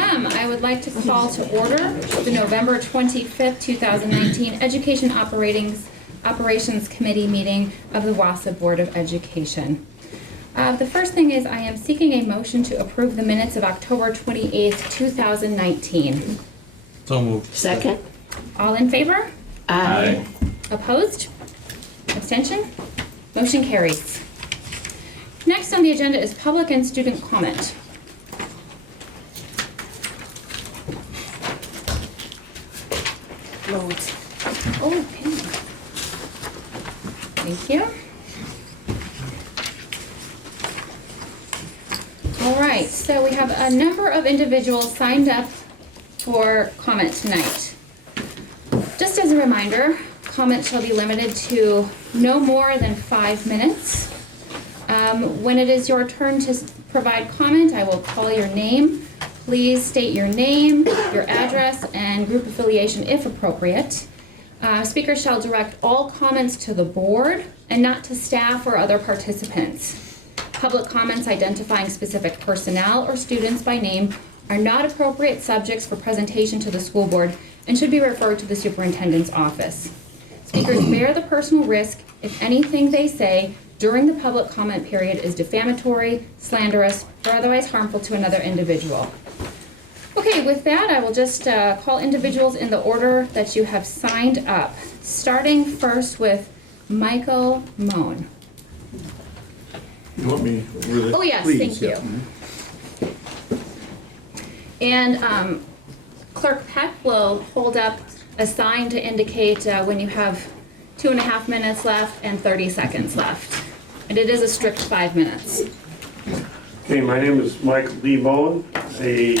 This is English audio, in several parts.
p.m. I would like to call to order the November 25th, 2019 Education Operations Committee meeting of the Wausau Board of Education. The first thing is I am seeking a motion to approve the minutes of October 28th, 2019. So moved. Second. All in favor? Aye. Opposed? Abstention? Motion carries. Next on the agenda is public and student comment. Loads. Okay. Thank you. All right, so we have a number of individuals signed up for comment tonight. Just as a reminder, comment shall be limited to no more than 5 minutes. When it is your turn to provide comment, I will call your name. Please state your name, your address, and group affiliation if appropriate. Speakers shall direct all comments to the board and not to staff or other participants. Public comments identifying specific personnel or students by name are not appropriate subjects for presentation to the school board and should be referred to the superintendent's office. Speakers bear the personal risk if anything they say during the public comment period is defamatory, slanderous, or otherwise harmful to another individual. Okay, with that, I will just call individuals in the order that you have signed up, starting first with Michael Moan. You want me over the... Oh, yes, Please, thank you. And Clerk Peck will hold up a sign to indicate when you have 2.5 minutes left and 30 seconds left. And it is a strict 5 minutes. Okay, my name is Michael D. Bowen. I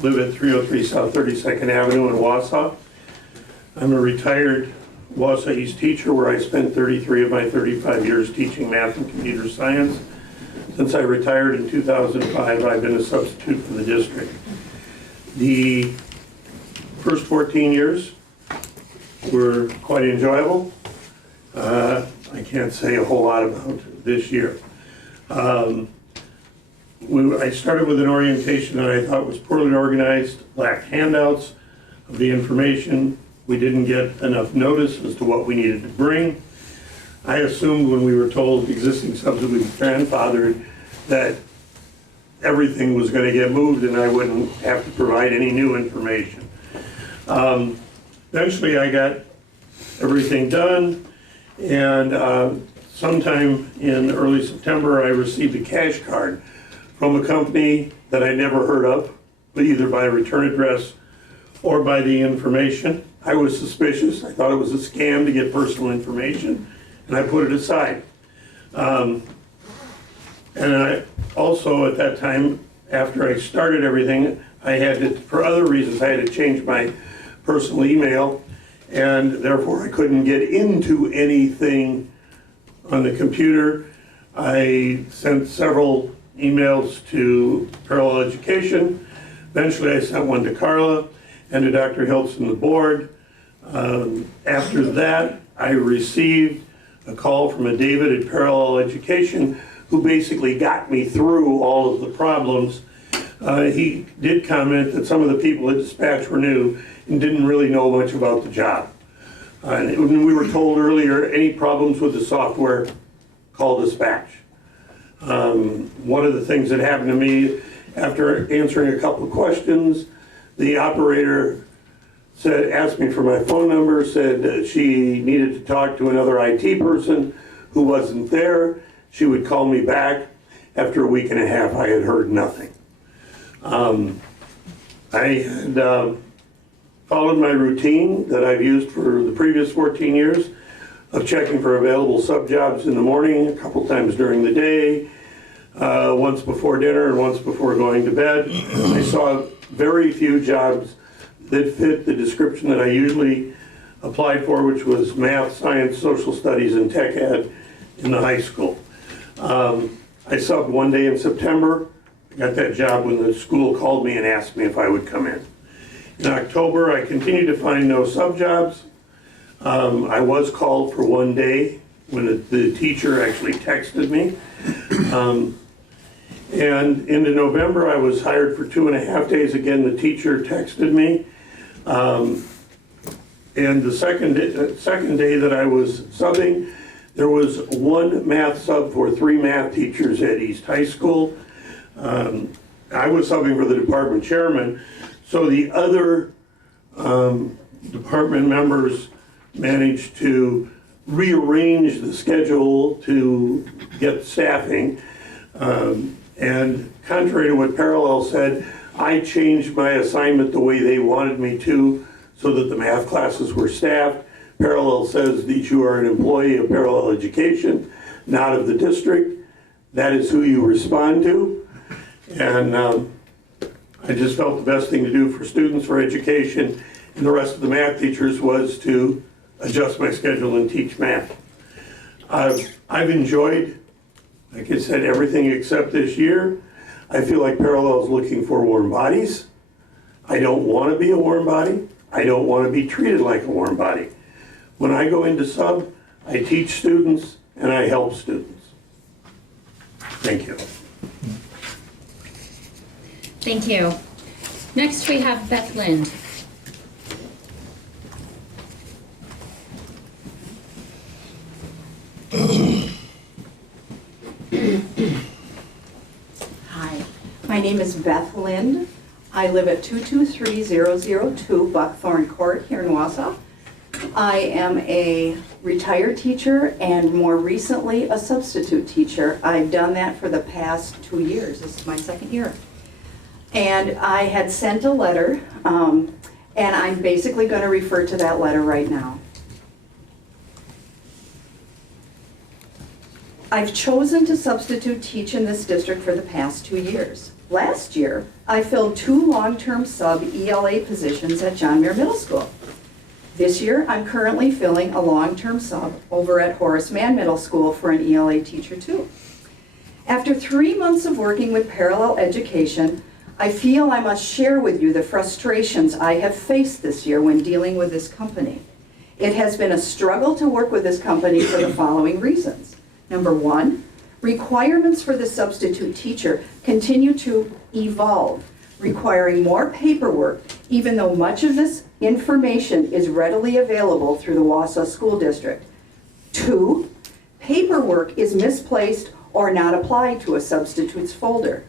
live at 303 South 32nd Avenue in Wausau. I'm a retired Wausau East teacher where I spent 33 of my 35 years teaching math and computer science. Since I retired in 2005, I've been a substitute for the district. The first 14 years were quite enjoyable. I can't say a whole lot about this year. I started with an orientation that I thought was poorly organized, lacked handouts of the information. We didn't get enough notice as to what we needed to bring. I assumed when we were told existing subs would be grandfathered that everything was going to get moved and I wouldn't have to provide any new information. Eventually I got everything done, and sometime in early September I received a cash card from a company that I never heard of, but either by return address or by the information. I was suspicious. I thought it was a scam to get personal information, and I put it aside. And I also, at that time, after I started everything, I had to, for other reasons, I had to change my personal email, and therefore I couldn't get into anything on the computer. I sent several emails to Parallel Education. Eventually I sent one to Carla and to Dr. Hiltz, the board. After that, I received a call from a David at Parallel Education who basically got me through all of the problems. He did comment that some of the people at Dispatch were new and didn't really know much about the job. And we were told earlier, any problems with the software, call Dispatch. One of the things that happened to me after answering a couple of questions, the operator asked me for my phone number, said that she needed to talk to another IT person who wasn't there. She would call me back. After a week and a half, I had heard nothing. I had followed my routine that I've used for the previous 14 years of checking for available sub-jobs in the morning, a couple times during the day, once before dinner and once before going to bed. I saw very few jobs that fit the description that I usually applied for, which was math, science, social studies, and tech ed in the high school. I subbed one day in September. I got that job when the school called me and asked me if I would come in. In October, I continued to find no sub-jobs. I was called for one day when the teacher actually texted me. And into November, I was hired for 2.5 days. Again, the teacher texted me. And the second day that I was subbing, there was one math sub for 3 math teachers at East High School. I was subbing for the department chairman, so the other department members managed to rearrange the schedule to get staffing. And contrary to what Parallel said, I changed my assignment the way they wanted me to so that the math classes were staffed. Parallel says that you are an employee of Parallel Education, not of the district. That is who you respond to. And I just felt the best thing to do for students, for education, and the rest of the math teachers was to adjust my schedule and teach math. I've enjoyed, like I said, everything except this year. I feel like Parallel is looking for warm bodies. I don't want to be a warm body. I don't want to be treated like a warm body. When I go into sub, I teach students and I help students. Thank you. Thank you. Next, we have Beth Lind. Hi, my name is Beth Lind. I live at 223002 Buckthorn Court here in Wausau. I am a retired teacher and more recently a substitute teacher. I've done that for the past 2 years. This is my second year. And I had sent a letter, and I'm basically going to refer to that letter right now. I've chosen to substitute teach in this district for the past 2 years. Last year, I filled 2 long-term sub ELA positions at John Muir Middle School. This year, I'm currently filling a long-term sub over at Horace Mann Middle School for an ELA teacher too. After 3 months of working with Parallel Education, I feel I must share with you the frustrations I have faced this year when dealing with this company. It has been a struggle to work with this company for the following reasons. Number 1, requirements for the substitute teacher continue to evolve, requiring more paperwork, even though much of this information is readily available through the Wausau School District. 2, paperwork is misplaced or not applied to a substitute's folder.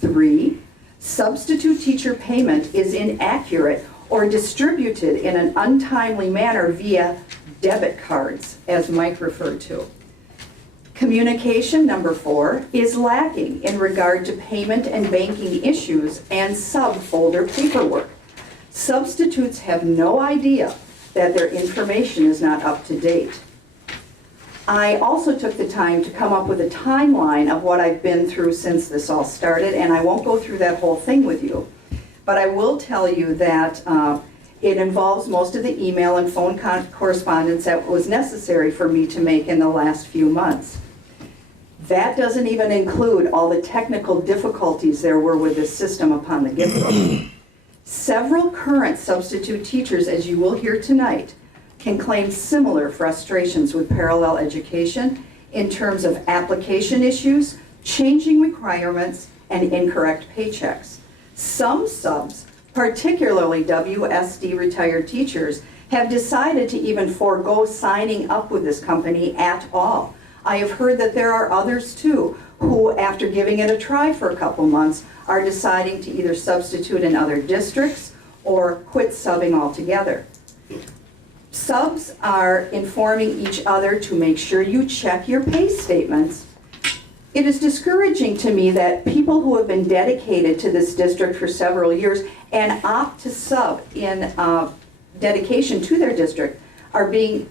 3, substitute teacher payment is inaccurate or distributed in an untimely manner via debit cards, as Mike referred to. Communication, number 4, is lacking in regard to payment and banking issues and sub-folder paperwork. Substitutes have no idea that their information is not up to date. I also took the time to come up with a timeline of what I've been through since this all started, and I won't go through that whole thing with you, but I will tell you that it involves most of the email and phone correspondence that was necessary for me to make in the last few months. That doesn't even include all the technical difficulties there were with this system upon the get-go. Several current substitute teachers, as you will hear tonight, can claim similar frustrations with Parallel Education in terms of application issues, changing requirements, and incorrect paychecks. Some subs, particularly WSD retired teachers, have decided to even forego signing up with this company at all. I have heard that there are others too who, after giving it a try for a couple months, are deciding to either substitute in other districts or quit subbing altogether. Subs are informing each other to make sure you check your pay statements. It is discouraging to me that people who have been dedicated to this district for several years and opt to sub in dedication to their district are being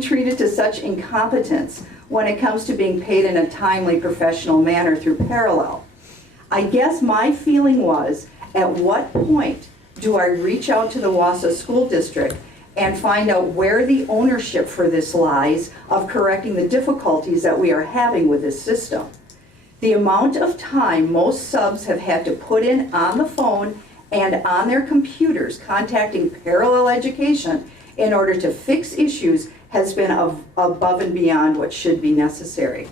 treated to such incompetence when it comes to being paid in a timely, professional manner through Parallel. I guess my feeling was, at what point do I reach out to the Wausau School District and find out where the ownership for this lies of correcting the difficulties that we are having with this system? The amount of time most subs have had to put in on the phone and on their computers contacting Parallel Education in order to fix issues has been above and beyond what should be necessary.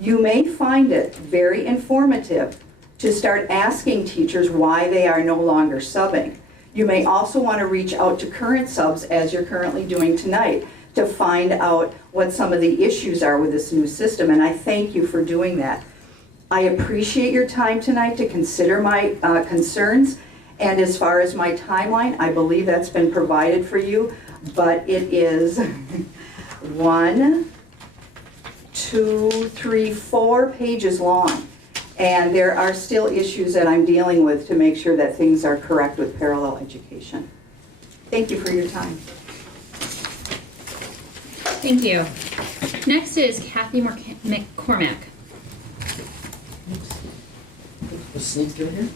You may find it very informative to start asking teachers why they are no longer subbing. You may also want to reach out to current subs, as you're currently doing tonight, to find out what some of the issues are with this new system, and I thank you for doing that. I appreciate your time tonight to consider my concerns, and as far as my timeline, I believe that's been provided for you, but it is 1, 2, 3, 4 pages long. And there are still issues that I'm dealing with to make sure that things are correct with parallel education. Thank you for your time. Thank you. Next is Kathy McCormack. Sneak through here.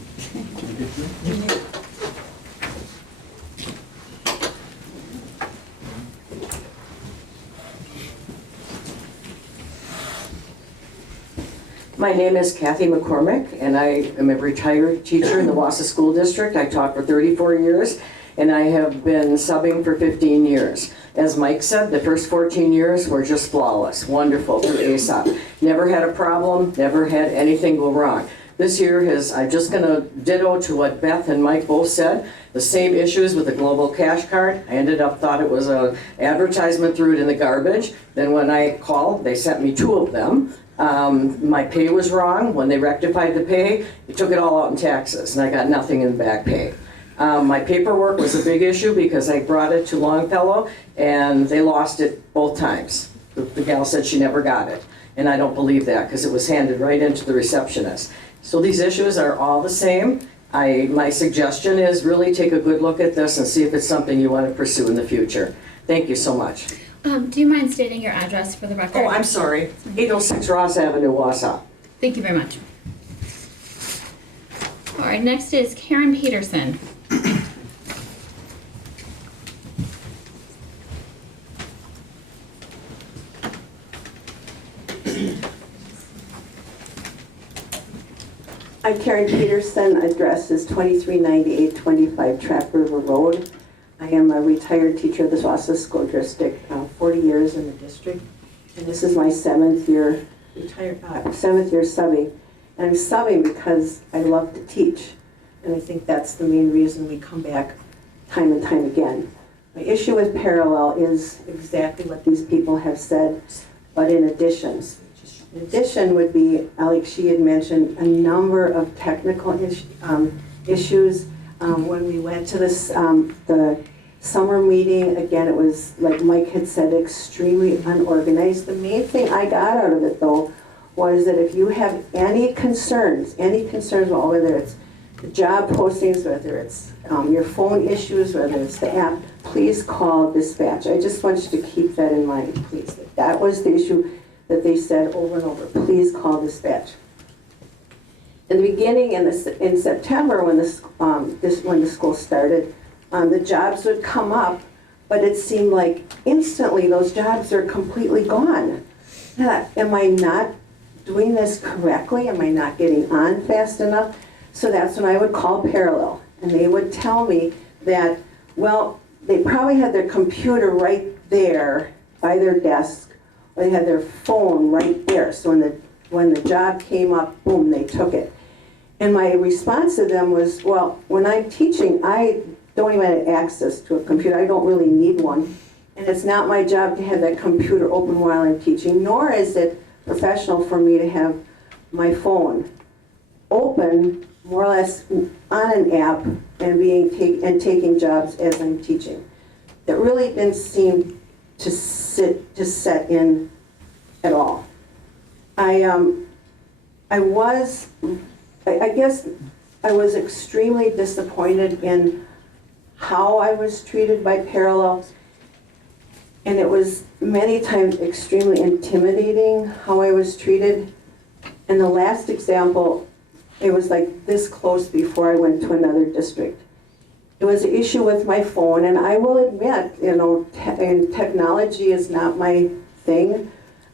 My name is Kathy McCormack, and I am a retired teacher in the Wausau School District. I taught for 34 years, and I have been subbing for 15 years. As Mike said, the first 14 years were just flawless, wonderful through ASOP. Never had a problem, never had anything go wrong. This year I'm just gonna ditto to what Beth and Mike both said, the same issues with the global cash card. I thought it was an advertisement, threw it in the garbage. Then when I called, they sent me 2 of them. My pay was wrong. When they rectified the pay, they took it all out in taxes, and I got nothing in back pay. My paperwork was a big issue because I brought it to Longfellow, and they lost it both times. The gal said she never got it, and I don't believe that because it was handed right into the receptionist. So these issues are all the same. My suggestion is really take a good look at this and see if it's something you want to pursue in the future. Thank you so much. Do you mind stating your address for the record? Oh, I'm sorry. 806 Ross Avenue, Wausau. Thank you very much. All right, next is Karen Peterson. I'm Karen Peterson. Address is 239825 Trap River Road. I am a retired teacher of the Wausau School District, 40 years in the district, and this is my 7th year subbing. And I'm subbing because I love to teach, and I think that's the main reason we come back time and time again. My issue with parallel is exactly what these people have said, but in addition. In addition would be, like she had mentioned, a number of technical issues. When we went to this, the summer meeting, again, it was, like Mike had said, extremely unorganized. The main thing I got out of it, though, was that if you have any concerns, well, whether it's the job postings, whether it's your phone issues, whether it's the app, please call dispatch. I just want you to keep that in mind, please. That was the issue that they said over and over. Please call dispatch. In the beginning, in September, when the school started, the jobs would come up, but it seemed like instantly those jobs are completely gone. Am I not doing this correctly? Am I not getting on fast enough? So that's when I would call Parallel, and they would tell me that, well, they probably had their computer right there by their desk, or they had their phone right there. So when the job came up, boom, they took it. And my response to them was, well, when I'm teaching, I don't even have access to a computer. I don't really need one. And it's not my job to have that computer open while I'm teaching, nor is it professional for me to have my phone open, more or less on an app, and taking jobs as I'm teaching. That really didn't seem to set in at all. I guess I was extremely disappointed in how I was treated by Parallel, and it was many times extremely intimidating how I was treated. And the last example, it was like this close before I went to another district. It was an issue with my phone, and I will admit, and technology is not my thing,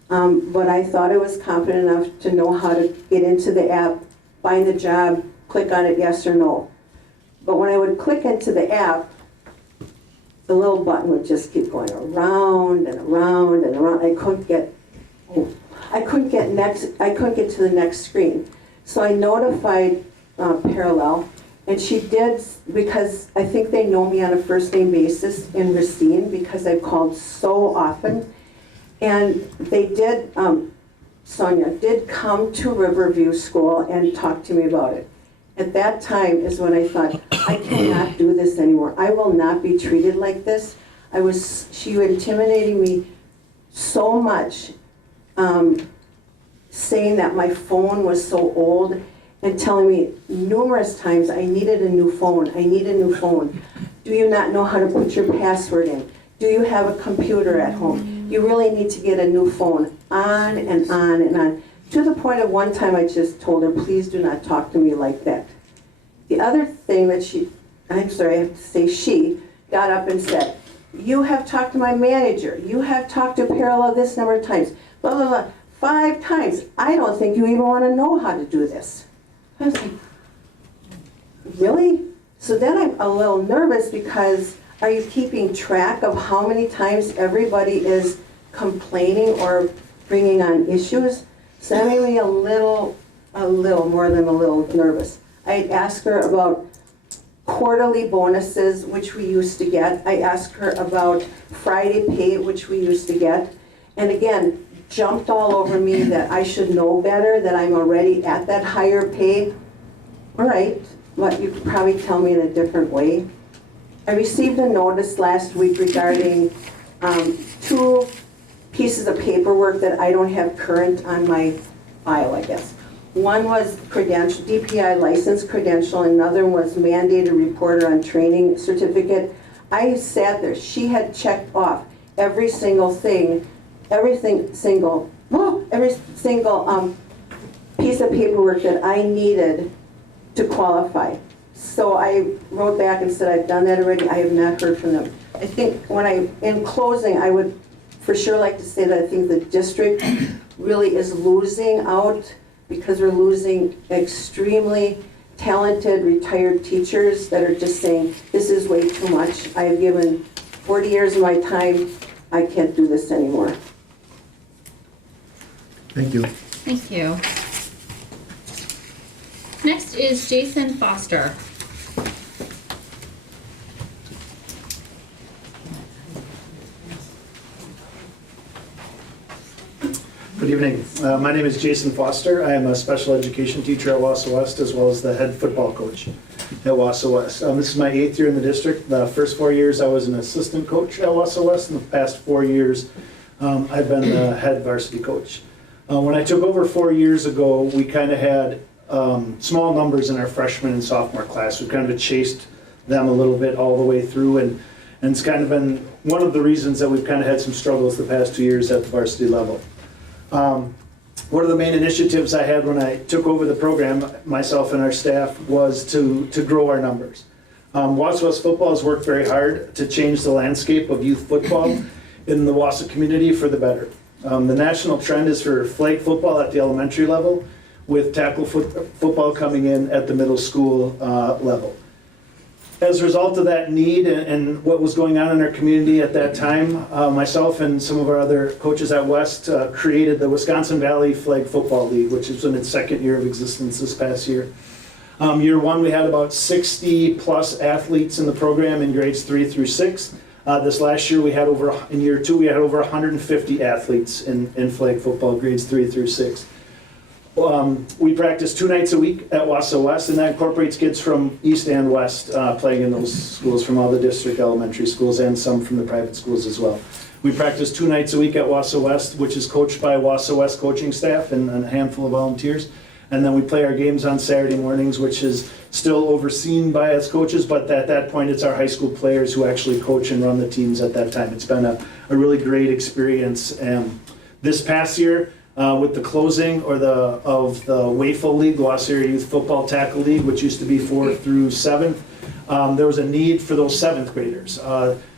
but I thought I was confident enough to know how to get into the app, find the job, click on it, yes or no. But when I would click into the app, the little button would just keep going around and around and around. I couldn't get, I couldn't get to the next screen. So I notified Parallel, and she did, because I think they know me on a first name basis in Racine because I've called so often. And they did, Sonia did come to Riverview School and talk to me about it. At that time is when I thought, I cannot do this anymore. I will not be treated like this. She was intimidating me so much, saying that my phone was so old and telling me numerous times I needed a new phone. I need a new phone. Do you not know how to put your password in? Do you have a computer at home? You really need to get a new phone. On and on and on. To the point of one time I just told her, please do not talk to me like that. The other thing that I have to say, she got up and said, you have talked to my manager. You have talked to Parallel this number of times. Blah, blah, blah. 5 times. I don't think you even want to know how to do this. I was like, really? So then I'm a little nervous because are you keeping track of how many times everybody is complaining or bringing on issues? So that made me a little more than a little nervous. I asked her about quarterly bonuses, which we used to get. I asked her about Friday pay, which we used to get. And again, jumped all over me that I should know better, that I'm already at that higher pay. All right, but you could probably tell me in a different way. I received a notice last week regarding 2 pieces of paperwork that I don't have current on my file, I guess. One was credential, DPI license credential, another was mandated reporter on training certificate. I sat there, she had checked off every single thing, every single piece of paperwork that I needed to qualify. So I wrote back and said, I've done that already, I have not heard from them. I think in closing, I would for sure like to say that I think the district really is losing out because we're losing extremely talented retired teachers that are just saying, this is way too much. I have given 40 years of my time, I can't do this anymore. Thank you. Thank you. Next is Jason Foster. Good evening. My name is Jason Foster. I am a special education teacher at Wausau West as well as the head football coach at Wausau West. This is my 8th year in the district. The first 4 years I was an assistant coach at Wausau West. In the past 4 years I've been the head varsity coach. When I took over 4 years ago, we kind of had small numbers in our freshman and sophomore class. We kind of chased them a little bit all the way through, and it's kind of been one of the reasons that we've kind of had some struggles the past 2 years at the varsity level. One of the main initiatives I had when I took over the program, myself and our staff, was to grow our numbers. Wausau West football has worked very hard to change the landscape of youth football in the Wausau community for the better. The national trend is for flag football at the elementary level, with tackle football coming in at the middle school level. As a result of that need and what was going on in our community at that time, myself and some of our other coaches at West created the Wisconsin Valley Flag Football League, which is in its 2nd year of existence this past year. Year 1, we had about 60 plus athletes in the program in grades 3 through 6. This last year, in year 2, we had over 150 athletes in flag football grades 3 through 6. We practice 2 nights a week at Wausau West, and that incorporates kids from East and West playing in those schools from all the district elementary schools and some from the private schools as well. We practice 2 nights a week at Wausau West, which is coached by Wausau West coaching staff and a handful of volunteers. And then we play our games on Saturday mornings, which is still overseen by us coaches, but at that point it's our high school players who actually coach and run the teams at that time. It's been a really great experience. This past year, with the closing of the Wausau League, the Wausau Area Youth Football Tackle League, which used to be 4th through 7th, there was a need for those 7th graders.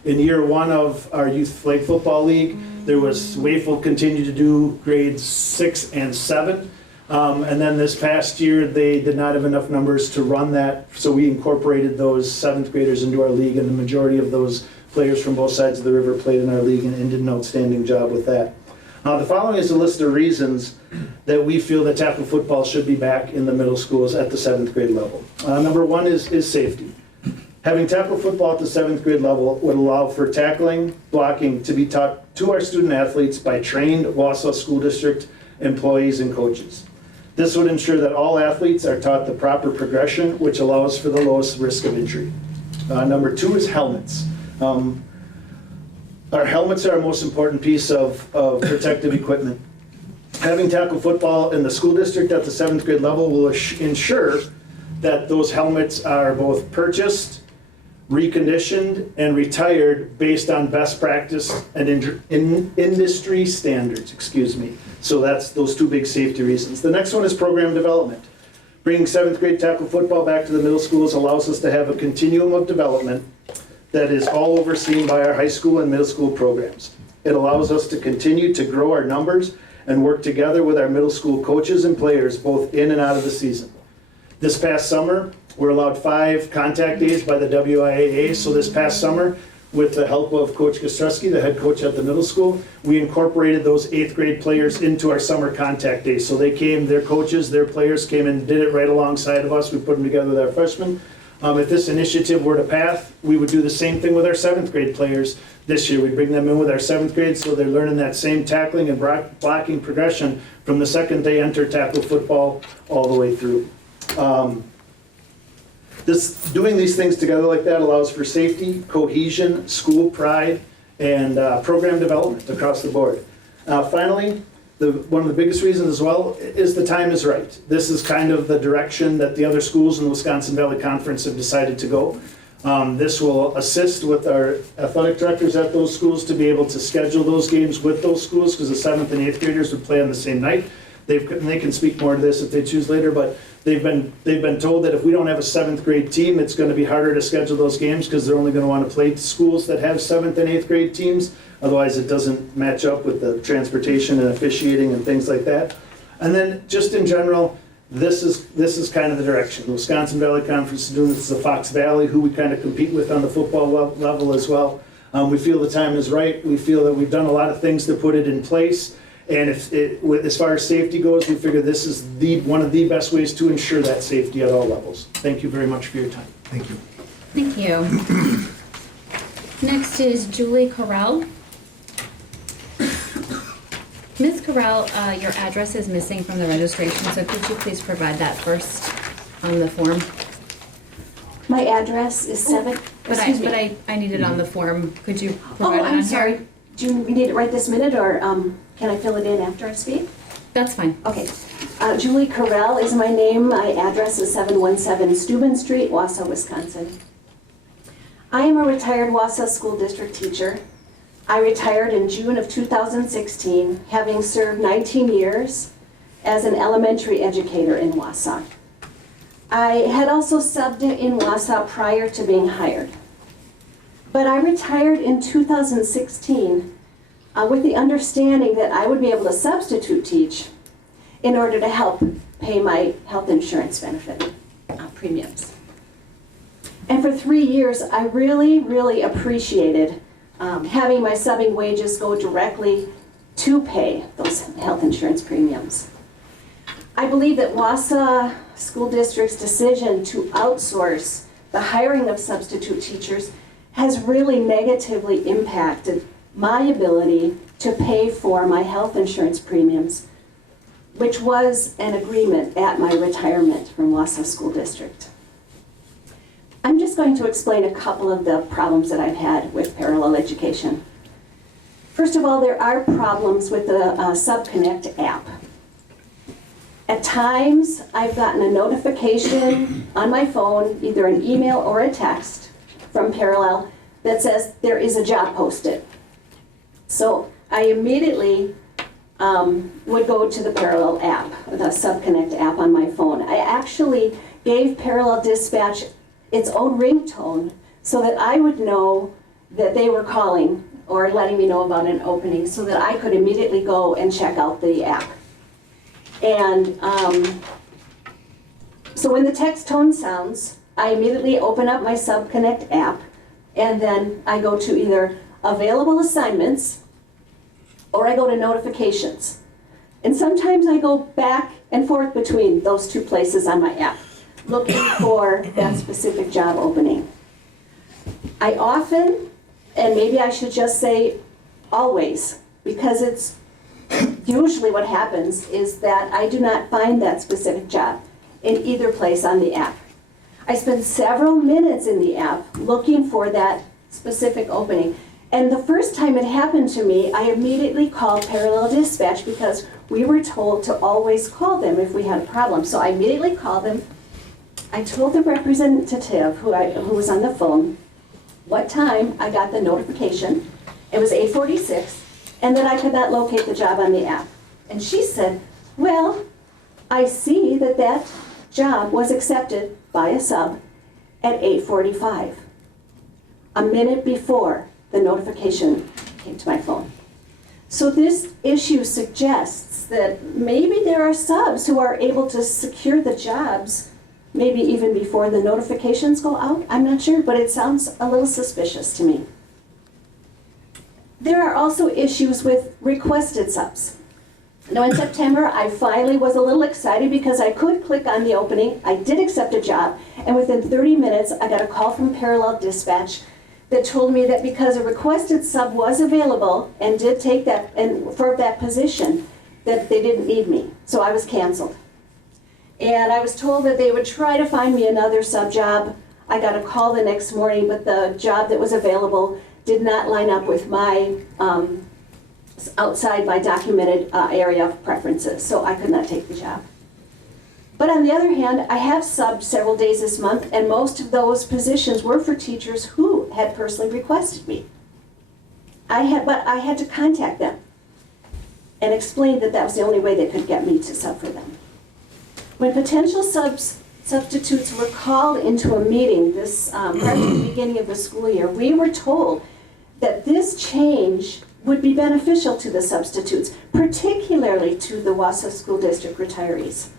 In year 1 of our Youth Flag Football League, Wausau continued to do grades 6 and 7. And then this past year, they did not have enough numbers to run that, so we incorporated those 7th graders into our league, and the majority of those players from both sides of the river played in our league and did an outstanding job with that. The following is a list of reasons that we feel that tackle football should be back in the middle schools at the 7th grade level. Number one is safety. Having tackle football at the 7th grade level would allow for tackling, blocking to be taught to our student athletes by trained Wausau School District employees and coaches. This would ensure that all athletes are taught the proper progression, which allows for the lowest risk of injury. Number two is helmets. Our helmets are our most important piece of protective equipment. Having tackle football in the school district at the 7th grade level will ensure that those helmets are both purchased, reconditioned, and retired based on best practice and industry standards, So that's those two big safety reasons. The next one is program development. Bringing 7th grade tackle football back to the middle schools allows us to have a continuum of development that is all overseen by our high school and middle school programs. It allows us to continue to grow our numbers and work together with our middle school coaches and players both in and out of the season. This past summer, we're allowed 5 contact days by the WIAA. So this past summer, with the help of Coach Kostrowski, the head coach at the middle school, we incorporated those 8th grade players into our summer contact days. So they came, their coaches, their players came and did it right alongside of us. We put them together with our freshmen. If this initiative were to pass, we would do the same thing with our 7th grade players this year. We'd bring them in with our 7th grade so they're learning that same tackling and blocking progression from the second they enter tackle football all the way through. Doing these things together like that allows for safety, cohesion, school pride, and program development across the board. Finally, one of the biggest reasons as well is the time is right. This is kind of the direction that the other schools in the Wisconsin Valley Conference have decided to go. This will assist with our athletic directors at those schools to be able to schedule those games with those schools because the 7th and 8th graders would play on the same night. They can speak more to this if they choose later, but they've been told that if we don't have a 7th grade team, it's going to be harder to schedule those games because they're only going to want to play schools that have 7th and 8th grade teams. Otherwise, it doesn't match up with the transportation and officiating and things like that. And then, just in general, this is kind of the direction. The Wisconsin Valley Conference is doing this. The Fox Valley, who we kind of compete with on the football level as well. We feel the time is right. We feel that we've done a lot of things to put it in place. And as far as safety goes, we figure this is one of the best ways to ensure that safety at all levels. Thank you very much for your time. Thank you. Thank you. Next is Julie Correll. Ms. Correll, your address is missing from the registration, so could you please provide that first on the form? My address is 7. But I need it on the form. Could you provide it on I'm here? sorry. Do you need it right this minute, or can I fill it in after I speak? That's fine. Okay. Julie Correll is my name. My address is 717 Steuben Street, Wausau, Wisconsin. I am a retired Wausau School District teacher. I retired in June of 2016, having served 19 years as an elementary educator in Wausau. I had also subbed in Wausau prior to being hired. But I retired in 2016 with the understanding that I would be able to substitute teach in order to help pay my health insurance benefit premiums. And for 3 years, I really appreciated having my subbing wages go directly to pay those health insurance premiums. I believe that Wausau School District's decision to outsource the hiring of substitute teachers has really negatively impacted my ability to pay for my health insurance premiums, which was an agreement at my retirement from Wausau School District. I'm just going to explain a couple of the problems that I've had with parallel education. First of all, there are problems with the SubConnect app. At times, I've gotten a notification on my phone, either an email or a text from Parallel that says there is a job posted. So I immediately would go to the Parallel app, the SubConnect app on my phone. I actually gave Parallel Dispatch its own ringtone so that I would know that they were calling or letting me know about an opening so that I could immediately go and check out the app. And so when the text tone sounds, I immediately open up my SubConnect app, and then I go to either available assignments, or I go to notifications. And sometimes I go back and forth between those two places on my app, looking for that specific job opening. I often, and maybe I should just say always, because it's usually what happens is that I do not find that specific job in either place on the app. I spend several minutes in the app looking for that specific opening. And the first time it happened to me, I immediately called Parallel Dispatch because we were told to always call them if we had a problem. So I immediately called them. I told the representative who was on the phone what time I got the notification. It was 8:46, and that I could not locate the job on the app. And she said, well, I see that that job was accepted by a sub at 8:45, a minute before the notification came to my phone. So this issue suggests that maybe there are subs who are able to secure the jobs maybe even before the notifications go out. I'm not sure, but it sounds a little suspicious to me. There are also issues with requested subs. Now in September, I finally was a little excited because I could click on the opening. I did accept a job, and within 30 minutes, I got a call from Parallel Dispatch that told me that because a requested sub was available and did take that, and for that position, that they didn't need me. So I was canceled. And I was told that they would try to find me another sub job. I got a call the next morning, but the job that was available did not line up with my outside my documented area of preferences, so I could not take the job. But on the other hand, I have subbed several days this month, and most of those positions were for teachers who had personally requested me. But I had to contact them and explain that that was the only way they could get me to sub for them. When potential substitutes were called into a meeting this prior to the beginning of the school year, we were told that this change would be beneficial to the substitutes, particularly to the Wausau School District retirees.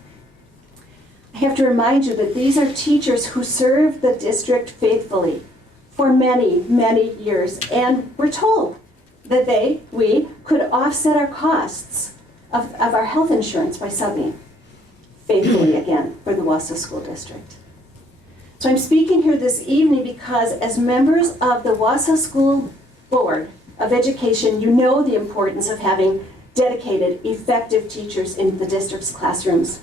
I have to remind you that these are teachers who served the district faithfully for many, many years, and we're told that we could offset our costs of our health insurance by subbing faithfully again for the Wausau School District. So I'm speaking here this evening because as members of the Wausau School Board of Education, you know the importance of having dedicated, effective teachers in the district's classrooms.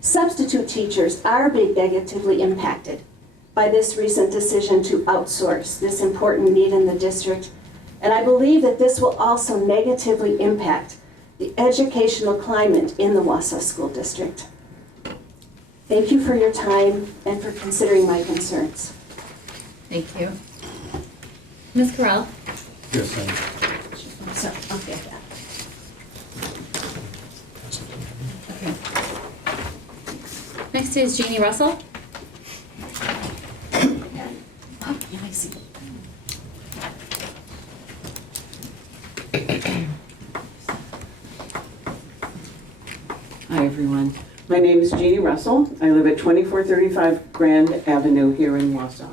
Substitute teachers are being negatively impacted by this recent decision to outsource this important need in the district, and I believe that this will also negatively impact the educational climate in the Wausau School District. Thank you for your time and for considering my concerns. Thank you. Ms. Corral? Yes, I'm sorry, I'll get that. Okay. Next is Jeannie Russell. Oh, yeah, I see. Hi, everyone. My name is Jeannie Russell. I live at 2435 Grand Avenue here in Wausau.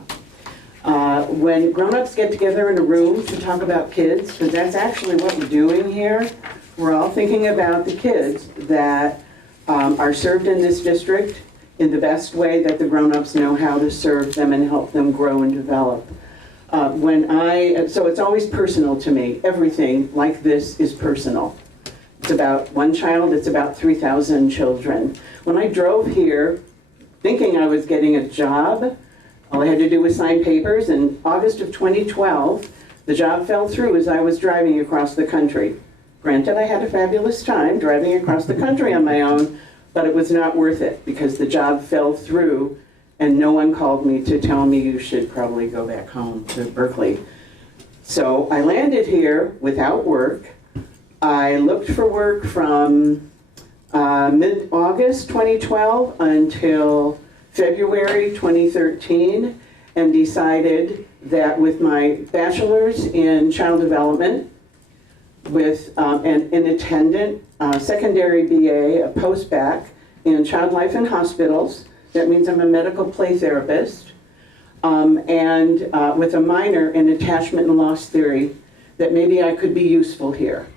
When grown-ups get together in a room to talk about kids, because that's actually what we're doing here, we're all thinking about the kids that are served in this district in the best way that the grown-ups know how to serve them and help them grow and develop. So it's always personal to me. Everything like this is personal. It's about one child, it's about 3,000 children. When I drove here, thinking I was getting a job, all I had to do was sign papers. In August of 2012, the job fell through as I was driving across the country. Granted, I had a fabulous time driving across the country on my own, but it was not worth it because the job fell through and no one called me to tell me you should probably go back home to Berkeley. So I landed here without work. I looked for work from mid-August 2012 until February 2013 and decided that with my bachelor's in child development, with an attendant, secondary BA, a post-bac in child life and hospitals, that means I'm a medical play therapist, and with a minor in attachment and loss theory, that maybe I could be useful here.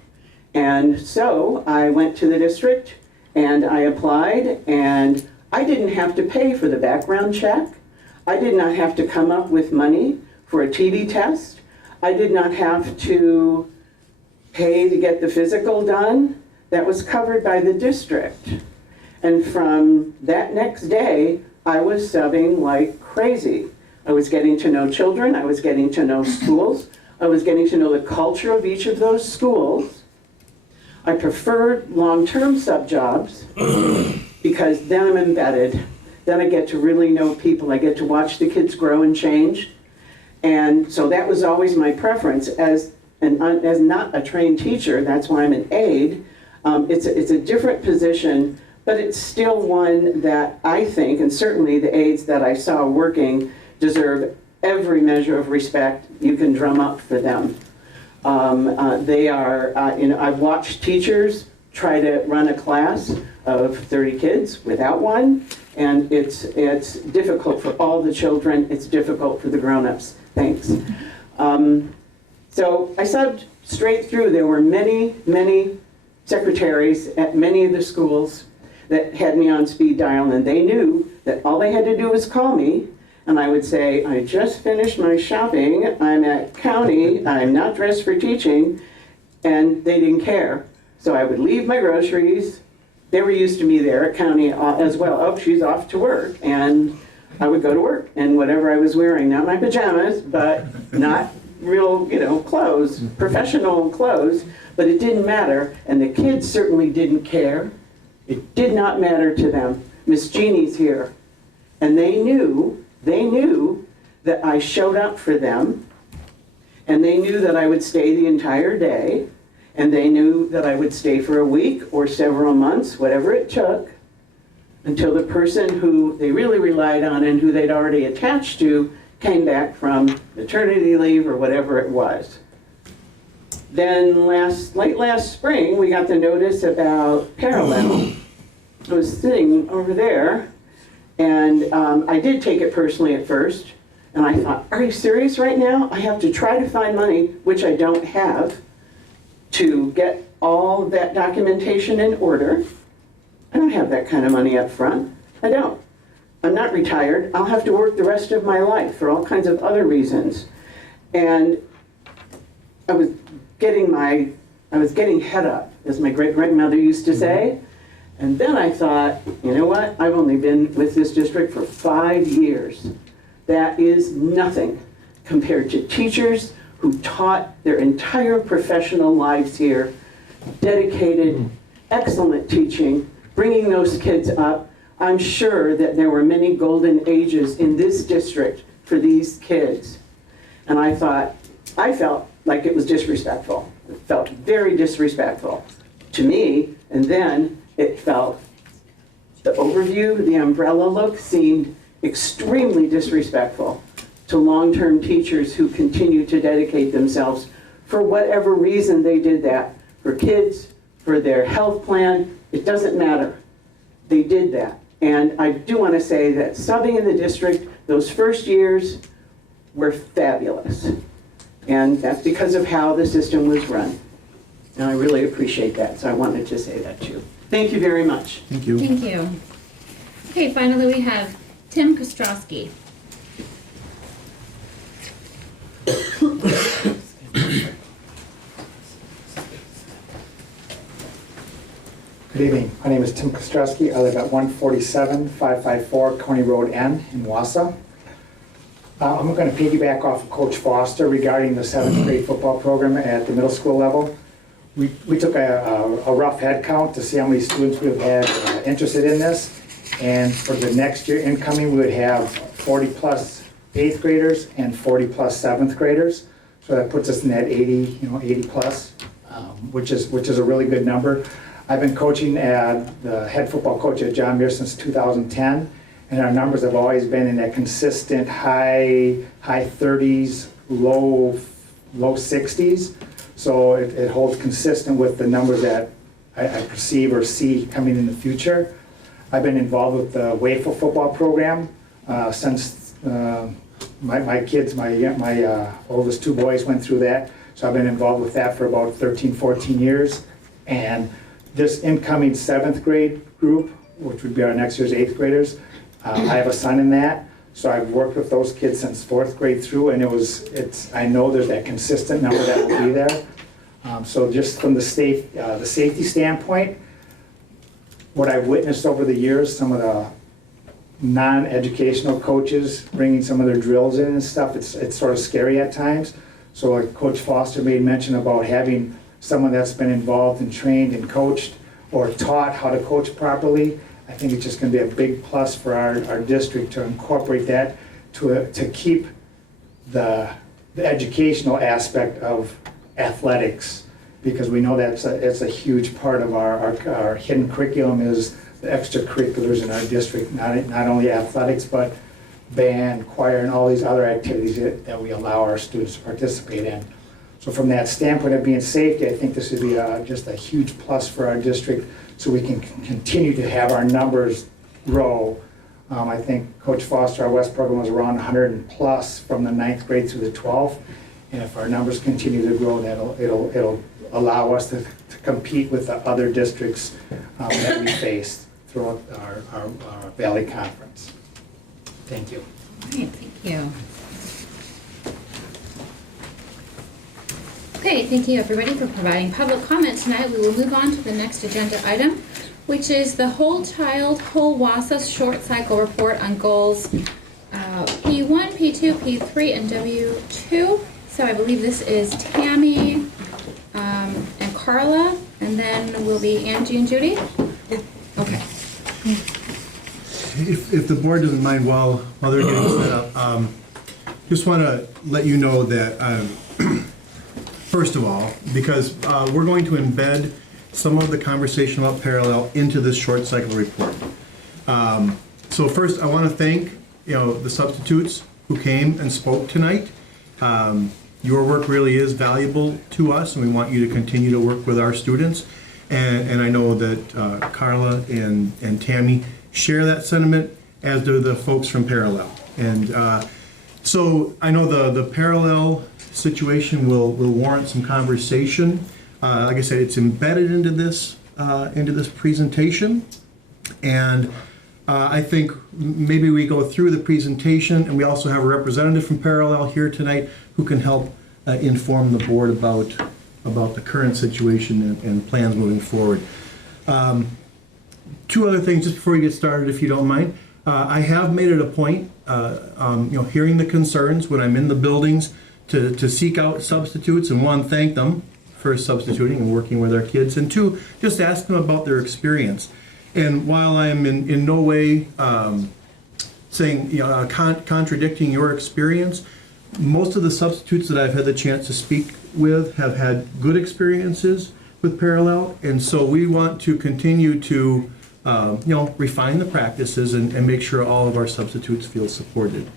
And so I went to the district and I applied, and I didn't have to pay for the background check. I did not have to come up with money for a TB test. I did not have to pay to get the physical done. That was covered by the district. And from that next day, I was subbing like crazy. I was getting to know children, I was getting to know schools, I was getting to know the culture of each of those schools. I preferred long-term sub jobs because then I'm embedded. Then I get to really know people. I get to watch the kids grow and change. And so that was always my preference as not a trained teacher. That's why I'm an aide. It's a different position, but it's still one that I think, and certainly the aides that I saw working, deserve every measure of respect you can drum up for them. They are, I've watched teachers try to run a class of 30 kids without one, and it's difficult for all the children, it's difficult for the grown-ups. Thanks. So I subbed straight through. There were many, many secretaries at many of the schools that had me on speed dial, and they knew that all they had to do was call me, and I would say, I just finished my shopping, I'm at county, I'm not dressed for teaching, and they didn't care. So I would leave my groceries. They were used to me there at county as well. Oh, she's off to work, and I would go to work, and whatever I was wearing, not my pajamas, but not real, clothes, professional clothes, but it didn't matter, and the kids certainly didn't care. It did not matter to them. Miss Jeannie's here, and they knew that I showed up for them, and they knew that I would stay the entire day, and they knew that I would stay for a week or several months, whatever it took, until the person who they really relied on and who they'd already attached to came back from maternity leave or whatever it was. Then late last spring, we got the notice about parallel. I was sitting over there, and I did take it personally at first, and I thought, are you serious right now? I have to try to find money, which I don't have, to get all of that documentation in order. I don't have that kind of money up front. I don't. I'm not retired. I'll have to work the rest of my life for all kinds of other reasons. And I was getting head up, as my great-grandmother used to say. And then I thought, you know what? I've only been with this district for 5 years. That is nothing compared to teachers who taught their entire professional lives here, dedicated, excellent teaching, bringing those kids up. I'm sure that there were many golden ages in this district for these kids. And I felt like it was disrespectful. It felt very disrespectful to me, and then it felt, the overview, the umbrella look seemed extremely disrespectful to long-term teachers who continue to dedicate themselves for whatever reason they did that. For kids, for their health plan, it doesn't matter. They did that. And I do want to say that subbing in the district, those first years were fabulous. And that's because of how the system was run. And I really appreciate that, so I wanted to say that too. Thank you very much. Thank you. Thank you. Okay, finally we have Tim Kostrowski. Good evening. My name is Tim Kostrowski. I live at 147-554 County Road N in Wausau. I'm going to piggyback off of Coach Foster regarding the 7th grade football program at the middle school level. We took a rough head count to see how many students we would have interested in this. And for the next year incoming, we would have 40 plus 8th graders and 40 plus 7th graders. So that puts us in that 80, 80 plus, which is a really good number. I've been coaching at the head football coach at John Muir since 2010, and our numbers have always been in that consistent high 30s, low 60s. So it holds consistent with the numbers that I perceive or see coming in the future. I've been involved with the Wausau football program since my kids, my oldest 2 boys went through that. So I've been involved with that for about 13, 14 years. And this incoming 7th grade group, which would be our next year's 8th graders, I have a son in that. So I've worked with those kids since 4th grade through, and I know there's that consistent number that will be there. So just from the safety standpoint, what I've witnessed over the years, some of the non-educational coaches bringing some of their drills in and stuff, it's sort of scary at times. So like Coach Foster made mention about having someone that's been involved and trained and coached or taught how to coach properly, I think it's just going to be a big plus for our district to incorporate that to keep the educational aspect of athletics, because we know it's a huge part of our hidden curriculum is the extracurriculars in our district, not only athletics, but band, choir, and all these other activities that we allow our students to participate in. So from that standpoint of being safety, I think this would be just a huge plus for our district, so we can continue to have our numbers grow. I think Coach Foster, our West program, was around 100 plus from the 9th grade through the 12th. And if our numbers continue to grow, it'll allow us to compete with the other districts that we face throughout our Valley Conference. Thank you. All right, thank you. Okay, thank you everybody for providing public comment tonight. We will move on to the next agenda item, which is the Whole Child, Whole Wausau Short Cycle Report on Goals P1, P2, P3, and W2. So I believe this is Tammy and Carla, and then will be Angie and Judy? Okay. If the board doesn't mind, while they're getting set up, just want to let you know that, first of all, because we're going to embed some of the conversation about parallel into this short cycle report. So first, I want to thank the substitutes who came and spoke tonight. Your work really is valuable to us, and we want you to continue to work with our students. And I know that Carla and Tammy share that sentiment, as do the folks from Parallel. And so I know the Parallel situation will warrant some conversation. Like I said, it's embedded into this presentation. And I think maybe we go through the presentation, and we also have a representative from Parallel here tonight who can help inform the board about the current situation and plans moving forward. Two other things just before we get started, if you don't mind. I have made it a point, hearing the concerns when I'm in the buildings to seek out substitutes, and one, thank them for substituting and working with our kids, and two, just ask them about their experience. And while I am in no way saying, contradicting your experience, most of the substitutes that I've had the chance to speak with have had good experiences with Parallel, and so we want to continue to refine the practices and make sure all of our substitutes feel supported.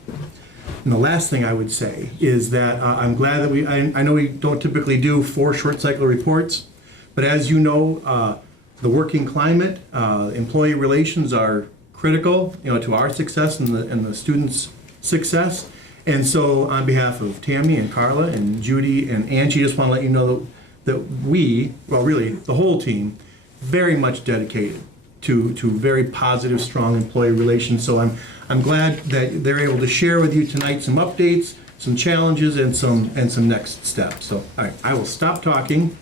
And the last thing I would say is that I'm glad that I know we don't typically do 4 short cycle reports, but as you know, the working climate, employee relations are critical, to our success and the students' success. And so on behalf of Tammy and Carla and Judy and Angie, just want to let you know that we, well really the whole team, very much dedicated to very positive, strong employee relations. So I'm glad that they're able to share with you tonight some updates, some challenges, and some next steps. So all right, I will stop talking,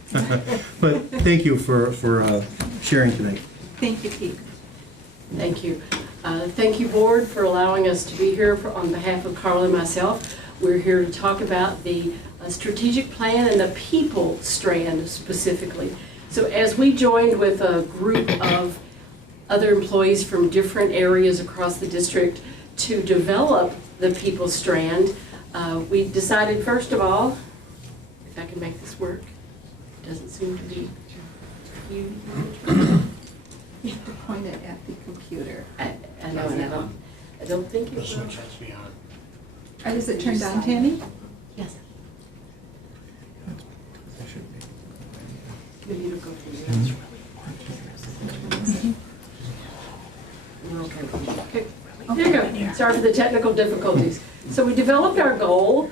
but thank you for sharing tonight. Thank you, Pete. Thank you. Thank you, board, for allowing us to be here on behalf of Carla and myself. We're here to talk about the strategic plan and the people strand specifically. So as we joined with a group of other employees from different areas across the district to develop the people strand, we decided, first of all, if I can make this work, it doesn't seem to be you. You have to point it at the computer. I know, and I don't think it will. Is it turned on, Tammy? Yes. Maybe it'll go through Okay. There you go. Sorry for the technical difficulties. So we developed our goal,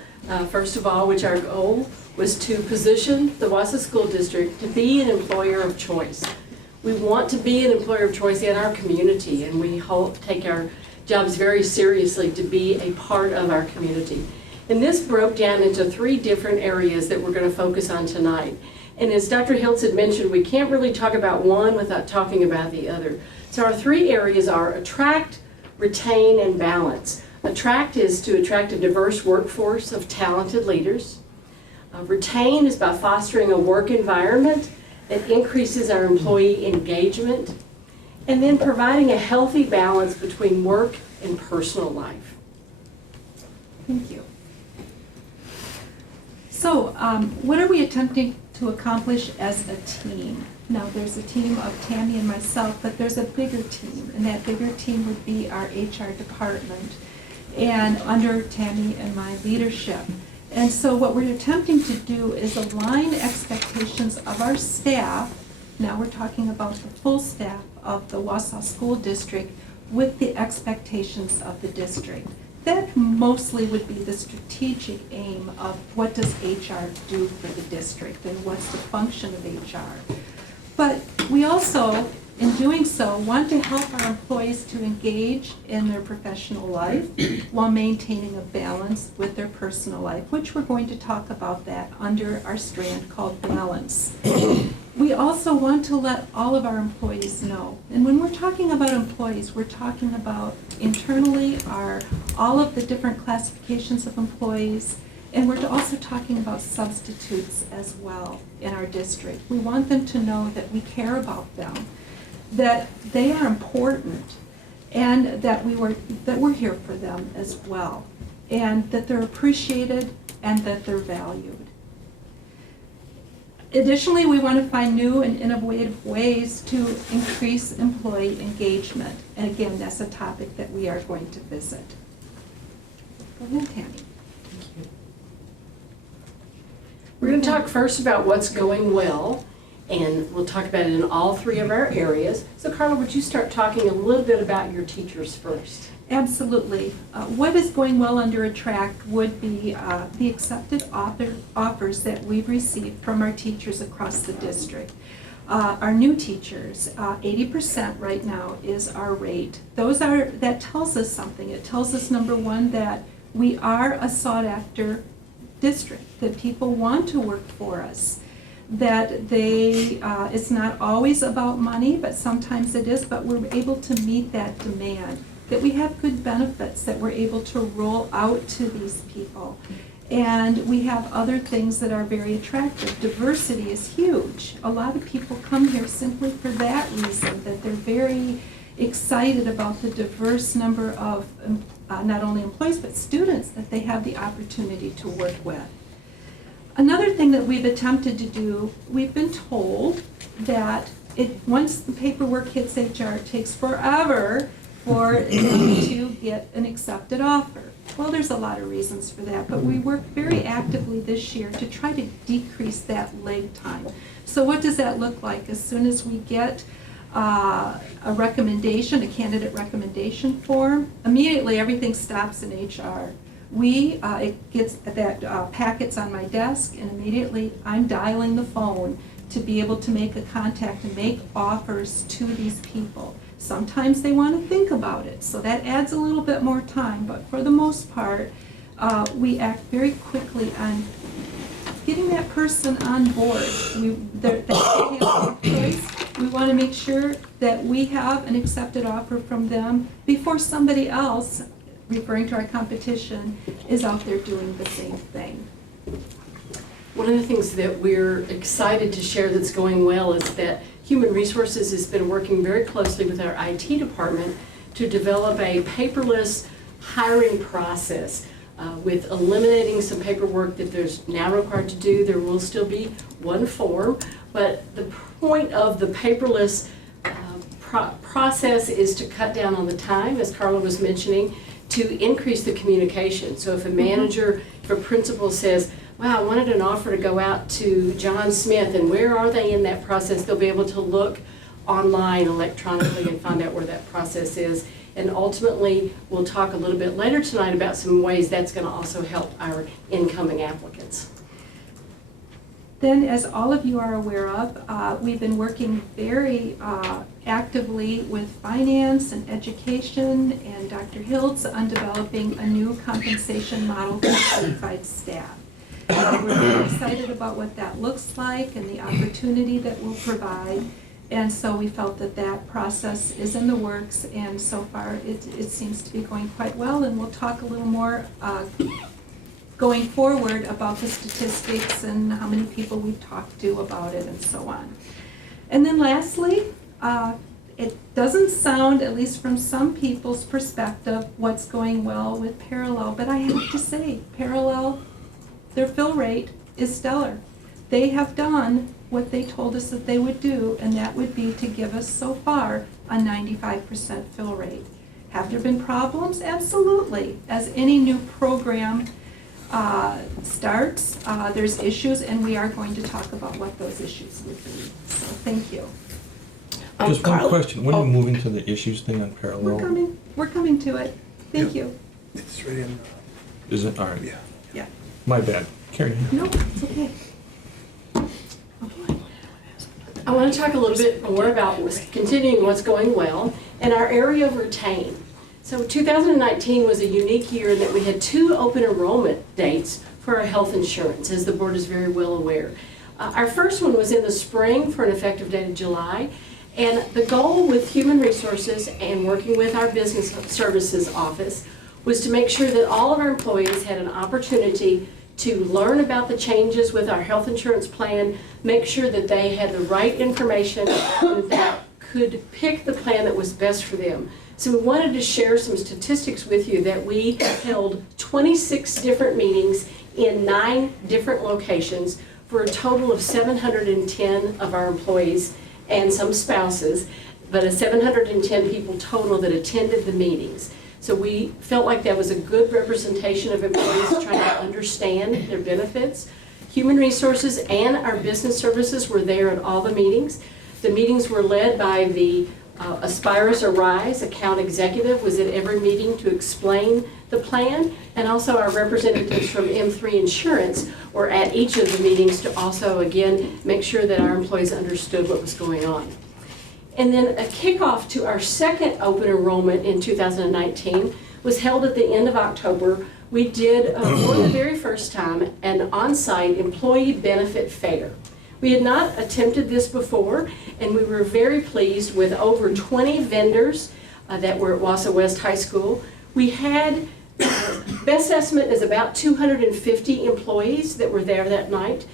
first of all, which our goal was to position the Wausau School District to be an employer of choice. We want to be an employer of choice in our community, and we take our jobs very seriously to be a part of our community. And this broke down into 3 different areas that we're going to focus on tonight. And as Dr. Hiltz had mentioned, we can't really talk about one without talking about the other. So our 3 areas are attract, retain, and balance. Attract is to attract a diverse workforce of talented leaders. Retain is by fostering a work environment that increases our employee engagement. And then providing a healthy balance between work and personal life. Thank you. So, what are we attempting to accomplish as a team? Now, there's a team of Tammy and myself, but there's a bigger team, and that bigger team would be our HR department, and under Tammy and my leadership. And so what we're attempting to do is align expectations of our staff, now we're talking about the full staff of the Wausau School District, with the expectations of the district. That mostly would be the strategic aim of what does HR do for the district and what's the function of HR. But we also, in doing so, want to help our employees to engage in their professional life while maintaining a balance with their personal life, which we're going to talk about that under our strand called balance. We also want to let all of our employees know, and when we're talking about employees, we're talking about internally all of the different classifications of employees, and we're also talking about substitutes as well in our district. We want them to know that we care about them, that they are important, and that we're here for them as well, and that they're appreciated and that they're valued. Additionally, we want to find new and innovative ways to increase employee engagement. And again, that's a topic that we are going to visit. Go ahead, Tammy. We're going to talk first about what's going well, and we'll talk about it in all 3 of our areas. So Carla, would you start talking a little bit about your teachers first? Absolutely. What is going well under Attract would be the accepted offers that we've received from our teachers across the district. Our new teachers, 80% right now is our rate. That tells us something. It tells us, number one, that we are a sought-after district, that people want to work for us, that it's not always about money, but sometimes it is, but we're able to meet that demand, that we have good benefits that we're able to roll out to these people. And we have other things that are very attractive. Diversity is huge. A lot of people come here simply for that reason, that they're very excited about the diverse number of not only employees but students that they have the opportunity to work with. Another thing that we've attempted to do, we've been told that once the paperwork hits HR, it takes forever for them to get an accepted offer. Well, there's a lot of reasons for that, but we worked very actively this year to try to decrease that lag time. So what does that look like? As soon as we get a recommendation, a candidate recommendation form, immediately everything stops in HR. It gets that packets on my desk, and immediately I'm dialing the phone to be able to make a contact and make offers to these people. Sometimes they want to think about it, so that adds a little bit more time, but for the most part, we act very quickly on getting that person on board. We want to make sure that we have an accepted offer from them before somebody else, referring to our competition, is out there doing the same thing. One of the things that we're excited to share that's going well is that Human Resources has been working very closely with our IT department to develop a paperless hiring process with eliminating some paperwork that there's now required to do. There will still be one form, but the point of the paperless process is to cut down on the time, as Carla was mentioning, to increase the communication. So if a manager, if a principal says, wow, I wanted an offer to go out to John Smith, and where are they in that process? They'll be able to look online electronically and find out where that process is. And ultimately, we'll talk a little bit later tonight about some ways that's going to also help our incoming applicants. Then, as all of you are aware of, we've been working very actively with finance and education and Dr. Hiltz on developing a new compensation model for certified staff. We're very excited about what that looks like and the opportunity that we'll provide. And so we felt that that process is in the works, and so far it seems to be going quite well. And we'll talk a little more going forward about the statistics and how many people we've talked to about it and so on. And then lastly, it doesn't sound, at least from some people's perspective, what's going well with Parallel, but I have to say, Parallel, their fill rate is stellar. They have done what they told us that they would do, and that would be to give us so far a 95% fill rate. Have there been problems? Absolutely. As any new program starts, there's issues, and we are going to talk about what those issues would be. So thank you. Just one question, when are you moving to the issues thing on Parallel? We're coming to it. Thank you. It's right in. Is it, all right. Yeah. My bad, carry on. No, it's okay. I want to talk a little bit more about continuing what's going well and our area of retain. So 2019 was a unique year in that we had 2 open enrollment dates for our health insurance, as the board is very well aware. Our first one was in the spring for an effective date of July, and the goal with Human Resources and working with our Business Services Office was to make sure that all of our employees had an opportunity to learn about the changes with our health insurance plan, make sure that they had the right information and that could pick the plan that was best for them. So we wanted to share some statistics with you that we held 26 different meetings in 9 different locations for a total of 710 of our employees and some spouses, but 710 people total that attended the meetings. So we felt like that was a good representation of employees trying to understand their benefits. Human Resources and our Business Services were there at all the meetings. The meetings were led by the Aspirus Arise account executive was at every meeting to explain the plan, and also our representatives from M3 Insurance were at each of the meetings to also, again, make sure that our employees understood what was going on. And then a kickoff to our second open enrollment in 2019 was held at the end of October. We did, for the very first time, an on-site employee benefit fair. We had not attempted this before, and we were very pleased with over 20 vendors that were at Wausau West High School. We had, best estimate is about 250 employees that were there that night,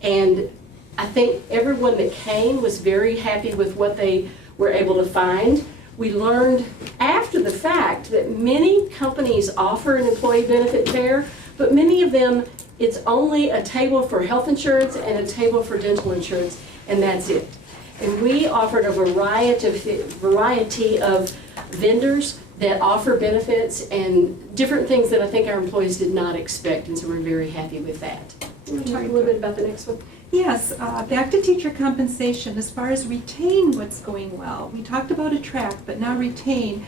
and I think everyone that came was very happy with what they were able to find. We learned after the fact that many companies offer an employee benefit fair, but many of them, it's only a table for health insurance and a table for dental insurance, and that's it. And we offered a variety of vendors that offer benefits and different things that I think our employees did not expect, and so we're very happy with that. You want to talk a little bit about the next one? Yes, back to teacher compensation. As far as retain what's going well, we talked about attract, but now retain.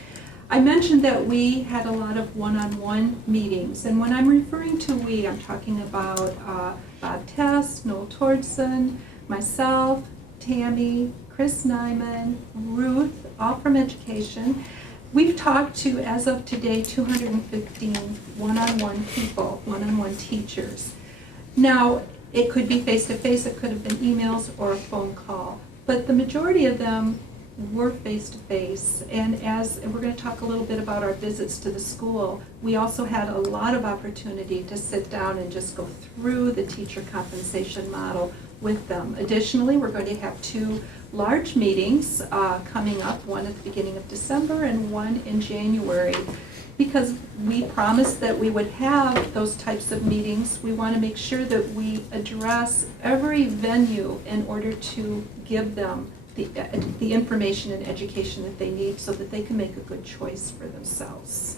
I mentioned that we had a lot of one-on-one meetings, and when I'm referring to we, I'm talking about Bob Tess, Noel Tordson, myself, Tammy, Chris Nyman, Ruth, all from education. We've talked to, as of today, 215 one-on-one people, one-on-one teachers. Now, it could be face-to-face, it could have been emails or a phone call, but the majority of them were face-to-face. And we're going to talk a little bit about our visits to the school, we also had a lot of opportunity to sit down and just go through the teacher compensation model with them. Additionally, we're going to have 2 large meetings coming up, one at the beginning of December and one in January. Because we promised that we would have those types of meetings, we want to make sure that we address every venue in order to give them the information and education that they need so that they can make a good choice for themselves.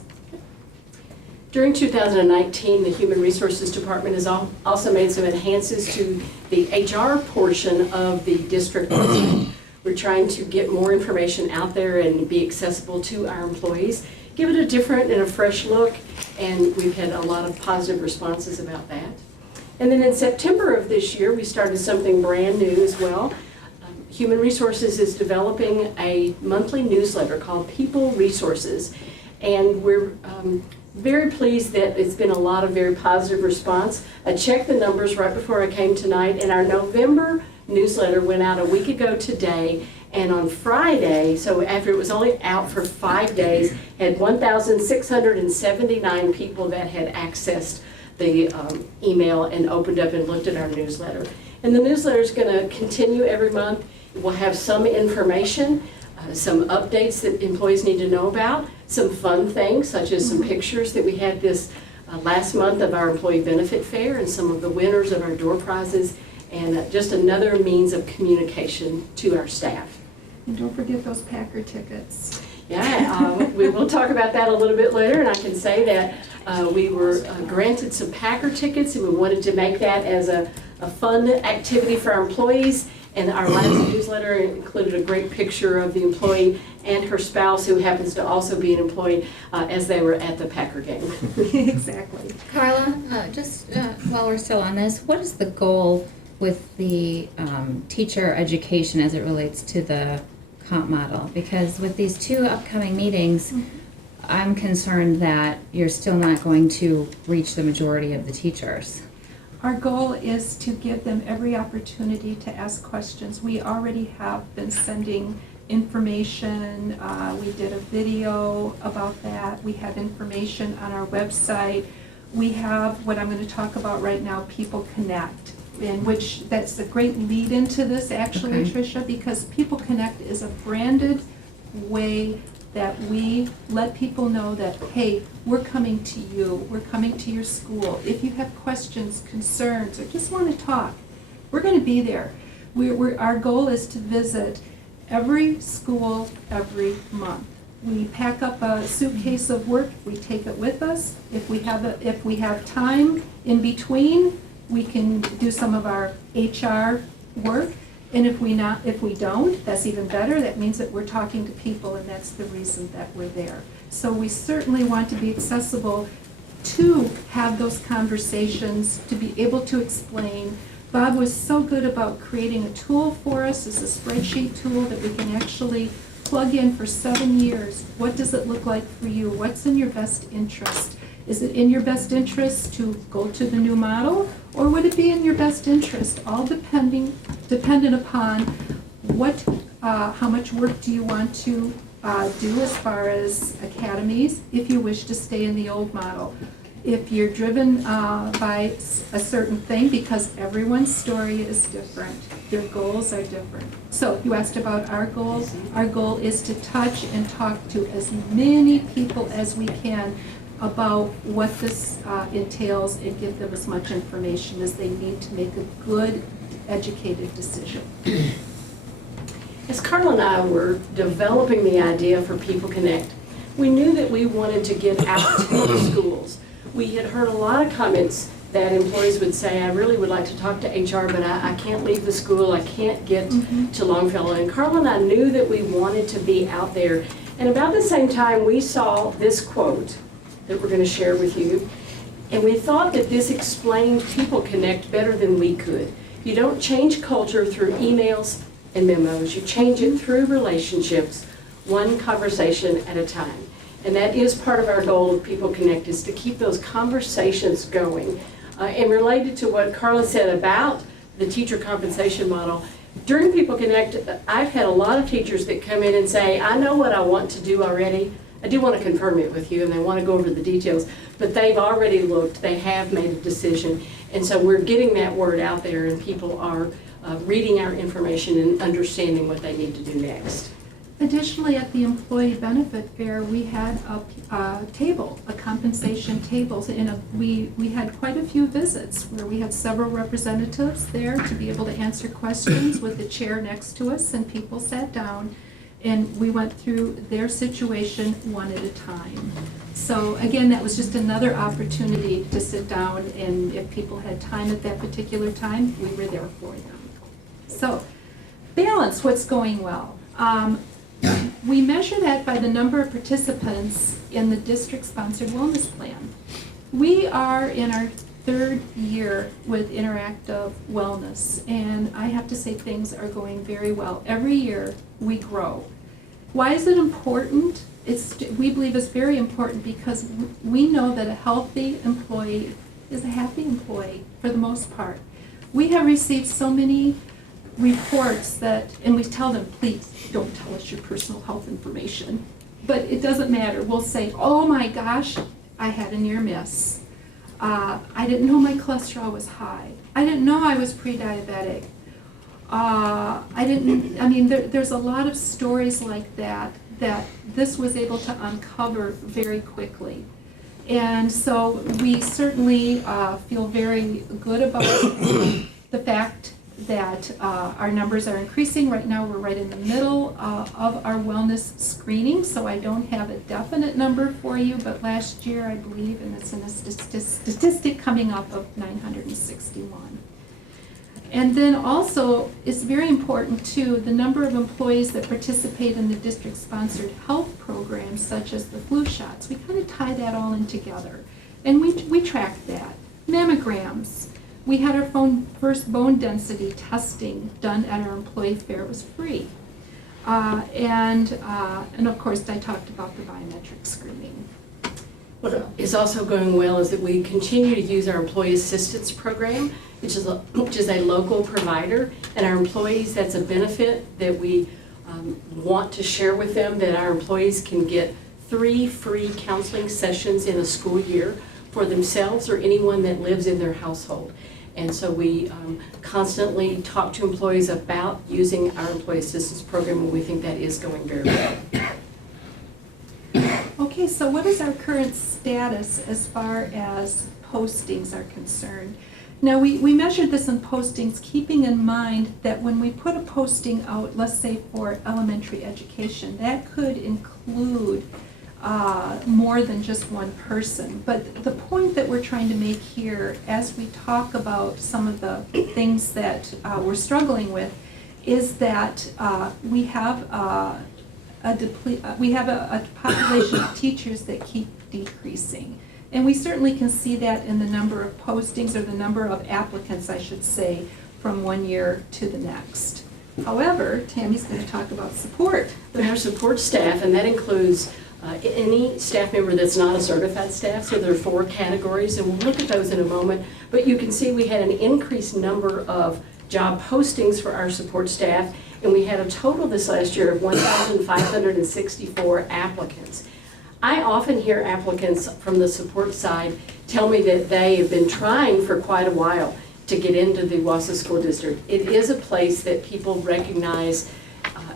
During 2019, the Human Resources Department has also made some enhances to the HR portion of the district website. We're trying to get more information out there and be accessible to our employees, give it a different and a fresh look, and we've had a lot of positive responses about that. And then in September of this year, we started something brand new as well. Human Resources is developing a monthly newsletter called People Resources. And we're very pleased that it's been a lot of very positive response. I checked the numbers right before I came tonight, and our November newsletter went out a week ago today. And on Friday, so after it was only out for 5 days, had 1,679 people that had accessed the email and opened up and looked at our newsletter. And the newsletter is going to continue every month. It will have some information, some updates that employees need to know about, some fun things such as some pictures that we had this last month of our employee benefit fair and some of the winners of our door prizes, and just another means of communication to our staff. And don't forget those Packer tickets. Yeah, we will talk about that a little bit later, and I can say that we were granted some Packer tickets, and we wanted to make that as a fun activity for our employees. And our last newsletter included a great picture of the employee and her spouse, who happens to also be an employee, as they were at the Packer game. Exactly. Carla, just while we're still on this, what is the goal with the teacher education as it relates to the comp model? Because with these 2 upcoming meetings, I'm concerned that you're still not going to reach the majority of the teachers. Our goal is to give them every opportunity to ask questions. We already have been sending information. We did a video about that. We have information on our website. We have what I'm going to talk about right now, People Connect, in which that's a great lead into this actually, Okay. Tricia, because People Connect is a branded way that we let people know that, hey, we're coming to you, we're coming to your school. If you have questions, concerns, or just want to talk, we're going to be there. Our goal is to visit every school every month. We pack up a suitcase of work, we take it with us. If we have time in between, we can do some of our HR work. And if we don't, that's even better. That means that we're talking to people, and that's the reason that we're there. So we certainly want to be accessible to have those conversations, to be able to explain. Bob was so good about creating a tool for us. It's a spreadsheet tool that we can actually plug in for 7 years. What does it look like for you? What's in your best interest? Is it in your best interest to go to the new model, or would it be in your best interest, all dependent upon what, how much work do you want to do as far as academies, if you wish to stay in the old model. If you're driven by a certain thing, because everyone's story is different, their goals are different. So you asked about our goals. Our goal is to touch and talk to as many people as we can about what this entails and give them as much information as they need to make a good, educated decision. As Carla and I were developing the idea for People Connect, we knew that we wanted to get out to the schools. We had heard a lot of comments that employees would say, I really would like to talk to HR, but I can't leave the school, I can't get to Longfellow. And Carla and I knew that we wanted to be out there. And about the same time, we saw this quote that we're going to share with you. And we thought that this explained People Connect better than we could. You don't change culture through emails and memos. You change it through relationships, one conversation at a time. And that is part of our goal of People Connect, is to keep those conversations going. And related to what Carla said about the teacher compensation model, during People Connect, I've had a lot of teachers that come in and say, I know what I want to do already. I do want to confirm it with you, and they want to go over the details, but they've already looked, they have made a decision. And so we're getting that word out there, and people are reading our information and understanding what they need to do next. Additionally, at the employee benefit fair, we had a table, a compensation table, and we had quite a few visits where we had several representatives there to be able to answer questions with the chair next to us, and people sat down and we went through their situation one at a time. So again, that was just another opportunity to sit down, and if people had time at that particular time, we were there for them. So, balance, what's going well. We measure that by the number of participants in the district-sponsored wellness plan. We are in our third year with interactive wellness, and I have to say things are going very well. Every year we grow. Why is it important? We believe it's very important because we know that a healthy employee is a happy employee for the most part. We have received so many reports that, and we tell them, please don't tell us your personal health information. But it doesn't matter. We'll say, oh my gosh, I had a near miss. I didn't know my cholesterol was high. I didn't know I was pre-diabetic. There's a lot of stories like that this was able to uncover very quickly. And so we certainly feel very good about the fact that our numbers are increasing. Right now we're right in the middle of our wellness screening, so I don't have a definite number for you, but last year I believe, and it's in a statistic coming up, of 961. And then also, it's very important too, the number of employees that participate in the district-sponsored health programs, such as the flu shots. We kind of tie that all in together. And we track that. Mammograms. We had our first bone density testing done at our employee fair. It was free. And of course, I talked about the biometric screening. What is also going well is that we continue to use our employee assistance program, which is a local provider, and our employees, that's a benefit that we want to share with them, that our employees can get 3 free counseling sessions in a school year for themselves or anyone that lives in their household. And so we constantly talk to employees about using our employee assistance program, and we think that is going very well. Okay, so what is our current status as far as postings are concerned? Now, we measured this in postings, keeping in mind that when we put a posting out, let's say for elementary education, that could include more than just one person. But the point that we're trying to make here, as we talk about some of the things that we're struggling with, is that we have a population of teachers that keep decreasing. And we certainly can see that in the number of postings, or the number of applicants, I should say, from one year to the next. However, Tammy's going to talk about support. Our support staff, and that includes any staff member that's not a certified staff, so there are 4 categories, and we'll look at those in a moment. But you can see we had an increased number of job postings for our support staff, and we had a total this last year of 1,564 applicants. I often hear applicants from the support side tell me that they have been trying for quite a while to get into the Wausau School District. It is a place that people recognize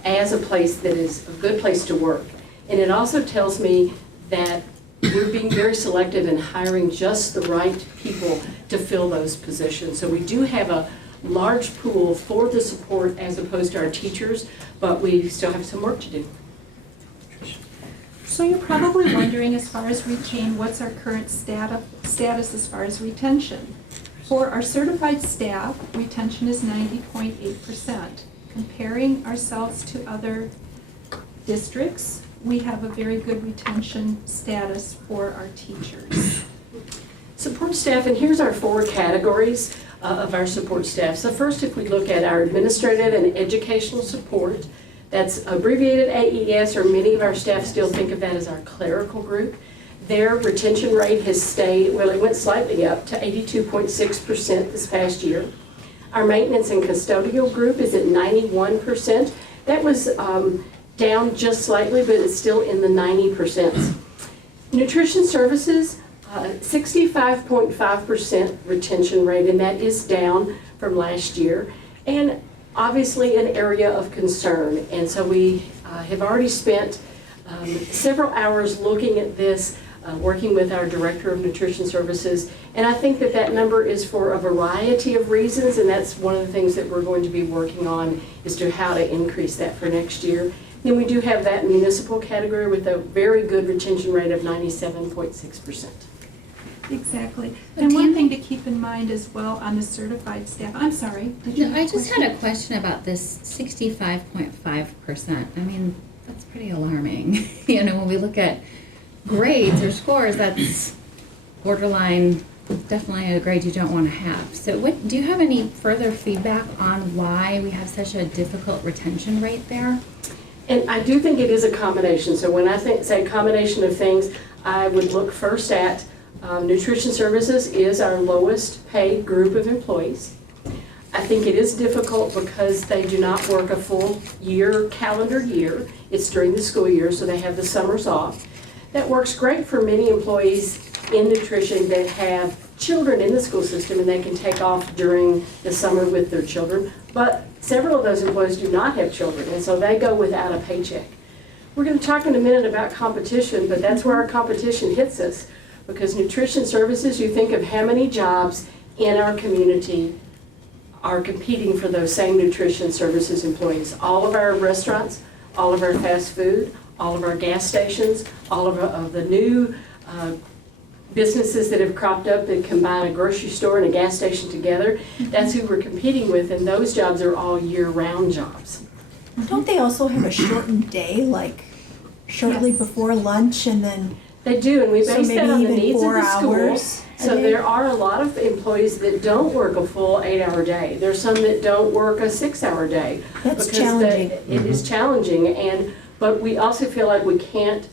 as a place that is a good place to work. And it also tells me that we're being very selective in hiring just the right people to fill those positions. So we do have a large pool for the support as opposed to our teachers, but we still have some work to do. So you're probably wondering, as far as retain, what's our current status as far as retention? For our certified staff, retention is 90.8%. Comparing ourselves to other districts, we have a very good retention status for our teachers. Support staff, and here's our 4 categories of our support staff. So first, if we look at our administrative and educational support, that's abbreviated AES, or many of our staff still think of that as our clerical group. Their retention rate has stayed, well, it went slightly up to 82.6% this past year. Our maintenance and custodial group is at 91%. That was down just slightly, but it's still in the 90%. Nutrition services, 65.5% retention rate, and that is down from last year. And obviously an area of concern, and so we have already spent several hours looking at this, working with our Director of Nutrition Services, and I think that that number is for a variety of reasons, and that's one of the things that we're going to be working on, is to how to increase that for next year. Then we do have that municipal category with a very good retention rate of 97.6%. Exactly. And one thing to keep in mind as well on the certified staff, I'm sorry, did you have I just had a question about this 65.5%. I mean, that's pretty alarming. You know, when we look at grades or scores, that's borderline definitely a grade you don't want to have. So do you have any further feedback on why we have such a difficult retention rate there? And I do think it is a combination. So when I say combination of things, I would look first at nutrition services is our lowest paid group of employees. I think it is difficult because they do not work a full year, calendar year. It's during the school year, so they have the summers off. That works great for many employees in nutrition that have children in the school system and they can take off during the summer with their children. But several of those employees do not have children, and so they go without a paycheck. We're going to talk in a minute about competition, but that's where our competition hits us. Because nutrition services, you think of how many jobs in our community are competing for those same nutrition services employees. All of our restaurants, all of our fast food, all of our gas stations, all of the new businesses that have cropped up that combine a grocery store and a gas station together, that's who we're competing with, and those jobs are all year-round jobs. Don't they also have a shortened day, like shortly before lunch and then? They do, and we base that on the needs of the school. Hours So there are a lot of employees that don't work a full 8-hour day. There's some that don't work a 6-hour day. That's challenging. It is challenging, but we also feel like we can't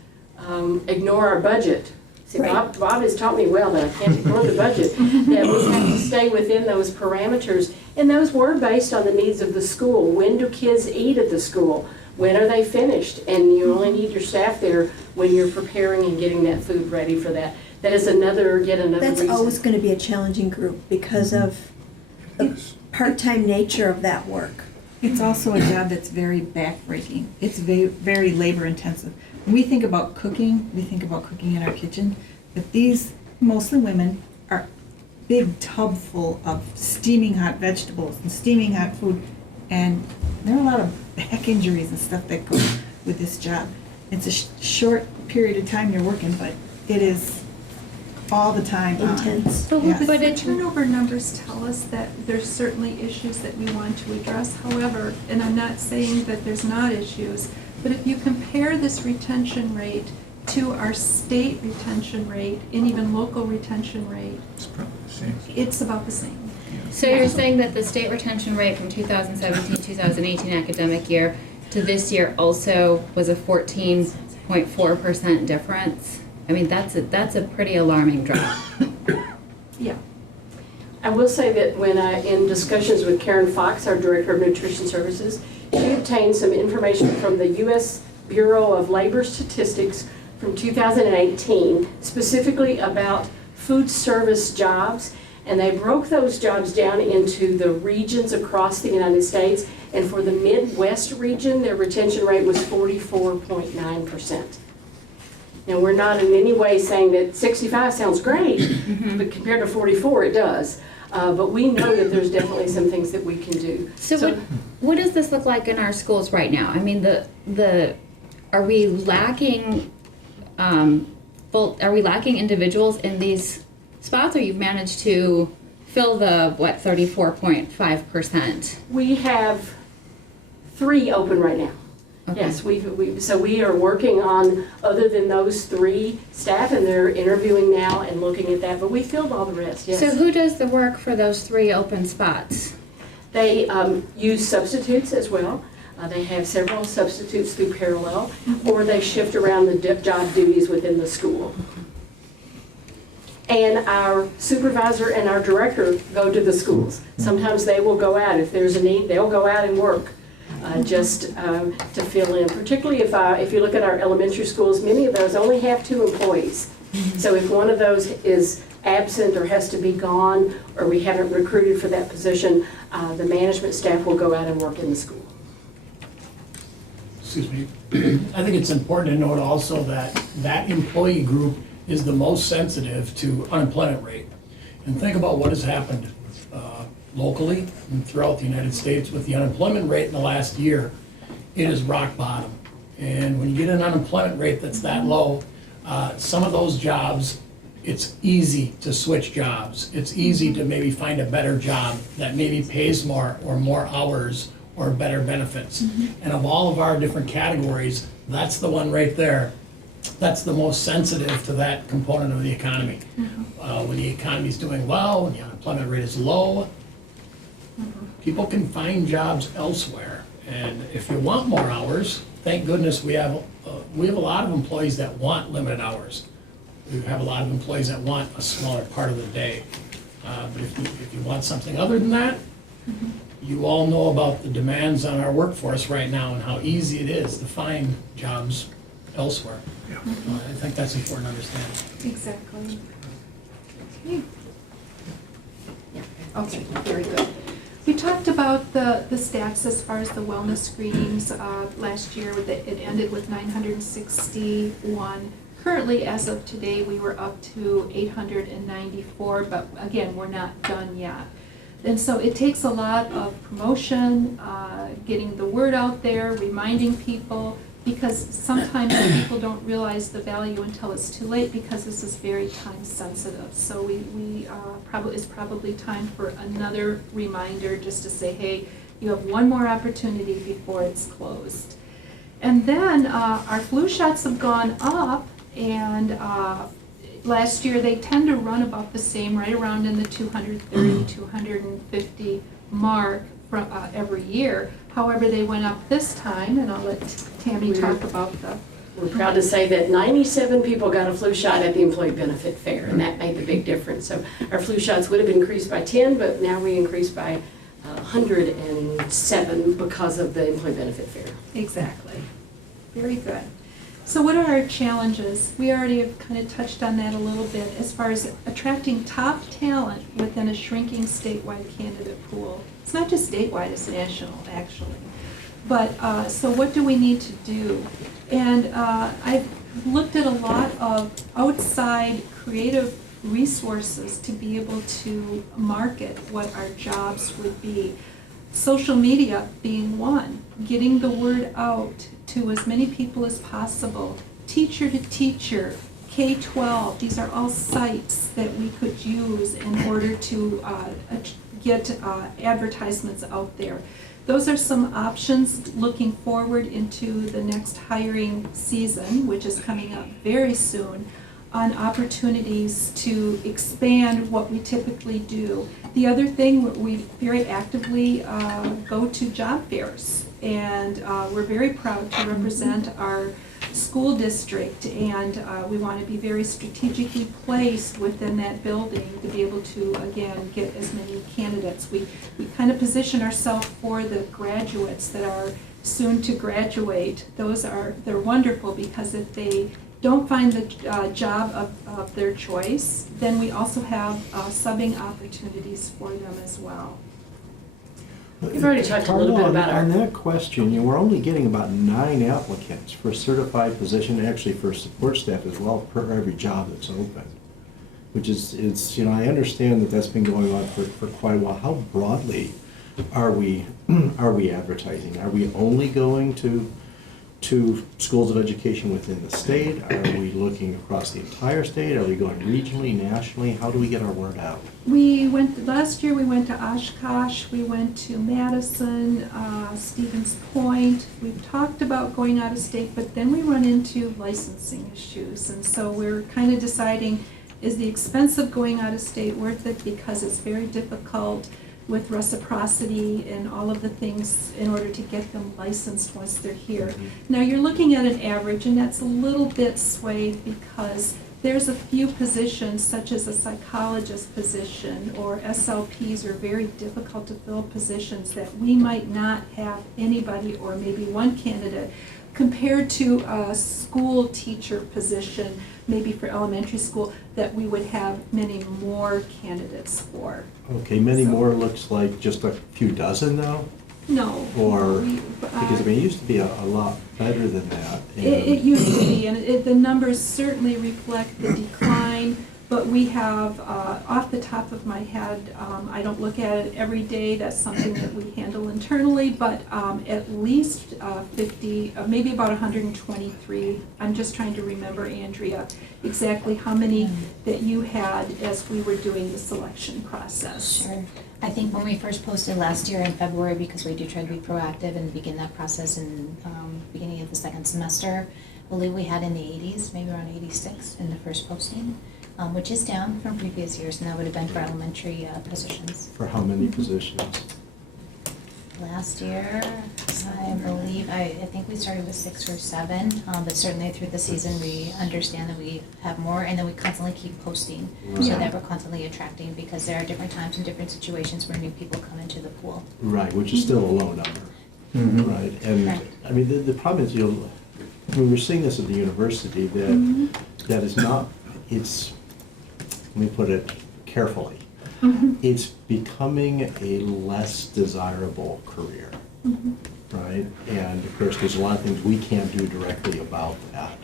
ignore our budget. See, Right. Bob has taught me well that I can't ignore the budget, that we have to stay within those parameters. And those were based on the needs of the school. When do kids eat at the school? When are they finished? And you only need your staff there when you're preparing and getting that food ready for that. That is yet another That's reason. always going to be a challenging group because of the part-time nature of that work. It's also a job that's very backbreaking. It's very, very labor intensive. When we think about cooking, we think about cooking in our kitchen, but these, mostly women, are big tub full of steaming hot vegetables and steaming hot food, and there are a lot of back injuries and stuff that go with this job. It's a short period of time you're working, but it is all the time Intense. But Yes. the turnover numbers tell us that there's certainly issues that we want to address. However, and I'm not saying that there's not issues, but if you compare this retention rate to our state retention rate and even local retention rate, It's probably the same. it's about the same. So you're saying that the state retention rate from 2017-2018 academic year to this year also was a 14.4% difference? I mean, that's a pretty alarming drop. Yeah. I will say that when in discussions with Karen Fox, our Director of Nutrition Services, she obtained some information from the U.S. Bureau of Labor Statistics from 2018, specifically about food service jobs, and they broke those jobs down into the regions across the United States, and for the Midwest region, their retention rate was 44.9%. Now, we're not in any way saying that 65 sounds great, but compared to 44, it does. But we know that there's definitely some things that we can do. So what does this look like in our schools right now? I mean, are we lacking individuals in these spots, or you've managed to fill the 34.5%? We have 3 open right now. Okay. Yes, so we are working on, other than those 3 staff, and they're interviewing now and looking at that, but we filled all the rest, yes. So who does the work for those 3 open spots? They use substitutes as well. They have several substitutes through Parallel, or they shift around the job duties within the school. And our supervisor and our director go to the schools. Sometimes they will go out. If there's a need, they'll go out and work. Just to fill in, particularly if you look at our elementary schools, many of those only have 2 employees. So if one of those is absent or has to be gone, or we haven't recruited for that position, the management staff will go out and work in the school. Excuse me. I think it's important to note also that that employee group is the most sensitive to unemployment rate. And think about what has happened locally and throughout the United States with the unemployment rate in the last year. It is rock bottom. And when you get an unemployment rate that's that low, some of those jobs, it's easy to switch jobs. It's easy to maybe find a better job that maybe pays more or more hours or better benefits. And of all of our different categories, that's the one right there that's the most sensitive to that component of the economy. When the economy's doing well, when the unemployment rate is low, people can find jobs elsewhere. And if you want more hours, thank goodness we have a lot of employees that want limited hours. We have a lot of employees that want a smaller part of the day. But if you want something other than that, you all know about the demands on our workforce right now and how easy it is to find jobs elsewhere. I think that's important to understand. Exactly. Okay, very good. We talked about the stats as far as the wellness screenings last year. It ended with 961. Currently, as of today, we were up to 894, but again, we're not done yet. And so it takes a lot of promotion, getting the word out there, reminding people, because sometimes people don't realize the value until it's too late, because this is very time sensitive. So it's probably time for another reminder, just to say, hey, you have one more opportunity before it's closed. And then our flu shots have gone up, and last year they tend to run about the same, right around in the 230, 250 mark from every year. However, they went up this time, and I'll let Tammy talk about the... We're proud to say that 97 people got a flu shot at the Employee Benefit Fair, and that made the big difference. So our flu shots would have increased by 10, but now we increased by 107 because of the Employee Benefit Fair. Exactly. Very good. So what are our challenges? We already have kind of touched on that a little bit as far as attracting top talent within a shrinking statewide candidate pool. It's not just statewide, it's national, actually. But, so what do we need to do? And I've looked at a lot of outside creative resources to be able to market what our jobs would be. Social media being one, getting the word out to as many people as possible. Teacher to teacher, K-12, these are all sites that we could use in order to get advertisements out there. Those are some options looking forward into the next hiring season, which is coming up very soon, on opportunities to expand what we typically do. The other thing, we very actively go to job fairs, and we're very proud to represent our school district, and we want to be very strategically placed within that building to be able to, again, get as many candidates. We kind of position ourselves for the graduates that are soon to graduate. They're wonderful, because if they don't find the job of their choice, then we also have subbing opportunities for them as well. You've already talked a little bit about on that question, we're only getting about 9 applicants for a certified position, actually for support staff as well, per every job that's open. Which is, I understand that that's been going on for quite a while. How broadly are we advertising? Are we only going to schools of education within the state? Are we looking across the entire state? Are we going regionally, nationally? How do we get our word out? Last year we went to Oshkosh, we went to Madison, Stevens Point. We've talked about going out of state, but then we run into licensing issues. And so we're kind of deciding, is the expense of going out of state worth it? Because it's very difficult with reciprocity and all of the things in order to get them licensed once they're here. Now you're looking at an average, and that's a little bit swayed because there's a few positions, such as a psychologist position or SLPs, are very difficult to fill positions that we might not have anybody or maybe one candidate, compared to a school teacher position, maybe for elementary school, that we would have many more candidates for. Okay, many more looks like just a few dozen now? No. Or, because it used to be a lot better than that. It used to be, and the numbers certainly reflect the decline, but we have, off the top of my head, I don't look at it every day, that's something that we handle internally, but at least 50, maybe about 123. I'm just trying to remember, Andrea, exactly how many that you had as we were doing the selection process. Sure. I think when we first posted last year in February, because we do try to be proactive and begin that process in beginning of the second semester, believe we had in the 80s, maybe around 86 in the first posting, which is down from previous years, and that would have been for elementary positions. For how many positions? Last year, I believe, I think we started with 6 or 7, but certainly through the season, we understand that we have more, and then we constantly keep posting, so that we're constantly attracting, because there are different times and different situations where new people come into the pool. Right, which is still a low number, right? And, Right. I mean, the problem is, we're seeing this at the university, that that is not, it's, let me put it carefully, it's becoming a less desirable career, right? And of course, there's a lot of things we can't do directly about that.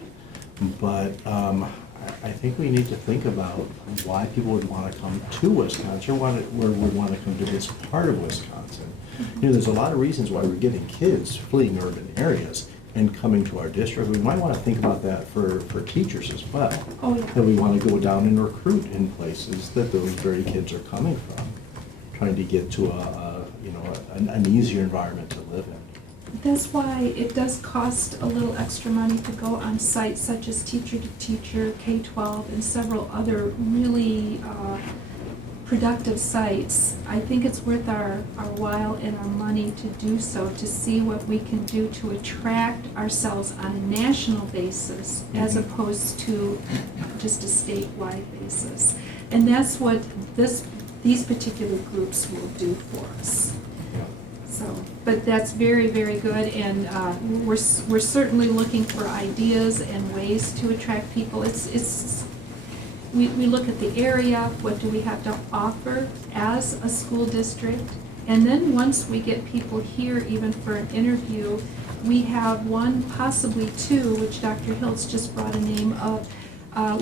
But I think we need to think about why people would want to come to Wisconsin, or would want to come to this part of Wisconsin. You know, there's a lot of reasons why we're getting kids fleeing urban areas and coming to our district. We might want to think about that for teachers as well. Oh, yeah. That we want to go down and recruit in places that those very kids are coming from, trying to get to an easier environment to live in. That's why it does cost a little extra money to go on sites such as Teacher to Teacher, K-12, and several other really productive sites. I think it's worth our while and our money to do so, to see what we can do to attract ourselves on a national basis as opposed to just a statewide basis. And that's what these particular groups will do for us. So, but that's very, very good, and we're certainly looking for ideas and ways to attract people. We look at the area, what do we have to offer as a school district, and then once we get people here, even for an interview, we have one, possibly two, which Dr. Hiltz just brought a name of,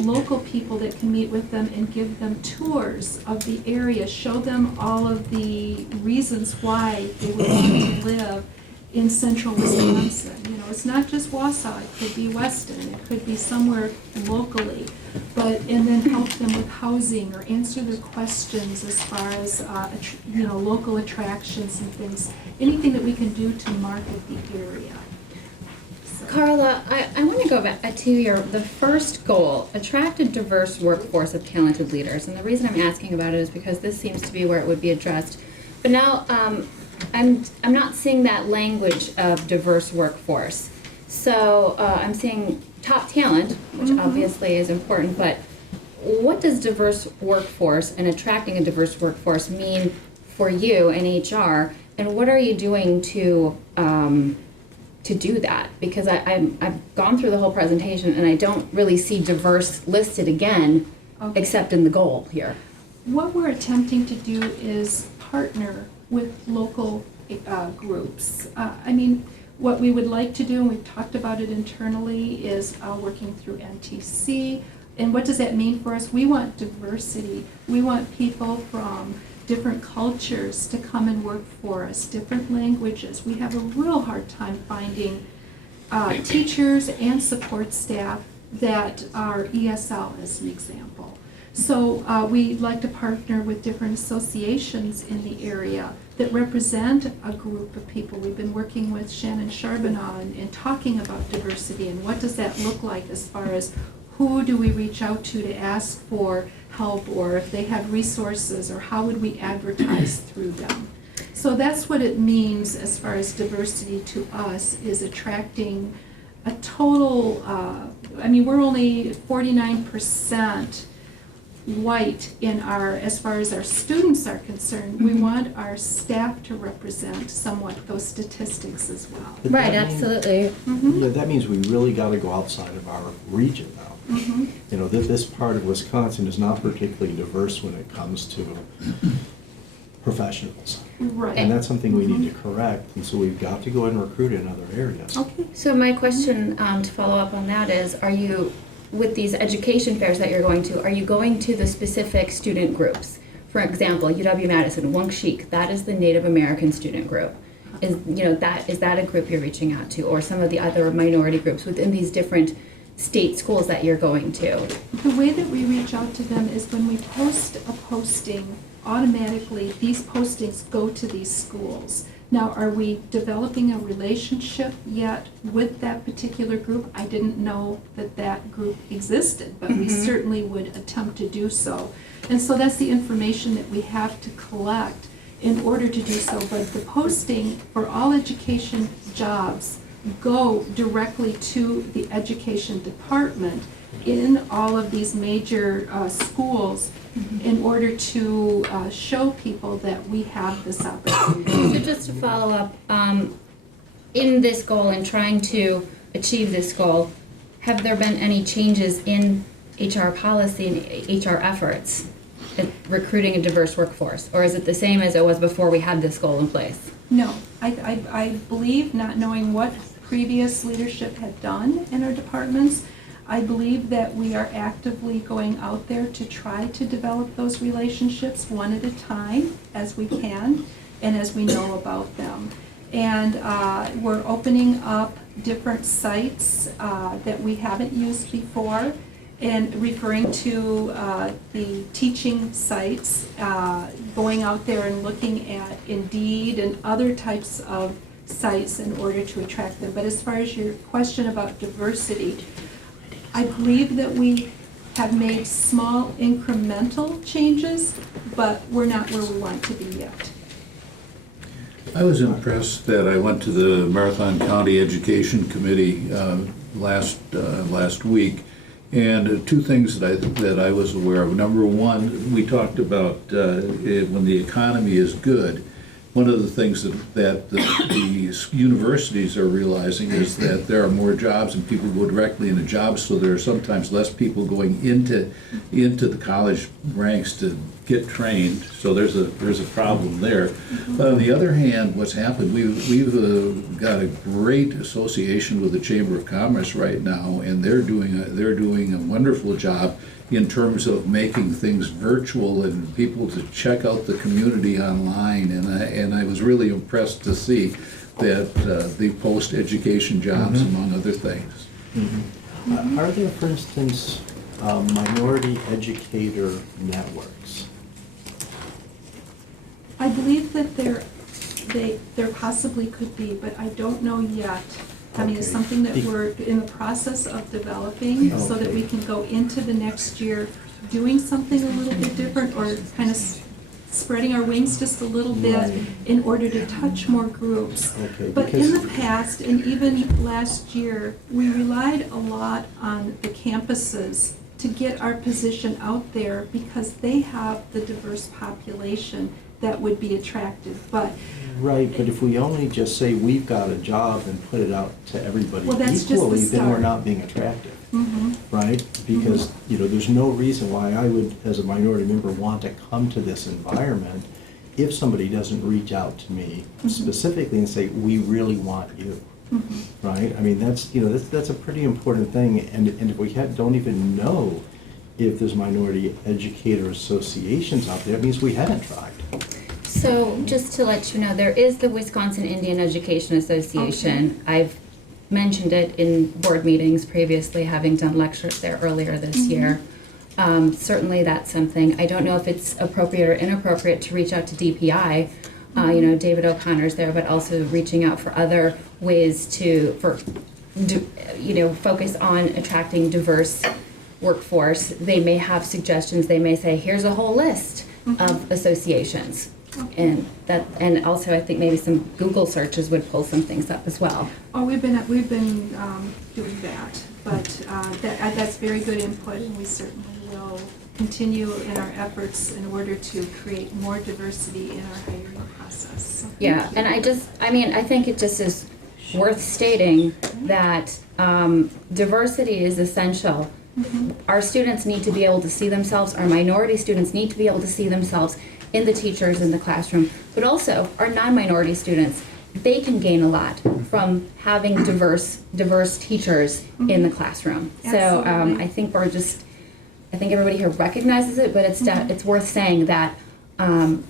local people that can meet with them and give them tours of the area, show them all of the reasons why they would want to live in central Wisconsin. You know, it's not just Wausau, it could be Weston, it could be somewhere locally, and then help them with housing or answer their questions as far as, local attractions and things, anything that we can do to market the area. Carla, I want to go back to the first goal, attract a diverse workforce of talented leaders. And the reason I'm asking about it is because this seems to be where it would be addressed. But now I'm not seeing that language of diverse workforce. So I'm seeing top talent, which obviously is important, but what does diverse workforce and attracting a diverse workforce mean for you in HR? And what are you doing to do that? Because I've gone through the whole presentation and I don't really see diverse listed again, except in the goal here. What we're attempting to do is partner with local groups. What we would like to do, and we've talked about it internally, is working through NTC. And what does that mean for us? We want diversity. We want people from different cultures to come and work for us, different languages. We have a real hard time finding teachers and support staff that are ESL, as an example. So we'd like to partner with different associations in the area that represent a group of people. We've been working with Shannon Charbonneau and talking about diversity and what does that look like as far as who do we reach out to ask for help, or if they have resources, or how would we advertise through them. So that's what it means as far as diversity to us, is attracting a total, we're only 49% white in as far as our students are concerned. We want our staff to represent somewhat those statistics as well. Right, absolutely. Yeah, that means we really got to go outside of our region now. You know, this part of Wisconsin is not particularly diverse when it comes to professionals. Right. And that's something we need to correct, and so we've got to go and recruit in other areas. Okay. So my question to follow up on that is, are you, with these education fairs that you're going to, are you going to the specific student groups? For example, UW-Madison, Wunk-Sheik, that is the Native American student group. Is that a group you're reaching out to, or some of the other minority groups within these different state schools that you're going to? The way that we reach out to them is when we post a posting, automatically these postings go to these schools. Now, are we developing a relationship yet with that particular group? I didn't know that that group existed, but we certainly would attempt to do so. And so that's the information that we have to collect in order to do so. But the posting for all education jobs go directly to the education department in all of these major schools in order to show people that we have this opportunity. So just to follow up, in this goal and trying to achieve this goal, have there been any changes in HR policy and HR efforts at recruiting a diverse workforce? Or is it the same as it was before we had this goal in place? No, I believe, not knowing what previous leadership had done in our departments, I believe that we are actively going out there to try to develop those relationships one at a time as we can and as we know about them. And we're opening up different sites that we haven't used before, and referring to the teaching sites, going out there and looking at Indeed and other types of sites in order to attract them. But as far as your question about diversity, I believe that we have made small incremental changes, but we're not where we want to be yet. I was impressed that I went to the Marathon County Education Committee last week, and two things that I was aware of. Number one, we talked about when the economy is good. One of the things that the universities are realizing is that there are more jobs and people go directly into jobs, so there are sometimes less people going into the college ranks to get trained. So there's a problem there. But on the other hand, what's happened, we've got a great association with the Chamber of Commerce right now, and they're doing a wonderful job in terms of making things virtual and people to check out the community online. And I was really impressed to see that they post education jobs, among other things. Are there, for instance, minority educator networks? I believe that there possibly could be, but I don't know yet. I mean, it's something that we're in the process of developing so that we can go into the next year doing something a little bit different, or kind of spreading our wings just a little bit in order to touch more groups. But in the past, and even last year, we relied a lot on the campuses to get our position out there because they have the diverse population that would be attractive. Right, but if we only just say we've got a job and put it out to everybody that's equally, just the then we're start. not being attractive, right? Because there's no reason why I would, as a minority member, want to come to this environment if somebody doesn't reach out to me specifically and say, we really want you, right? I mean, that's a pretty important thing, and if we don't even know if there's minority educator associations out there, it means we haven't tried. So just to let you know, there is the Wisconsin Indian Education Association. I've mentioned it in board meetings previously, having done lectures there earlier this year. Certainly that's something. I don't know if it's appropriate or inappropriate to reach out to DPI. David O'Connor's there, but also reaching out for other ways focus on attracting diverse workforce. They may have suggestions. They may say, here's a whole list of associations. And also I think maybe some Google searches would pull some things up as well. Oh, we've been doing that, but that's very good input, and we certainly will continue in our efforts in order to create more diversity in our hiring process. Yeah, and I think it just is worth stating that diversity is essential. Our students need to be able to see themselves, our minority students need to be able to see themselves in the teachers in the classroom, but also our non-minority students, they can gain a lot from having diverse teachers in the classroom. So I think everybody here recognizes it, but it's worth saying that I'm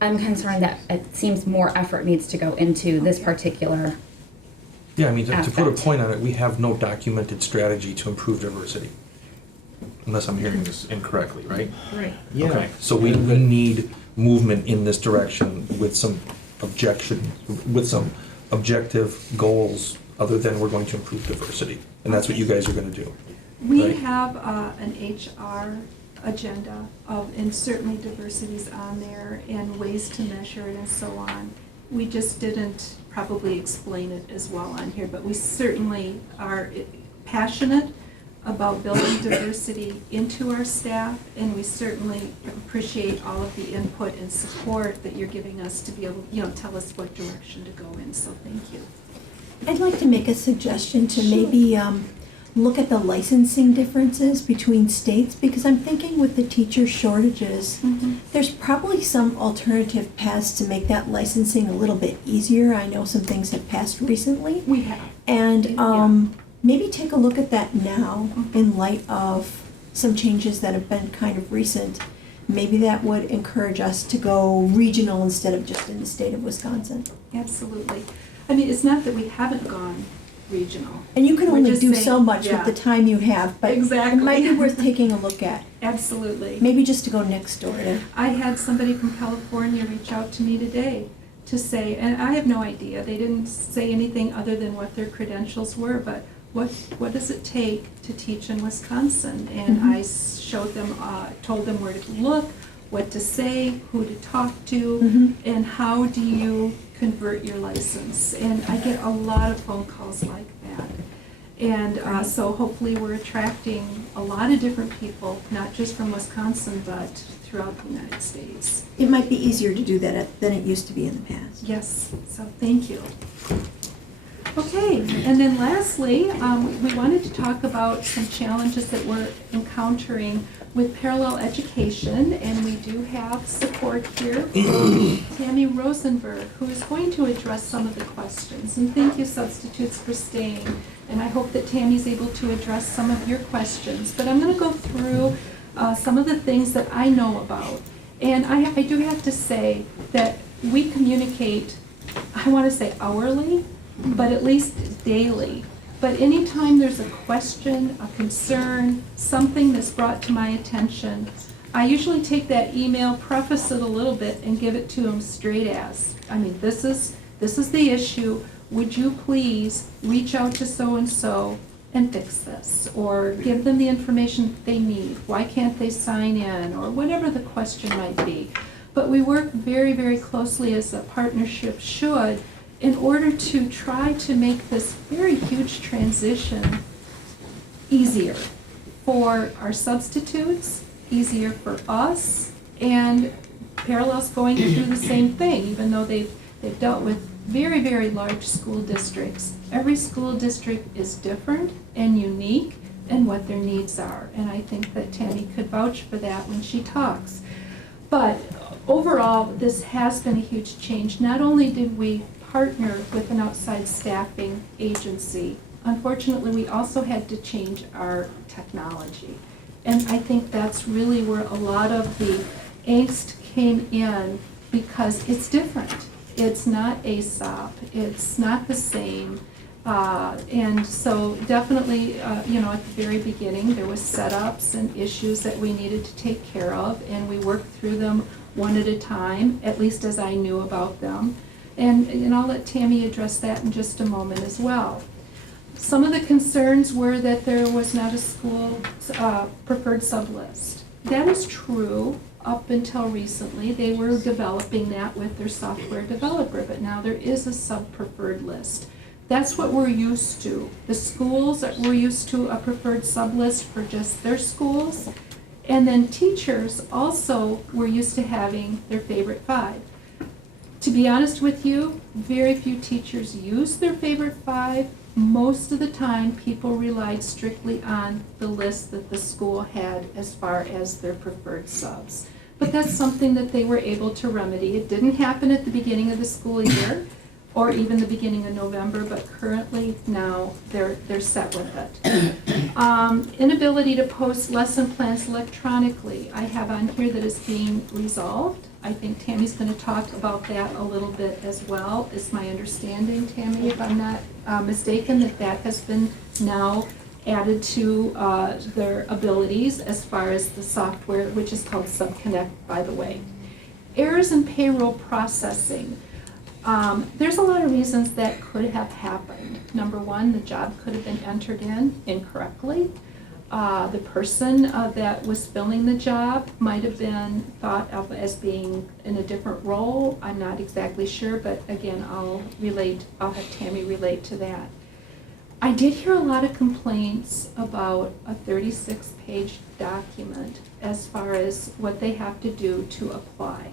concerned that it seems more effort needs to go into this particular Yeah, I mean, to put a aspect. point on it, we have no documented strategy to improve diversity. Unless I'm hearing this incorrectly, right? Right. Yeah. Okay, so we need movement in this direction with some with some objective goals other than we're going to improve diversity. And that's what you guys are gonna do. We right? have an HR agenda and certainly diversity's on there and ways to measure it and so on. We just didn't probably explain it as well on here, but we certainly are passionate about building diversity into our staff, and we certainly appreciate all of the input and support that you're giving us to be able, tell us what direction to go in, so thank you. I'd like to make a suggestion to maybe look at the licensing differences between states, because I'm thinking with the teacher shortages, there's probably some alternative paths to make that licensing a little bit easier. I know some things have passed recently. We have. And maybe take a look at that now in light of some changes that have been kind of recent. Maybe that would encourage us to go regional instead of just in the state of Wisconsin. Absolutely. I mean, it's not that we haven't gone regional. And you can We're only just do saying- so much yeah. with the time you have, but Exactly. it might be worth taking a look at. Absolutely. Maybe just to go next door to. I had somebody from California reach out to me today to say, and I have no idea, they didn't say anything other than what their credentials were, but what does it take to teach in Wisconsin? And I showed them, told them where to look, what to say, who to talk to, and how do you convert your license. And I get a lot of phone calls like that. And so hopefully we're attracting a lot of different people, not just from Wisconsin, but throughout the United States. It might be easier to do that than it used to be in the past. Yes, so thank you. Okay, and then lastly, we wanted to talk about some challenges that we're encountering with parallel education, and we do have support here from Tammy Rosenberg, who is going to address some of the questions. And thank you, substitutes, for staying. And I hope that Tammy's able to address some of your questions. But I'm going to go through some of the things that I know about. And I do have to say that we communicate, I want to say hourly, but at least daily. But anytime there's a question, a concern, something that's brought to my attention, I usually take that email, preface it a little bit, and give it to them straight as. I mean, this is the issue. Would you please reach out to so-and-so and fix this? Or give them the information they need. Why can't they sign in? Or whatever the question might be. But we work very, very closely, as a partnership should, in order to try to make this very huge transition easier for our substitutes, easier for us, and Parallel's going to do the same thing, even though they've dealt with very, very large school districts. Every school district is different and unique in what their needs are, and I think that Tammy could vouch for that when she talks. But overall, this has been a huge change. Not only did we partner with an outside staffing agency, unfortunately, we also had to change our technology. And I think that's really where a lot of the angst came in, because it's different. It's not ASAP, it's not the same. And so definitely, at the very beginning, there was setups and issues that we needed to take care of, and we worked through them one at a time, at least as I knew about them. And I'll let Tammy address that in just a moment as well. Some of the concerns were that there was not a school preferred sub list. That is true up until recently. They were developing that with their software developer, but now there is a sub preferred list. That's what we're used to. The schools that we're used to a preferred sub list for just their schools. And then teachers also were used to having their favorite 5. To be honest with you, very few teachers use their favorite 5. Most of the time, people relied strictly on the list that the school had as far as their preferred subs. But that's something that they were able to remedy. It didn't happen at the beginning of the school year or even the beginning of November, but currently now they're set with it. Inability to post lesson plans electronically, I have on here that is being resolved. I think Tammy's going to talk about that a little bit as well. It's my understanding, Tammy, if I'm not mistaken, that has been now added to their abilities as far as the software, which is called SubConnect, by the way. Errors in payroll processing. There's a lot of reasons that could have happened. Number one, the job could have been entered in incorrectly. The person that was filling the job might have been thought of as being in a different role. I'm not exactly sure, but again, I'll have Tammy relate to that. I did hear a lot of complaints about a 36-page document as far as what they have to do to apply.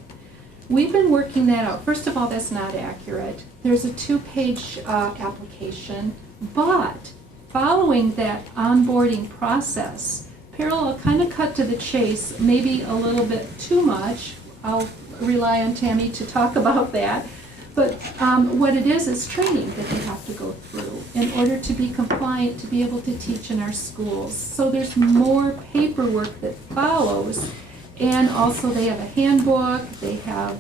We've been working that out. First of all, that's not accurate. There's a 2-page application, but following that onboarding process, Parallel kind of cut to the chase, maybe a little bit too much. I'll rely on Tammy to talk about that. But what it is training that they have to go through in order to be compliant, to be able to teach in our schools. So there's more paperwork that follows. And also they have a handbook, they have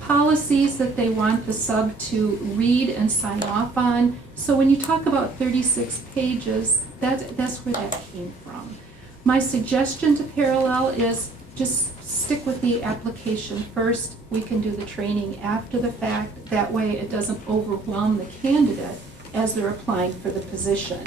policies that they want the sub to read and sign off on. So when you talk about 36 pages, that's where that came from. My suggestion to Parallel is just stick with the application first. We can do the training after the fact. That way it doesn't overwhelm the candidate as they're applying for the position.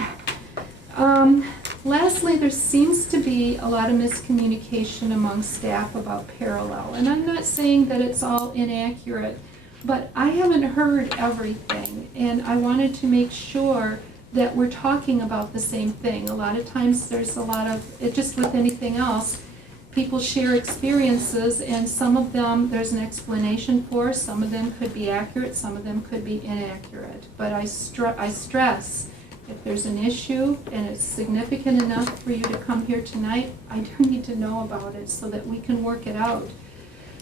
Lastly, there seems to be a lot of miscommunication among staff about Parallel. And I'm not saying that it's all inaccurate, but I haven't heard everything. And I wanted to make sure that we're talking about the same thing. A lot of times there's a lot of, just with anything else, people share experiences, and some of them there's an explanation for. Some of them could be accurate, some of them could be inaccurate. But I stress, if there's an issue and it's significant enough for you to come here tonight, I do need to know about it so that we can work it out.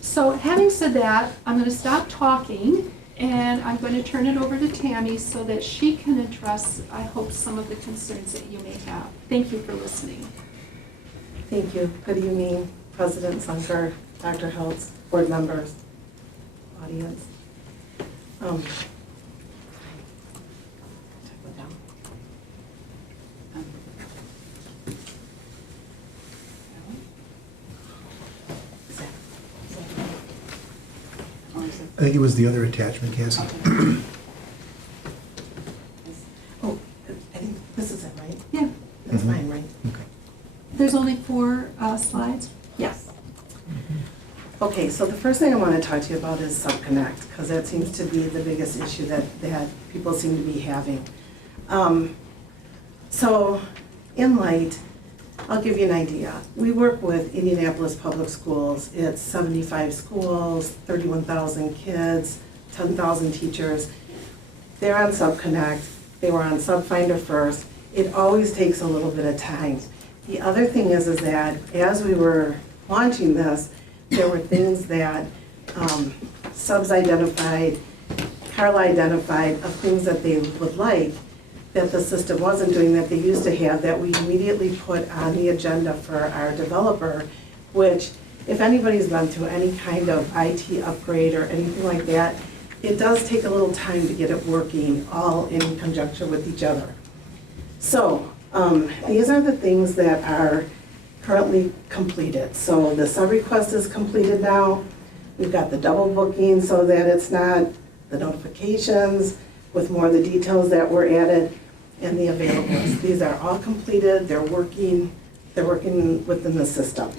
So having said that, I'm going to stop talking and I'm going to turn it over to Tammy so that she can address, I hope, some of the concerns that you may have. Thank you for listening. Thank you. Good evening, President Sunker, Dr. Heltz, board members, audience. I think it was the other attachment, Cassie. Oh, I think this is it, right? Yeah. That's fine, right? Okay. There's only 4 slides? Yes. Okay, so the first thing I want to talk to you about is SubConnect, because that seems to be the biggest issue that people seem to be having. So in light, I'll give you an idea. We work with Indianapolis Public Schools. It's 75 schools, 31,000 kids, 10,000 teachers. They're on SubConnect. They were on SubFinder first. It always takes a little bit of time. The other thing is that as we were launching this, there were things that subs identified, Carla identified, of things that they would like that the system wasn't doing that they used to have, that we immediately put on the agenda for our developer, which if anybody's been through any kind of IT upgrade or anything like that, it does take a little time to get it working all in conjunction with each other. So these are the things that are currently completed. So the sub-request is completed now. We've got the double booking so that it's not the notifications with more of the details that were added, and the availables. These are all completed. They're working within the system.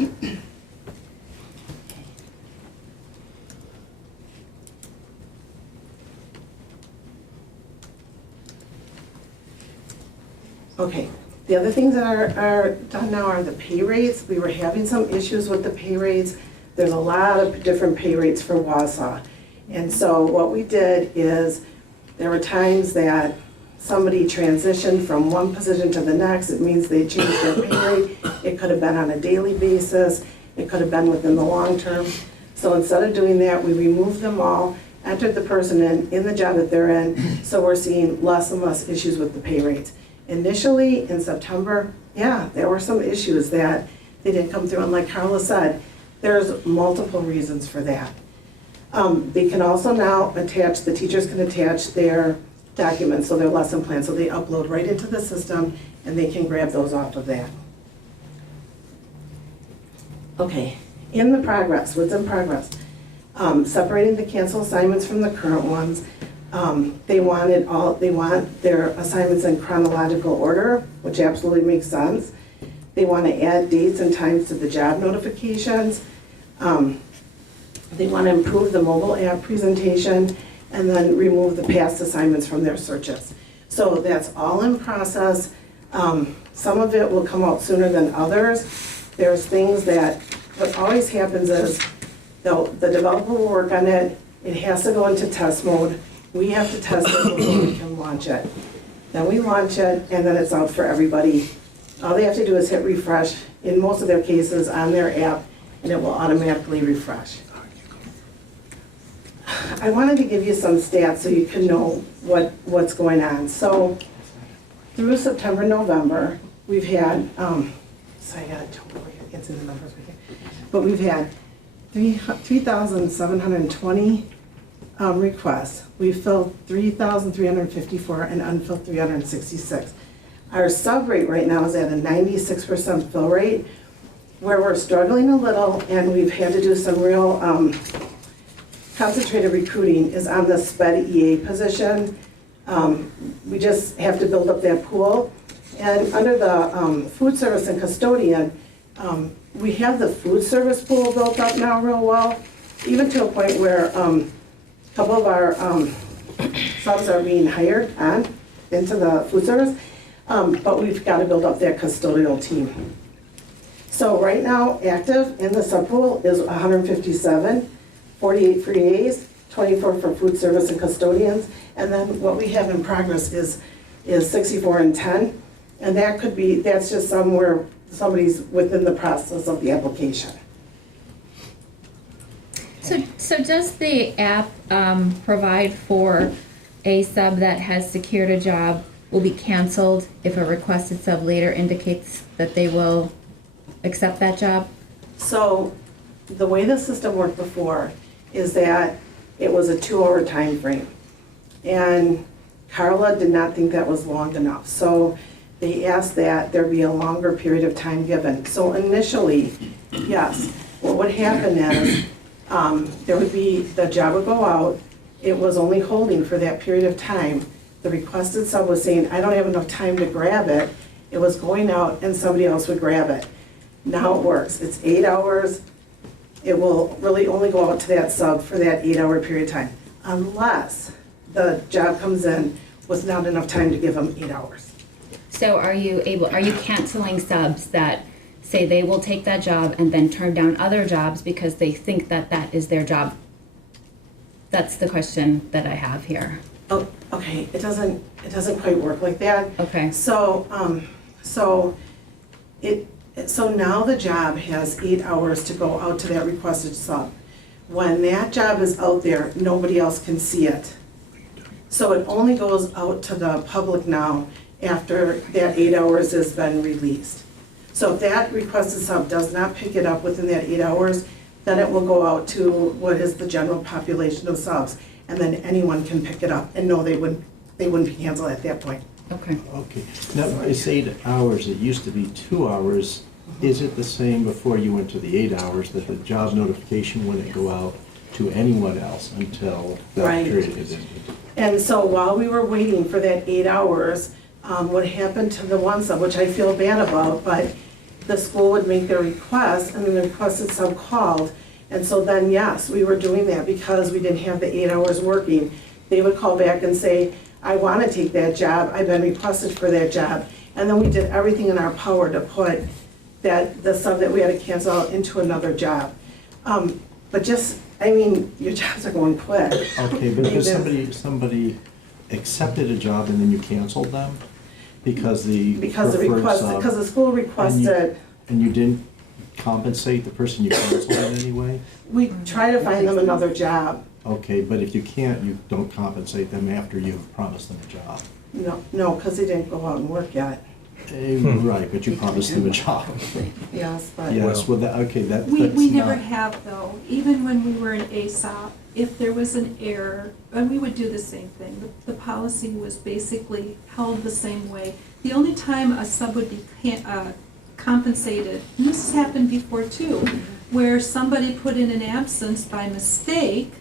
Okay, the other things that are done now are the pay rates. We were having some issues with the pay rates. There's a lot of different pay rates for Wausau. And so what we did is there were times that somebody transitioned from one position to the next. It means they changed their pay rate. It could have been on a daily basis. It could have been within the long term. So instead of doing that, we removed them all, entered the person in the job that they're in, so we're seeing less and less issues with the pay rates. Initially, in September, yeah, there were some issues that they didn't come through, and like Carla said, there's multiple reasons for that. They can also now attach, the teachers can attach their documents, so their lesson plan, so they upload right into the system and they can grab those off of that. Okay, in the progress, what's in progress? separating the canceled assignments from the current ones. They want their assignments in chronological order, which absolutely makes sense. They want to add dates and times to the job notifications. They want to improve the mobile app presentation and then remove the past assignments from their searches. So that's all in process. Some of it will come out sooner than others. There's things that, what always happens is the developer will work on it. It has to go into test mode. We have to test it before we can launch it. Then we launch it and then it's out for everybody. All they have to do is hit refresh, in most of their cases, on their app, and it will automatically refresh. I wanted to give you some stats so you can know what's going on. So through September, November, we've had, so I got to over here, get to the numbers right here. But we've had 3,720 requests. We've filled 3,354 and unfilled 366. Our sub rate right now is at a 96% fill rate, where we're struggling a little and we've had to do some real concentrated recruiting is on the SPED EA position. We just have to build up that pool. And under the food service and custodian, we have the food service pool built up now real well, even to a point where a couple of our subs are being hired on into the food service, but we've got to build up that custodial team. So right now, active in the sub pool is 157, 48 for EAs, 24 for food service and custodians, and then what we have in progress is 64 and 10, and that could be, that's just somewhere somebody's within the process of the application. So does the app provide for a sub that has secured a job will be canceled if a requested sub later indicates that they will accept that job? So the way the system worked before is that it was a 2-hour time frame. And Carla did not think that was long enough. So they asked that there be a longer period of time given. So initially, yes, what would happen is there would be, the job would go out, it was only holding for that period of time. The requested sub was saying, I don't have enough time to grab it. It was going out and somebody else would grab it. Now it works, it's 8 hours. It will really only go out to that sub for that 8-hour period of time, unless the job comes in with not enough time to give them 8 hours. So are you canceling subs that say they will take that job and then turn down other jobs because they think that that is their job? That's the question that I have here. Oh, okay, it doesn't quite work like that. Okay. So now the job has 8 hours to go out to that requested sub. When that job is out there, nobody else can see it. So it only goes out to the public now after that 8 hours has been released. So if that requested sub does not pick it up within that 8 hours, then it will go out to what is the general population of subs, and then anyone can pick it up, and no, they wouldn't be canceled at that point. Okay. Okay. Now, it's 8 hours. It used to be 2 hours. Is it the same before you went to the 8 hours that the job notification wouldn't go out to anyone else until that Right. period is ended? And so while we were waiting for that 8 hours, what happened to the one sub, which I feel bad about, but the school would make their request, and then the requested sub called. And so then, yes, we were doing that because we didn't have the 8 hours working. They would call back and say, I want to take that job, I've been requested for that job. And then we did everything in our power to put the sub that we had to cancel out into another job. But just, I mean, your jobs are going quick. Okay, but if somebody accepted a job and then you canceled them because the school requested. And you didn't compensate the person you canceled in any way? We try to find them another job. Okay, but if you can't, you don't compensate them after you've promised them a job. No, because they didn't go out and work yet. Right, but you promised them a job. Yes, but. Yes, well, that's We never not- have though, even when we were in ASOP, if there was an error, and we would do the same thing. The policy was basically held the same way. The only time a sub would be compensated, and this has happened before too, where somebody put in an absence by mistake,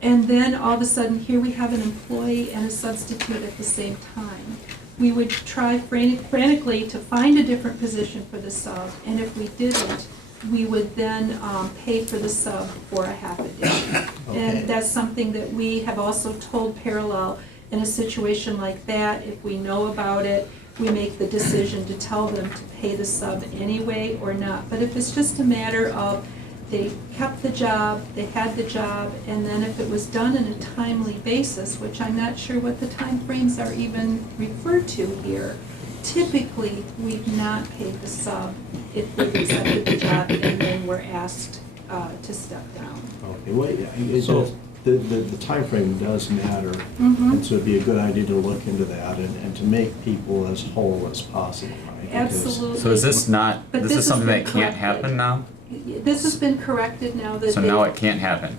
and then all of a sudden, here we have an employee and a substitute at the same time. We would try frantically to find a different position for the sub, and if we didn't, we would then pay for the sub for a half a day. And that's something that we have also told Parallel in a situation like that. If we know about it, we make the decision to tell them to pay the sub anyway or not. But if it's just a matter of they kept the job, they had the job, and then if it was done in a timely basis, which I'm not sure what the time frames are even referred to here, typically we've not paid the sub if they've accepted the job and then were asked to step down. Okay, well, the timeframe does matter, Mhm. and so it'd be a good idea to look into that and to make people as whole as possible, right? Because- Absolutely. So is this not, But this is something has that been can't corrected. happen now? This has been corrected now that So they, now it can't happen?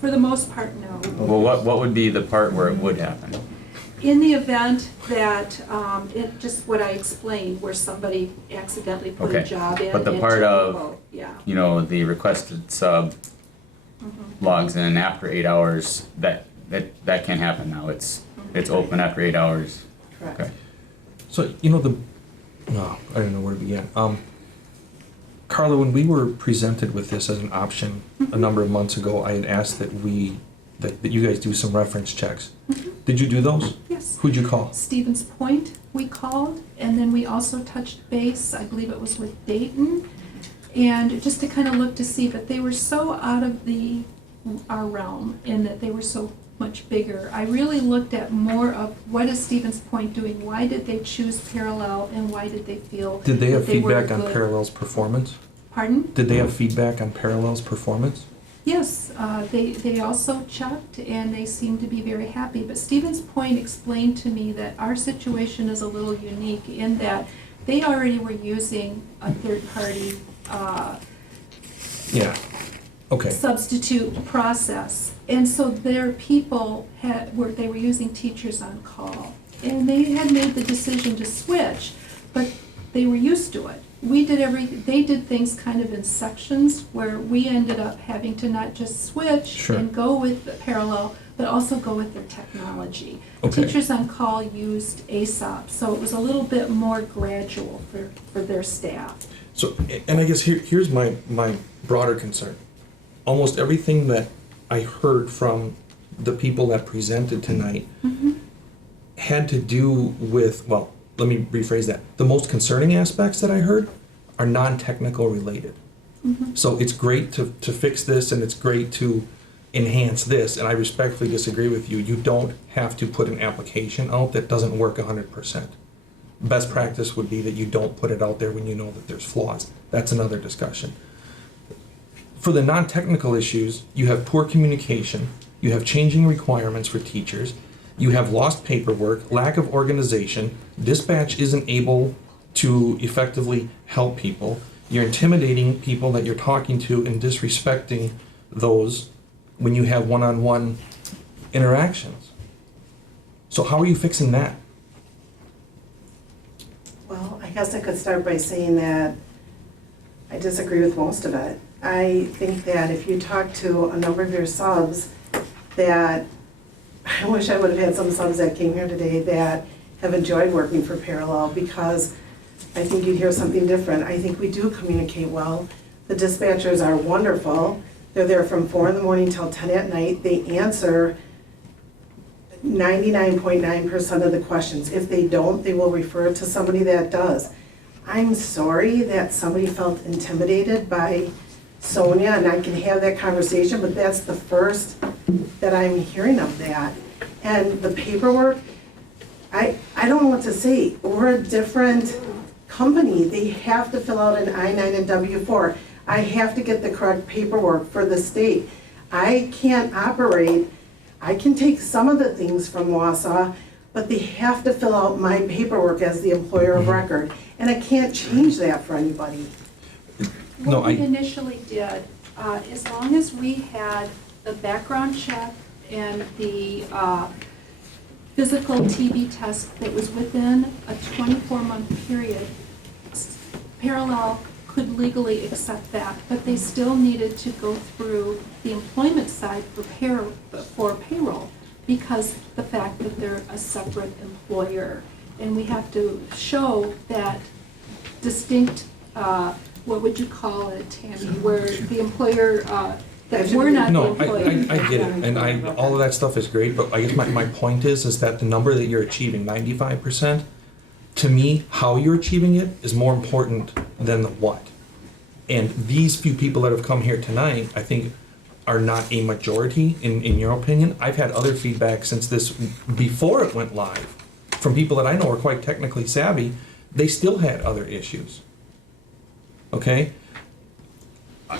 for the most part, no. Well, what would be the part where it would happen? In the event that, just what I explained, where somebody accidentally put a Okay, job in. but the and part took of, a vote, yeah. you know, the requested sub logs in after 8 hours, that can't happen now. It's open after 8 hours. Correct. Okay. So, you know, I don't know where to begin. Carla, when we were presented with this as an option a number of months ago, I had asked that you guys do some reference checks. Did you do those? Yes. Who'd you call? Stevens Point, we called, and then we also touched base, I believe it was with Dayton, and just to kind of look to see, but they were so out of our realm in that they were so much bigger. I really looked at more of what is Stevens Point doing, why did they choose Parallel, and why did they feel Did they have that were feedback on good. Parallel's performance? Pardon? Did they have feedback on Parallel's performance? Yes, they also checked and they seemed to be very happy. But Stevens Point explained to me that our situation is a little unique in that they already were using a third-party Yeah. Okay. substitute process. And so their people they were using teachers on call. And they had made the decision to switch, but they were used to it. They did things kind of in sections where we ended up having to not just switch Sure. and go with the Parallel, but also go with their technology. Okay. Teachers on call used ASOP, so it was a little bit more gradual for their staff. So, and I guess here's my broader concern. Almost everything that I heard from the people that presented tonight had to do with, well, let me rephrase that. The most concerning aspects that I heard are non-technical related. So it's great to fix this and it's great to enhance this, and I respectfully disagree with you. You don't have to put an application out that doesn't work 100%. Best practice would be that you don't put it out there when you know that there's flaws. That's another discussion. For the non-technical issues, you have poor communication, you have changing requirements for teachers, you have lost paperwork, lack of organization, dispatch isn't able to effectively help people, you're intimidating people that you're talking to and disrespecting those when you have one-on-one interactions. So how are you fixing that? Well, I guess I could start by saying that I disagree with most of it. I think that if you talk to a number of your subs, that I wish I would have had some subs that came here today that have enjoyed working for Parallel, because I think you'd hear something different. I think we do communicate well. The dispatchers are wonderful. They're there from 4 in the morning till 10 at night. They answer 99.9% of the questions. If they don't, they will refer to somebody that does. I'm sorry that somebody felt intimidated by Sonia, and I can have that conversation, but that's the first that I'm hearing of that. And the paperwork, I don't know what to say. We're a different company. They have to fill out an I-9 and W-4. I have to get the correct paperwork for the state. I can't operate. I can take some of the things from Wausau, but they have to fill out my paperwork as the employer of record, and I can't change that for anybody. What we initially did, as long as we had the background check and the physical TB test that was within a 24-month period, Parallel could legally accept that, but they still needed to go through the employment side for payroll because the fact that they're a separate employer. And we have to show that distinct, what would you call it, Tammy, where the employer, that we're not the No, employer. I get it, and all of that stuff is great, but I guess my point is that the number that you're achieving, 95%, to me, how you're achieving it is more important than the what. And these few people that have come here tonight, I think, are not a majority, in your opinion. I've had other feedback since this, before it went live, from people that I know are quite technically savvy. They still had other issues. Okay?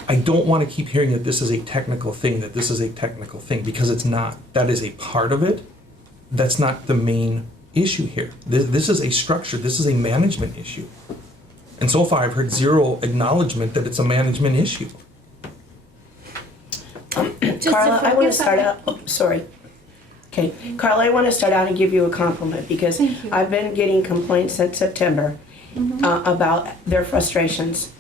I don't want to keep hearing that this is a technical thing, because it's not. That is a part of it. That's not the main issue here. This is a structure, this is a management issue. And so far I've heard zero acknowledgement that it's a management issue. Carla, I want to start out, Okay, Carla, I want to start out and give you a compliment because I've been getting complaints since September about their frustrations.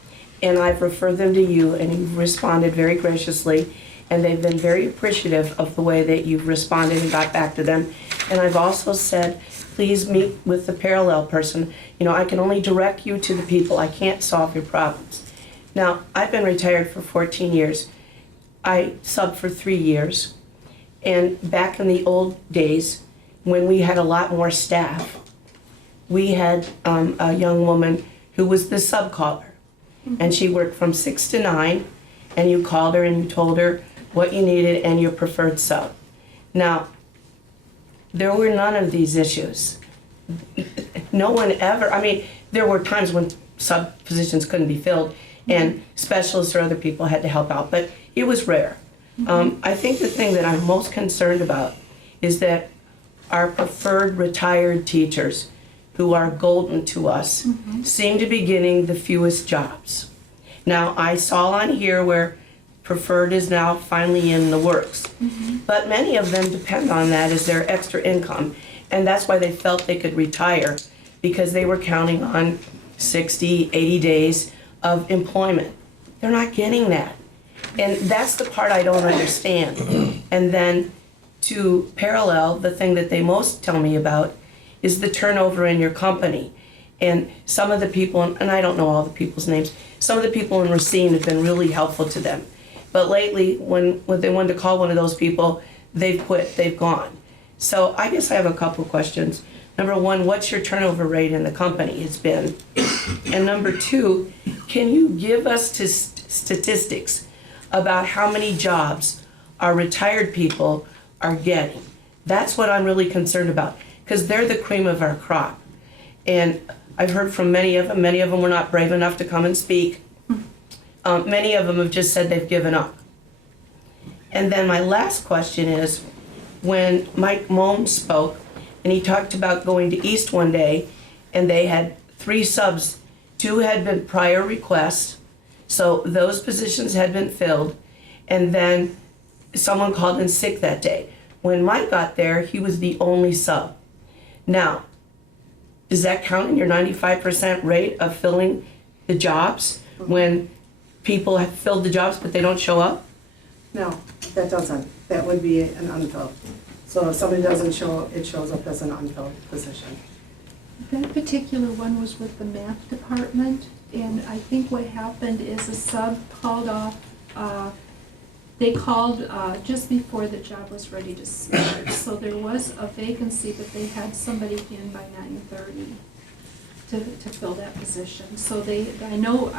And I've referred them to you, and you've responded very graciously, and they've been very appreciative of the way that you've responded and got back to them. And I've also said, please meet with the parallel person. You know, I can only direct you to the people. I can't solve your problems. Now, I've been retired for 14 years. I subbed for 3 years. And back in the old days, when we had a lot more staff, we had a young woman who was the sub-caller. And she worked from 6 to 9, and you called her and you told her what you needed and your preferred sub. Now, there were none of these issues. No one ever, I mean, there were times when sub positions couldn't be filled and specialists or other people had to help out, but it was rare. I think the thing that I'm most concerned about is that our preferred retired teachers who are golden to us seem to be getting the fewest jobs. Now, I saw on here where preferred is now finally in the works, but many of them depend on that as their extra income, and that's why they felt they could retire, because they were counting on 60, 80 days of employment. They're not getting that, and that's the part I don't understand. And then to parallel, the thing that they most tell me about is the turnover in your company. And some of the people, and I don't know all the people's names, some of the people in Racine have been really helpful to them. But lately, when they wanted to call one of those people, they've quit, they've gone. So I guess I have a couple questions. Number one, what's your turnover rate in the company has been? And number two, can you give us statistics about how many jobs our retired people are getting? That's what I'm really concerned about, because they're the cream of our crop. And I've heard from many of them were not brave enough to come and speak. Many of them have just said they've given up. And then my last question is, when Mike Mohm spoke, and he talked about going to East one day, and they had 3 subs, 2 had been prior requests, so those positions had been filled, and then someone called in sick that day. When Mike got there, he was the only sub. Now, does that count in your 95% rate of filling the jobs when people have filled the jobs but they don't show up? No, that doesn't. That would be an unfilled. So if somebody doesn't show up, it shows up as an unfilled position. That particular one was with the math department, and I think what happened is a sub called off, they called just before the job was ready to start. So there was a vacancy, but they had somebody in by 9:30 to fill that position. So I know,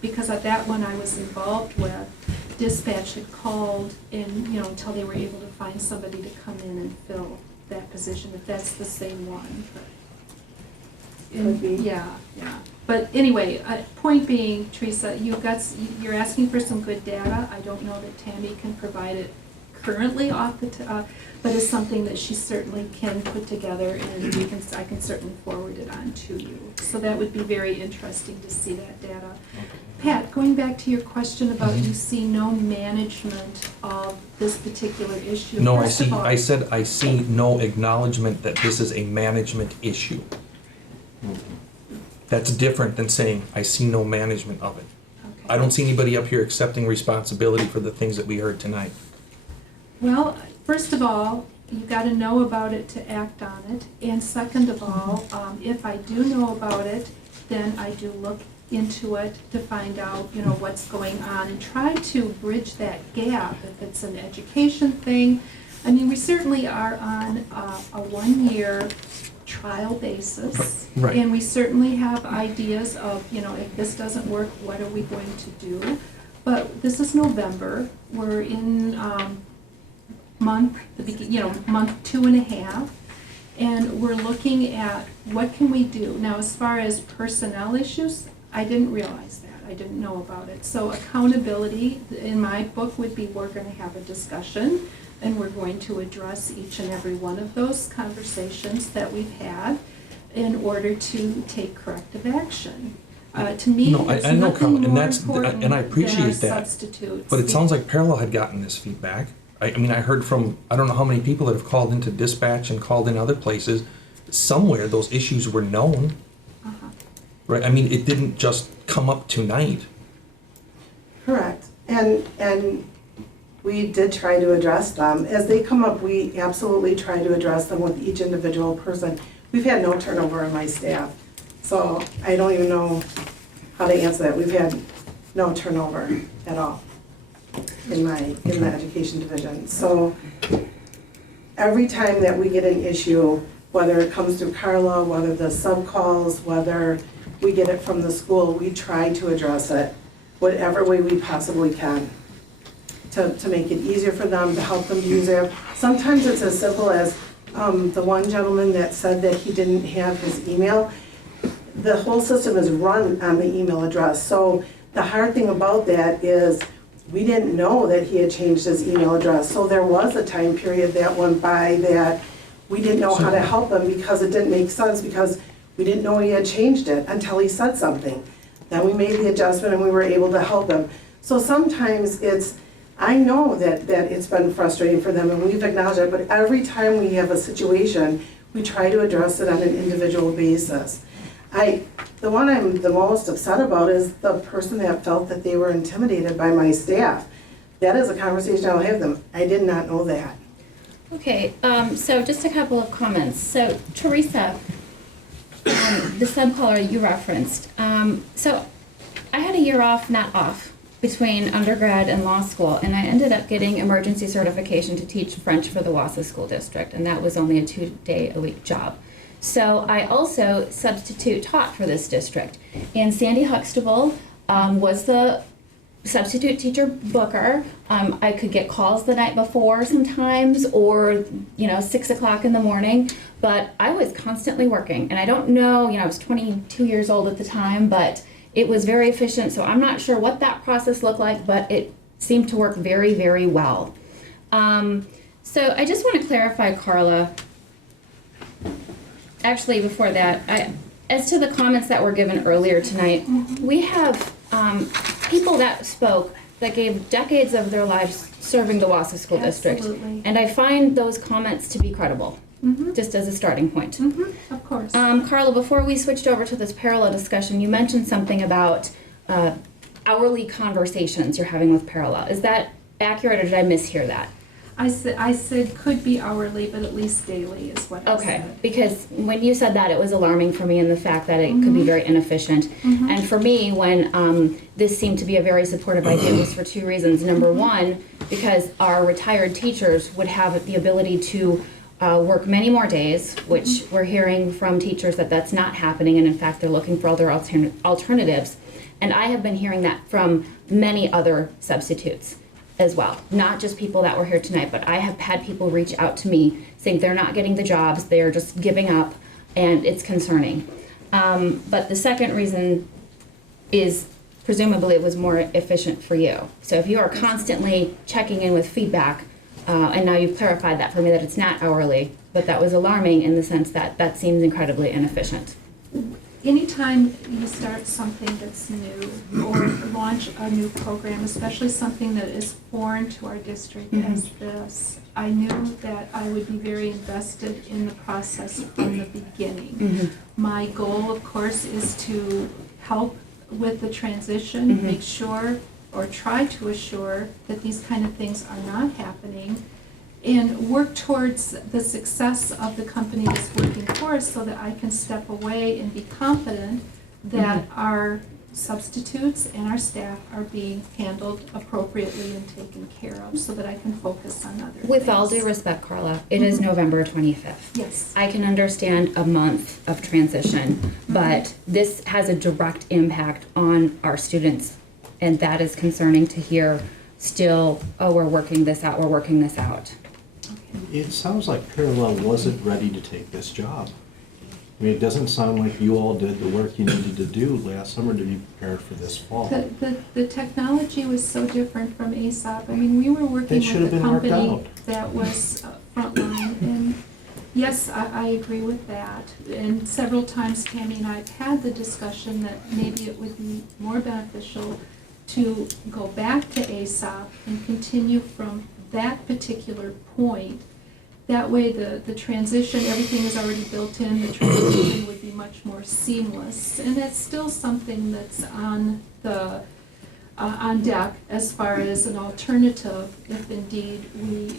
because of that one I was involved with, dispatch had called and, until they were able to find somebody to come in and fill that position, if that's the same one. Could be. Yeah. But anyway, point being, Teresa, you're asking for some good data. I don't know that Tammy can provide it currently off the but it's something that she certainly can put together, and I can certainly forward it on to you. So that would be very interesting to see that data. Pat, going back to your question about you see no management of this particular issue. No, First of all, I said I see no acknowledgement that this is a management issue. That's different than saying, I see no management of it. I don't see anybody up here accepting responsibility for the things that we heard tonight. Well, first of all, you gotta know about it to act on it. And second of all, if I do know about it, then I do look into it to find out, what's going on and try to bridge that gap if it's an education thing. I mean, we certainly are on a 1-year trial basis. Right. And we certainly have ideas of, if this doesn't work, what are we going to do? But this is November, we're in month 2.5, and we're looking at what can we do. Now, as far as personnel issues, I didn't realize that, I didn't know about it. So accountability, in my book, would be we're gonna have a discussion, and we're going to address each and every one of those conversations that we've had in order to take corrective action. To me, No, it's I know, nothing Carla, and more that's, important and I appreciate than our that. substitutes. But it sounds like Parallel had gotten this feedback. I mean, I heard from, I don't know how many people that have called into dispatch and called in other places. Somewhere those issues were known. Right, I mean, it didn't just come up tonight. Correct. And we did try to address them. As they come up, we absolutely try to address them with each individual person. We've had no turnover in my staff, so I don't even know how to answer that. We've had no turnover at all in the education division. So every time that we get an issue, whether it comes through Carla, whether the sub calls, whether we get it from the school, we try to address it whatever way we possibly can to make it easier for them, to help them use it. Sometimes it's as simple as the one gentleman that said that he didn't have his email. The whole system is run on the email address. So the hard thing about that is we didn't know that he had changed his email address. So there was a time period that went by that we didn't know how to help him because it didn't make sense, because we didn't know he had changed it until he said something. Then we made the adjustment and we were able to help him. So sometimes I know that it's been frustrating for them and we've acknowledged it, but every time we have a situation, we try to address it on an individual basis. The one I'm the most upset about is the person that felt that they were intimidated by my staff. That is a conversation I'll have them. I did not know that. Okay, so just a couple of comments. So Teresa, the sub-caller you referenced. So I had a year off, not off, between undergrad and law school, and I ended up getting emergency certification to teach French for the Wausau School District, and that was only a 2-day-a-week job. So I also substitute taught for this district. And Sandy Huxtable was the substitute teacher booker. I could get calls the night before sometimes, or 6 o'clock in the morning, but I was constantly working. And I don't know, I was 22 years old at the time, but it was very efficient. So I'm not sure what that process looked like, but it seemed to work very, very well. So I just want to clarify, Carla. Actually, before that, as to the comments that were given earlier tonight, we have people that spoke that gave decades of their lives serving the Wausau School District. And I find those comments to be credible, just as a starting point. Of course. Carla, before we switched over to this parallel discussion, you mentioned something about hourly conversations you're having with Parallel. Is that accurate, or did I mishear that? I said could be hourly, but at least daily is what I said. Okay, because when you said that, it was alarming for me in the fact that it could be very inefficient. And for me, when this seemed to be a very supportive idea, it was for 2 reasons. Number one, because our retired teachers would have the ability to work many more days, which we're hearing from teachers that that's not happening, and in fact, they're looking for other alternatives. And I have been hearing that from many other substitutes as well, not just people that were here tonight, but I have had people reach out to me saying they're not getting the jobs, they're just giving up, and it's concerning. But the second reason is presumably it was more efficient for you. So if you are constantly checking in with feedback, and now you've clarified that for me that it's not hourly, but that was alarming in the sense that that seems incredibly inefficient. anytime you start something that's new or launch a new program, especially something that is foreign to our district as this, I knew that I would be very invested in the process from the beginning. My goal, of course, is to help with the transition, make sure or try to assure that these kind of things are not happening, and work towards the success of the company that's working for us so that I can step away and be confident that our substitutes and our staff are being handled appropriately and taken care of so that I can focus on other things. With all due respect, Carla, it is November 25th. Yes. I can understand a month of transition, but this has a direct impact on our students, and that is concerning to hear still, oh, we're working this out, we're working this out. It sounds like Parallel wasn't ready to take this job. I mean, it doesn't sound like you all did the work you needed to do last summer to be prepared for this fall. The technology was so different from ASOP. I mean, we were working with a company that was frontline, and yes, I agree with that. And several times Tammy and I have had the discussion that maybe it would be more beneficial to go back to ASOP and continue from that particular point. That way the transition, everything is already built in, the transition would be much more seamless. And that's still something that's on the on deck as far as an alternative, if indeed we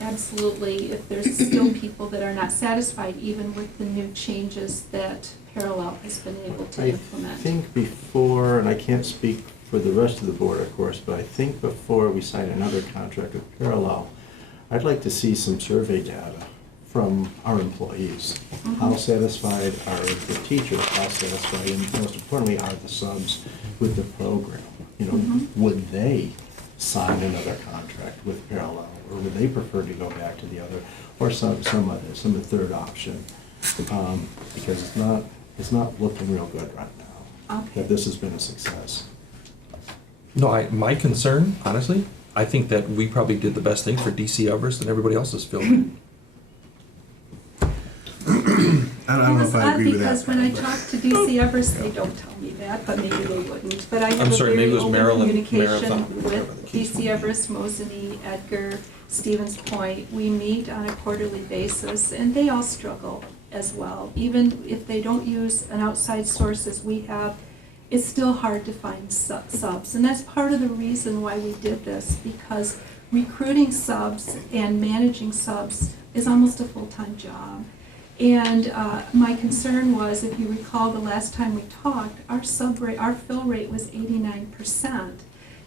absolutely, if there's still people that are not satisfied even with the new changes that Parallel has been able to implement. I think before, and I can't speak for the rest of the board, of course, but I think before we sign another contract with Parallel, I'd like to see some survey data from our employees. How satisfied are the teachers, how satisfied, and most importantly, are the subs with the program? You know, would they sign another contract with Parallel, or would they prefer to go back to the other, or some third option? Because it's not looking real good right now, that this has been a success. No, my concern, honestly, I think that we probably did the best thing for DC Everest and everybody else is filming. I don't know if I agree with that. Because when I talk to DC Everest, they don't tell me that, but maybe they wouldn't. But I have a very open communication with DC Everest, Mosinee, Edgar, Stevens Point. We meet on a quarterly basis, and they all struggle as well. Even if they don't use an outside source as we have, it's still hard to find subs. And that's part of the reason why we did this, because recruiting subs and managing subs is almost a full-time job. And my concern was, if you recall the last time we talked, our fill rate was 89%.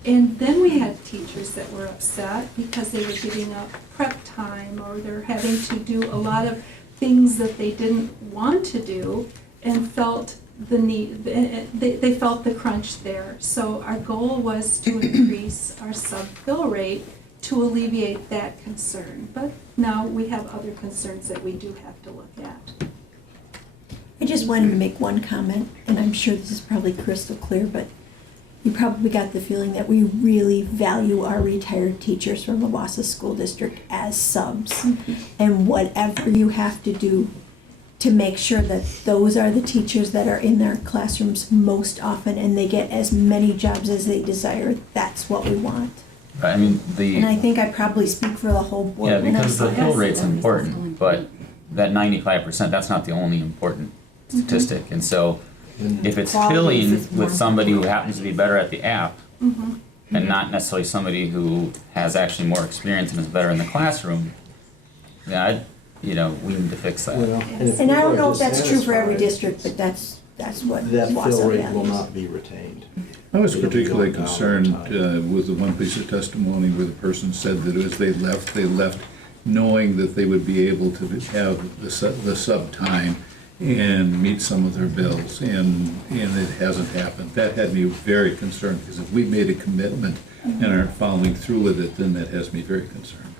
And then we had teachers that were upset because they were giving up prep time, or they're having to do a lot of things that they didn't want to do and felt the need, they felt the crunch there. So our goal was to increase our sub fill rate to alleviate that concern. But now we have other concerns that we do have to look at. I just wanted to make one comment, and I'm sure this is probably crystal clear, but you probably got the feeling that we really value our retired teachers from the Wausau School District as subs. And whatever you have to do to make sure that those are the teachers that are in their classrooms most often and they get as many jobs as they desire, that's what we want. I mean, And I think I probably speak for the whole board. yeah, when I because the say fill yes. rate's important, but that 95%, that's not the only important statistic. And so if it's filling with somebody who happens to be better at the app, and not necessarily somebody who has actually more experience and is better in the classroom, then we need to fix that. Well, And I don't know if that's true for every district, but that's what that fill Wausau rate will values. not be retained. I was particularly concerned with the one piece of testimony where the person said that as they left knowing that they would be able to have the sub time and meet some of their bills, and it hasn't happened. That had me very concerned, because if we made a commitment and aren't following through with it, then that has me very concerned.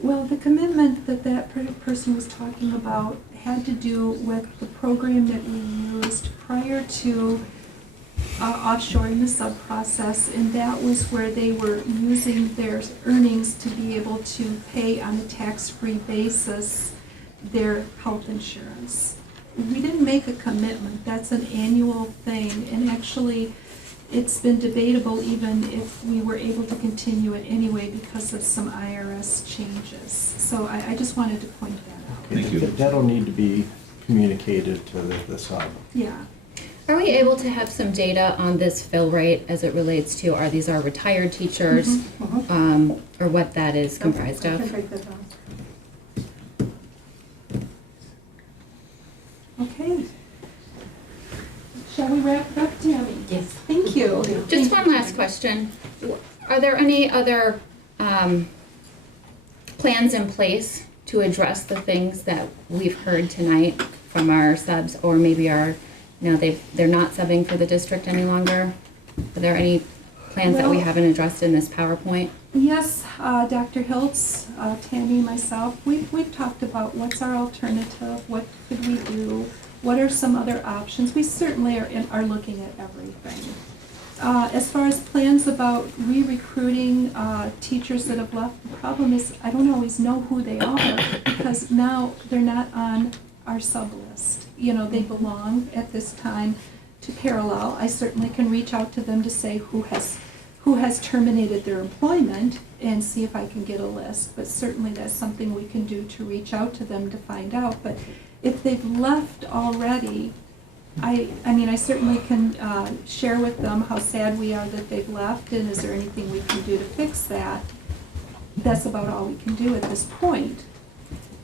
Well, the commitment that person was talking about had to do with the program that we used prior to offshoring the sub process, and that was where they were using their earnings to be able to pay on a tax-free basis their health insurance. we didn't make a commitment. That's an annual thing, and actually, it's been debatable even if we were able to continue it anyway because of some IRS changes. So I just wanted to point that out. Thank you. That'll need to be communicated to the sub. Yeah. Are we able to have some data on this fill rate as it relates to, are these our retired teachers? Or what that is comprised I of? can break that down. Okay. Shall we wrap it up, Tammy? Yes. Thank you. Just one last question. Are there any other plans in place to address the things that we've heard tonight from our subs, or maybe they're not subbing for the district any longer? Are there any plans that we Well- haven't addressed in this PowerPoint? Yes, Dr. Hiltz, Tammy, myself, we've talked about what's our alternative, what could we do, what are some other options. We certainly are looking at everything. As far as plans about re-recruiting teachers that have left, the problem is I don't always know who they are because now they're not on our sub list. You know, they belong at this time to Parallel. I certainly can reach out to them to say who has terminated their employment and see if I can get a list. But certainly that's something we can do to reach out to them to find out. But if they've left already, I mean, I certainly can share with them how sad we are that they've left and is there anything we can do to fix that. That's about all we can do at this point.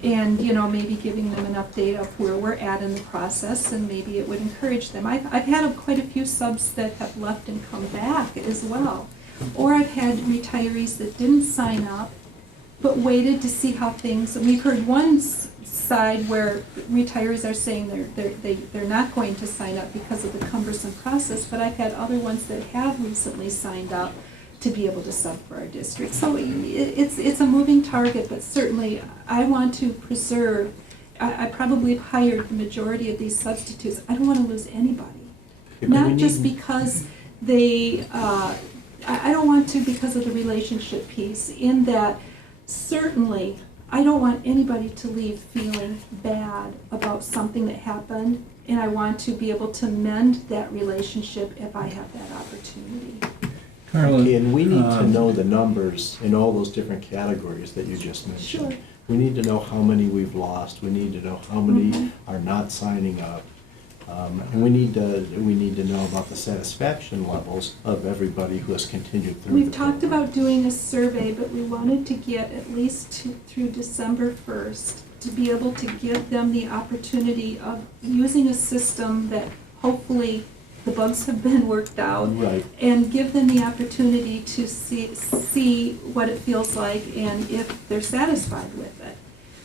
And, you know, maybe giving them an update of where we're at in the process, and maybe it would encourage them. I've had quite a few subs that have left and come back as well. Or I've had retirees that didn't sign up, but waited to see how things, we've heard one side where retirees are saying they're not going to sign up because of the cumbersome process, but I've had other ones that have recently signed up to be able to sub for our district. So it's a moving target, but certainly I want to preserve, I probably hired the majority of these substitutes. I don't want to lose anybody. Not just because they, I don't want to because of the relationship piece, in that certainly I don't want anybody to leave feeling bad about something that happened, and I want to be able to mend that relationship if I have that opportunity. Okay, and we need to know the numbers in all those different categories that you just mentioned. Sure. We need to know how many we've lost. We need to know how many are not signing up. And we need to know about the satisfaction levels of everybody who has continued through. We've talked about doing a survey, but we wanted to get at least through December 1st to be able to give them the opportunity of using a system that hopefully the bugs have been worked out, right, and give them the opportunity to see what it feels like and if they're satisfied with it.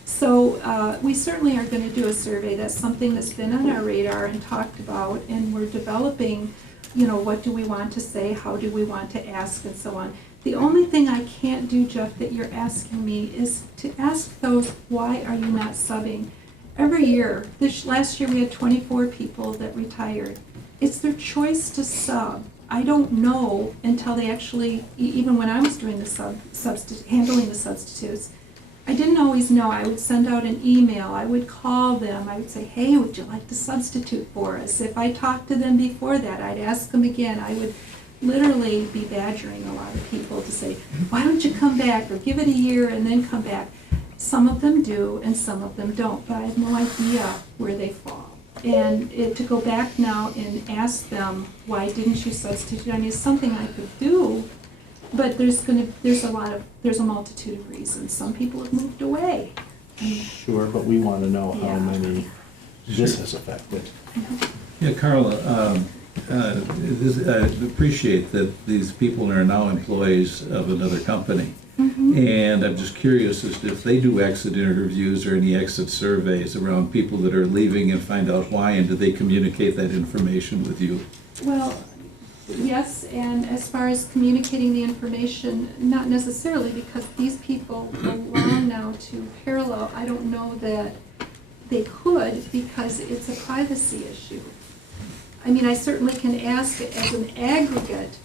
So we certainly are going to do a survey. That's something that's been on our radar and talked about, and we're developing, you know, what do we want to say, how do we want to ask, and so on. The only thing I can't do, Jeff, that you're asking me is to ask those, why are you not subbing? Every year, last year we had 24 people that retired. It's their choice to sub. I don't know until they actually, even when I was doing the handling the substitutes, I didn't always know. I would send out an email, I would call them, I would say, hey, would you like to substitute for us? If I talked to them before that, I'd ask them again. I would literally be badgering a lot of people to say, why don't you come back, or give it a year and then come back. Some of them do and some of them don't, but I have no idea where they fall. And to go back now and ask them, why didn't you substitute? I mean, it's something I could do, but there's a multitude of reasons. Some people have moved away. Sure, but we want to know how many this has affected. Yeah, Carla, I appreciate that these people are now employees of another company. And I'm just curious as to if they do exit interviews or any exit surveys around people that are leaving and find out why, and do they communicate that information with you? Well, yes, and as far as communicating the information, not necessarily, because these people belong now to Parallel. I don't know that they could, because it's a privacy issue. I mean, I certainly can ask as an aggregate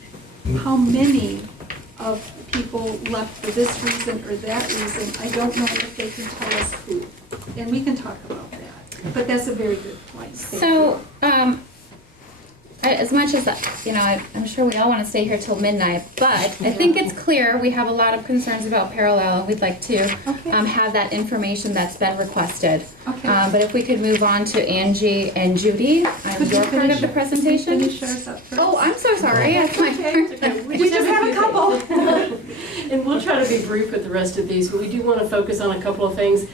how many of people left for this reason or that reason. I don't know if they can tell us who, and we can talk about that. But that's a very good point. Thank So, as much as, I'm sure we all want to stay here till midnight, but I think it's clear we have a lot of concerns about parallel, and we'd like to have that information that's been requested. Okay. But if we could move on to Angie and Judy, your part of the presentation. Oh, I'm so sorry. That's my turn. We just have a couple. And we'll try to be brief with the rest of these, but we do want to focus on a couple of things.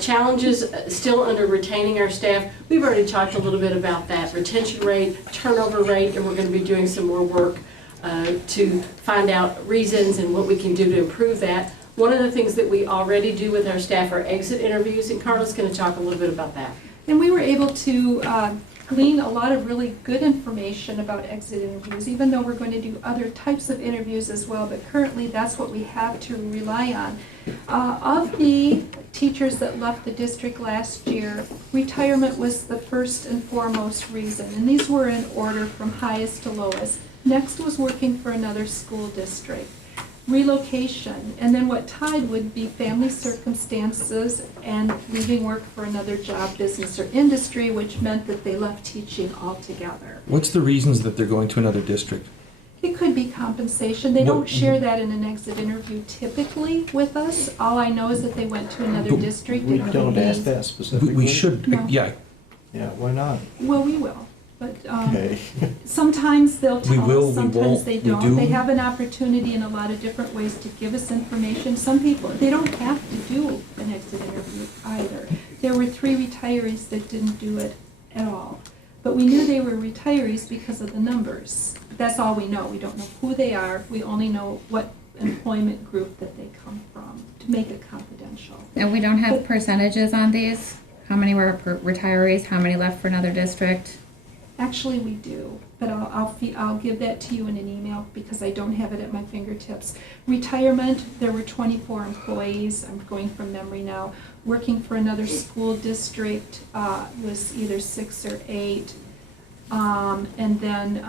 Challenges still under retaining our staff. We've already talked a little bit about that. Retention rate, turnover rate, and we're going to be doing some more work to find out reasons and what we can do to improve that. One of the things that we already do with our staff are exit interviews, and Carla's going to talk a little bit about that. And we were able to glean a lot of really good information about exit interviews, even though we're going to do other types of interviews as well, but currently that's what we have to rely on. Of the teachers that left the district last year, retirement was the first and foremost reason, and these were in order from highest to lowest. Next was working for another school district. Relocation, and then what tied would be family circumstances and leaving work for another job, business, or industry, which meant that they left teaching altogether. What's the reasons that they're going to another district? It could be compensation. They don't share that in an exit interview typically with us. All I know is that they went to another district. We and don't they- ask that specifically. We should, No. yeah. Yeah, why not? Well, we will, but Okay. sometimes they'll We tell will, us, we sometimes won't, they we don't. do. They have an opportunity in a lot of different ways to give us information. Some people, they don't have to do an exit interview either. There were 3 retirees that didn't do it at all. But we knew they were retirees because of the numbers. That's all we know. We don't know who they are. We only know what employment group that they come from, to make it confidential. And we don't have percentages on these? How many were retirees, how many left for another district? Actually, we do, but I'll give that to you in an email because I don't have it at my fingertips. Retirement, there were 24 employees, I'm going from memory now. Working for another school district was either 6 or 8. And then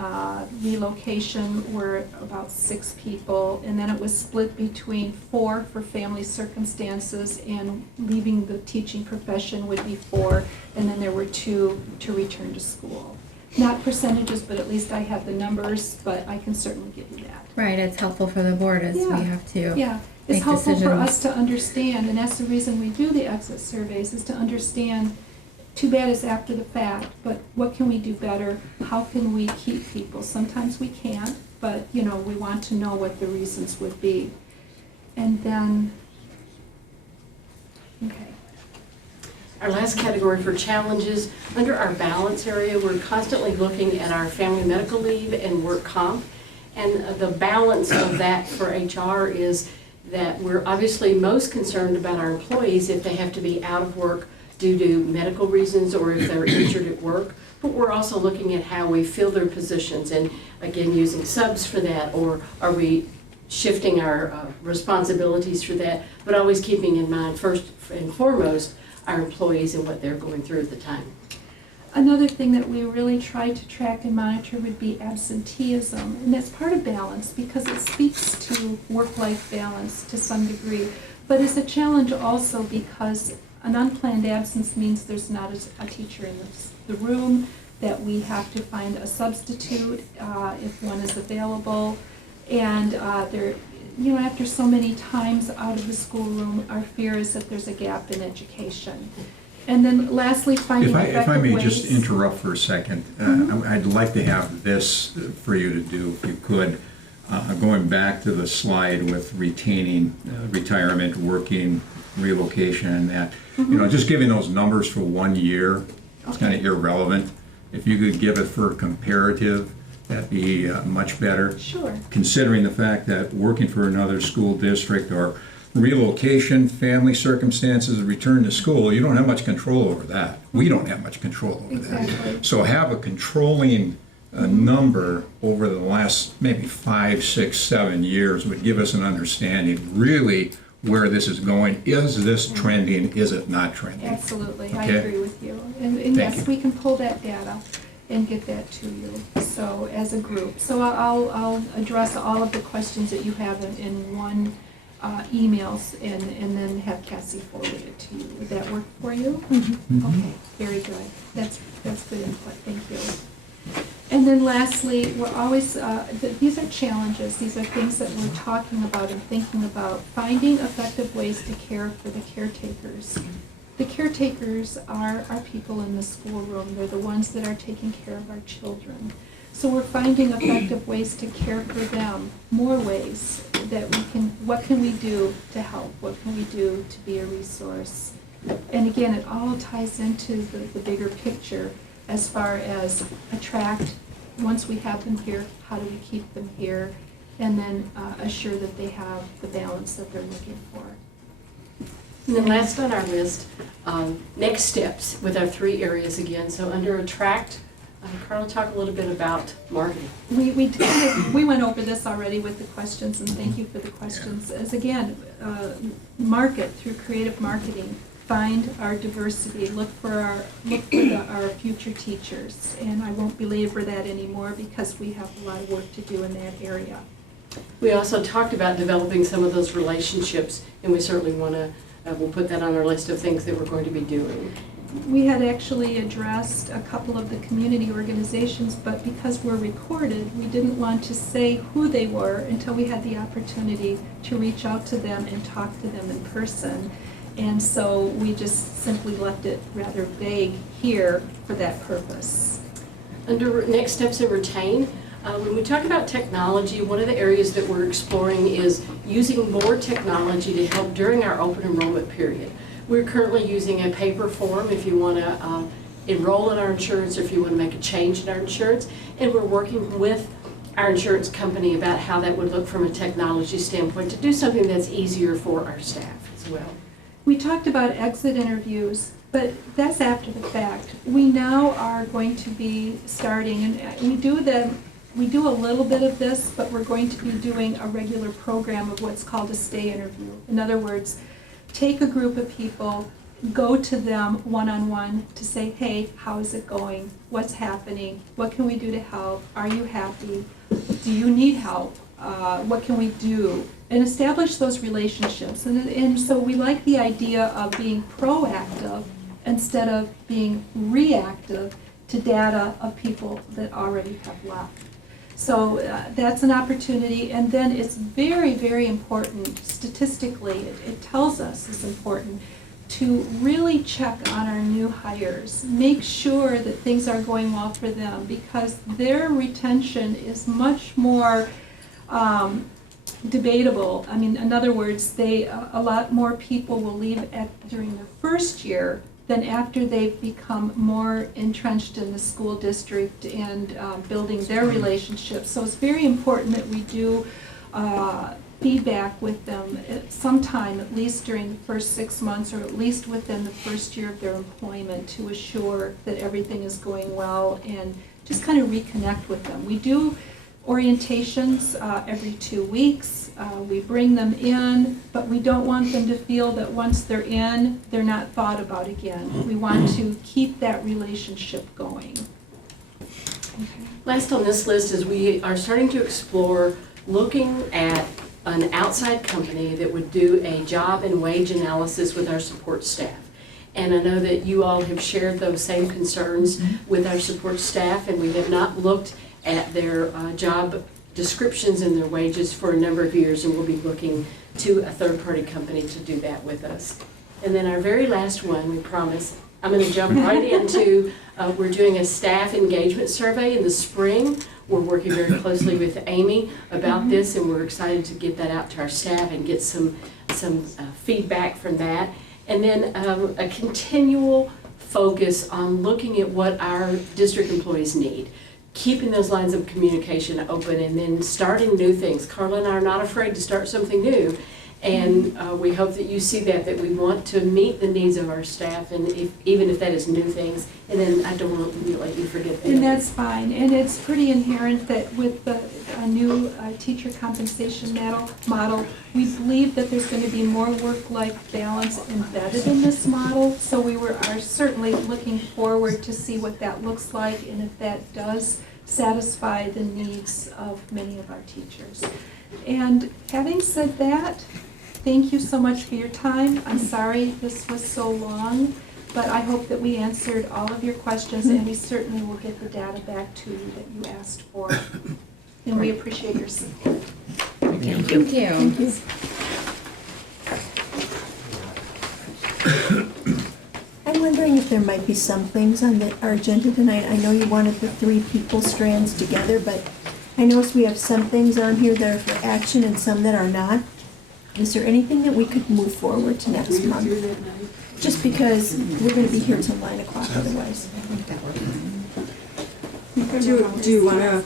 relocation were about 6 people, and then it was split between 4 for family circumstances, and leaving the teaching profession would be 4, and then there were 2 to return to school. Not percentages, but at least I have the numbers, but I can certainly give you that. Right, it's helpful for the board as we have to Yeah, it's make helpful for decisions. us to understand, and that's the reason we do the exit surveys, is to understand. Too bad it's after the fact, but what can we do better? How can we keep people? Sometimes we can't, but, we want to know what the reasons would be. And then, okay. Our last category for challenges, under our balance area, we're constantly looking at our family medical leave and work comp. And the balance of that for HR is that we're obviously most concerned about our employees if they have to be out of work due to medical reasons or if they're injured at work. But we're also looking at how we fill their positions and, again, using subs for that, or are we shifting our responsibilities for that, but always keeping in mind first and foremost our employees and what they're going through at the time. Another thing that we really try to track and monitor would be absenteeism, and that's part of balance because it speaks to work-life balance to some degree, but it's a challenge also because an unplanned absence means there's not a teacher in the room, that we have to find a substitute if one is available, and after so many times out of the schoolroom, our fear is that there's a gap in education. And then lastly, finding effective ways. If I may just interrupt for a second, I'd like to have this for you to do, if you could. Going back to the slide with retaining, retirement, working, relocation, and that. Just giving those numbers for 1 year is kind of irrelevant. If you could give it for comparative, that'd be much better. Sure. Considering the fact that working for another school district or relocation, family circumstances, return to school, you don't have much control over that. We don't have much control over that. So have a controlling number over the last maybe 5, 6, 7 years would give us an understanding really where this is going. Is this trending? Is it not trending? Absolutely, I Okay. agree with you. And Thank yes, you. we can pull that data and get that to you, so as a group. So I'll address all of the questions that you have in one emails and then have Cassie forward it to you. Would that work for you? Okay, very good. That's good input, thank you. And then lastly, we're always, these are challenges, these are things that we're talking about and thinking about, finding effective ways to care for the caretakers. The caretakers are people in the schoolroom. They're the ones that are taking care of our children. So we're finding effective ways to care for them, more ways that we can, what can we do to help? What can we do to be a resource? And again, it all ties into the bigger picture as far as attract, once we have them here, how do we keep them here? And then assure that they have the balance that they're looking for. And then last on our list, next steps with our 3 areas again. So under attract, Carla, talk a little bit about marketing. We went over this already with the questions, and thank you for the questions. As again, market through creative marketing, find our diversity, look for our future teachers, and I won't belabor that anymore because we have a lot of work to do in that area. We also talked about developing some of those relationships, and we certainly want to. We'll put that on our list of things that we're going to be doing. We had actually addressed a couple of the community organizations, but because we're recorded, we didn't want to say who they were until we had the opportunity to reach out to them and talk to them in person. And so we just simply left it rather vague here for that purpose. Under next steps in retain, when we talk about technology, one of the areas that we're exploring is using more technology to help during our open enrollment period. We're currently using a paper form if you want to enroll in our insurance or if you want to make a change in our insurance, and we're working with our insurance company about how that would look from a technology standpoint to do something that's easier for our staff as well. We talked about exit interviews, but that's after the fact. We now are going to be starting, and we do a little bit of this, but we're going to be doing a regular program of what's called a stay interview. In other words, take a group of people, go to them one-on-one to say, hey, how is it going? What's happening? What can we do to help? Are you happy? Do you need help? What can we do? And establish those relationships. And so we like the idea of being proactive instead of being reactive to data of people that already have left. So that's an opportunity, and then it's very, very important statistically, it tells us it's important to really check on our new hires, make sure that things are going well for them, because their retention is much more debatable. I mean, in other words, a lot more people will leave during their first year than after they've become more entrenched in the school district and building their relationships. So it's very important that we do feedback with them at some time, at least during the first 6 months or at least within the first year of their employment, to assure that everything is going well and just kind of reconnect with them. We do orientations every 2 weeks. We bring them in, but we don't want them to feel that once they're in, they're not thought about again. We want to keep that relationship going. Last on this list is we are starting to explore looking at an outside company that would do a job and wage analysis with our support staff. And I know that you all have shared those same concerns with our support staff, and we have not looked at their job descriptions and their wages for a number of years, and we'll be looking to a third-party company to do that with us. And then our very last one, we promise, I'm going to jump right into, we're doing a staff engagement survey in the spring. We're working very closely with Amy about this, and we're excited to get that out to our staff and get some feedback from that. And then a continual focus on looking at what our district employees need, keeping those lines of communication open, and then starting new things. Carla and I are not afraid to start something new, and we hope that you see that we want to meet the needs of our staff, and even if that is new things. And then I don't want to let you forget that. And that's fine, and it's pretty inherent that with the new teacher compensation model, we believe that there's going to be more work-life balance embedded in this model, so we are certainly looking forward to see what that looks like and if that does satisfy the needs of many of our teachers. And having said that, thank you so much for your time. I'm sorry this was so long, but I hope that we answered all of your questions, and we certainly will get the data back to you that you asked for. And we appreciate your support. Thank you. Thank you. I'm wondering if there might be some things on our agenda tonight. I know you wanted the 3 people strands together, but I noticed we have some things on here that are for action and some that are not. Is there anything that we could move forward to next month? Just because we're going to be here till 9 o'clock otherwise. Do you want to?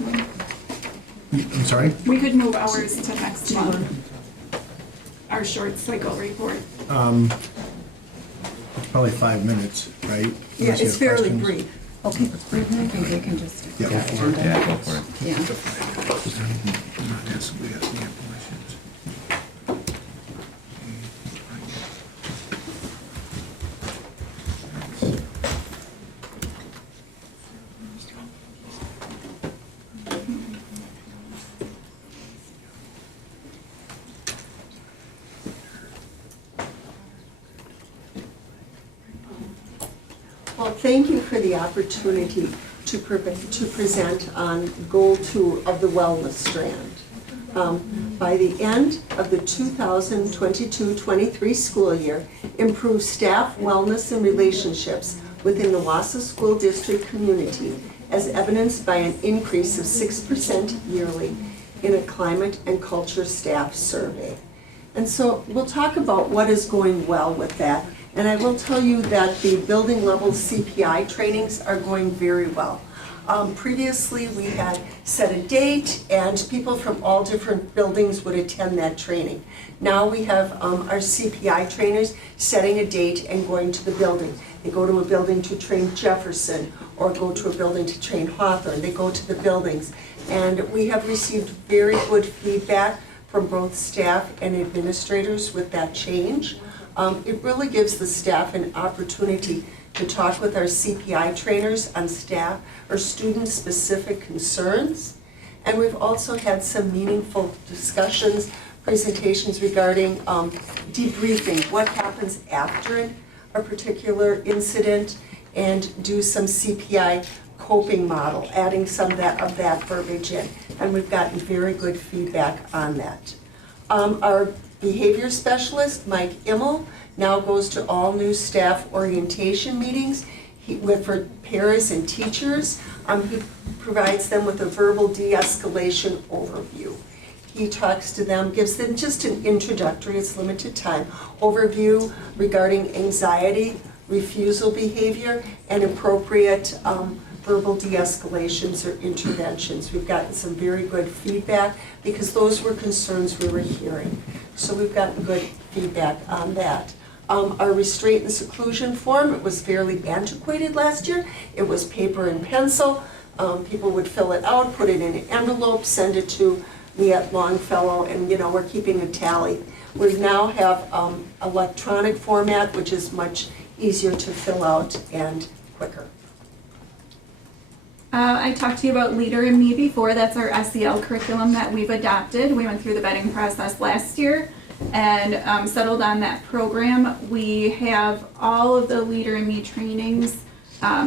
I'm sorry? We could move ours to next month. Our short cycle report. It's probably 5 minutes, right? Yeah, Unless you it's have fairly questions. brief. Okay. I think we can just. Yeah, go for it. Yeah, go for it. Yeah. Well, thank you for the opportunity to present on Goal 2 of the Wellness Strand. By the end of the 2022-23 school year, improve staff wellness and relationships within the Wausau School District community as evidenced by an increase of 6% yearly in a climate and culture staff survey. And so we'll talk about what is going well with that. And I will tell you that the building level CPI trainings are going very well. Previously, we had set a date and people from all different buildings would attend that training. Now we have our CPI trainers setting a date and going to the building. They go to a building to train Jefferson or go to a building to train Hawthorne. They go to the buildings. And we have received very good feedback from both staff and administrators with that change. It really gives the staff an opportunity to talk with our CPI trainers on staff or student-specific concerns. And we've also had some meaningful discussions, presentations regarding debriefing, what happens after a particular incident, and do some CPI coping model, adding some of that verbiage in. And we've gotten very good feedback on that. Our behavior specialist, Mike Immel, now goes to all new staff orientation meetings for paras and teachers. He provides them with a verbal de-escalation overview. He talks to them, gives them just an introductory, it's limited time, overview regarding anxiety, refusal behavior, and appropriate verbal de-escalations or interventions. We've gotten some very good feedback because those were concerns we were hearing. So we've gotten good feedback on that. Our restraint and seclusion form, it was fairly antiquated last year. It was paper and pencil. People would fill it out, put it in an envelope, send it to me at Longfellow, and we're keeping a tally. We now have electronic format, which is much easier to fill out and quicker. I talked to you about Leader in Me before. That's our SEL curriculum that we've adopted. We went through the vetting process last year and settled on that program. We have all of the Leader in Me trainings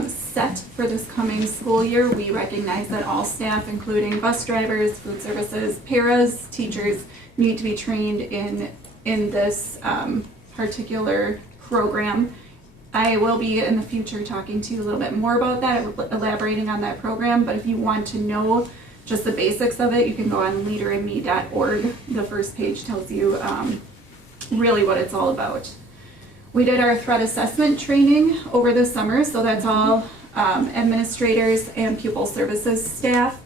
set for this coming school year. We recognize that all staff, including bus drivers, food services, paras, teachers, need to be trained in this particular program. I will be in the future talking to you a little bit more about that, elaborating on that program, but if you want to know just the basics of it, you can go on leaderinme.org. The first page tells you really what it's all about. We did our threat assessment training over the summer, so that's all administrators and pupil services staff,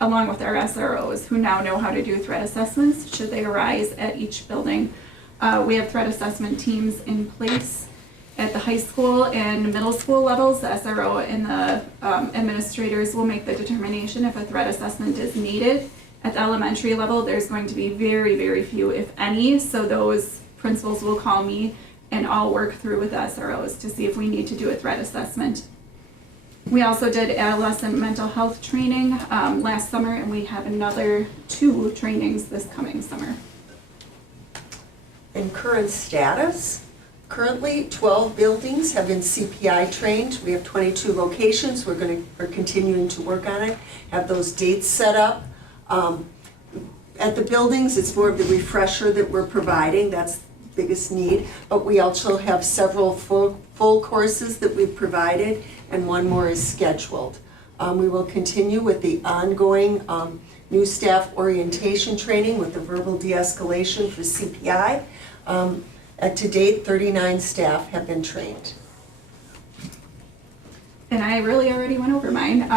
along with our SROs, who now know how to do threat assessments should they arise at each building. We have threat assessment teams in place at the high school and middle school levels. The SRO and the administrators will make the determination if a threat assessment is needed. At the elementary level, there's going to be very, very few, if any, so those principals will call me and I'll work through with the SROs to see if we need to do a threat assessment. We also did adolescent mental health training last summer, and we have another 2 trainings this coming summer. in current status, currently 12 buildings have been CPI trained. We have 22 locations. We're continuing to work on it, have those dates set up. At the buildings, it's more of the refresher that we're providing. That's the biggest need. But we also have several full courses that we've provided, and one more is scheduled. We will continue with the ongoing new staff orientation training with the verbal de-escalation for CPI. To date, 39 staff have been trained. And I really already went over mine.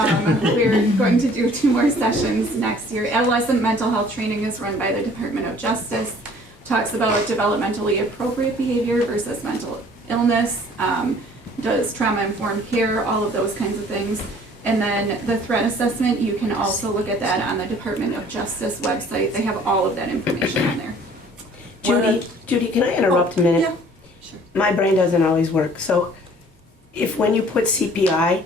We're going to do 2 more sessions next year. Adolescent mental health training is run by the Department of Justice. Talks about developmentally appropriate behavior versus mental illness, does trauma-informed care, all of those kinds of things. And then the threat assessment, you can also look at that on the Department of Justice website. They have all of that information on there. Judy, can I interrupt a minute? Yeah, sure. My brain doesn't always work, so if when you put CPI,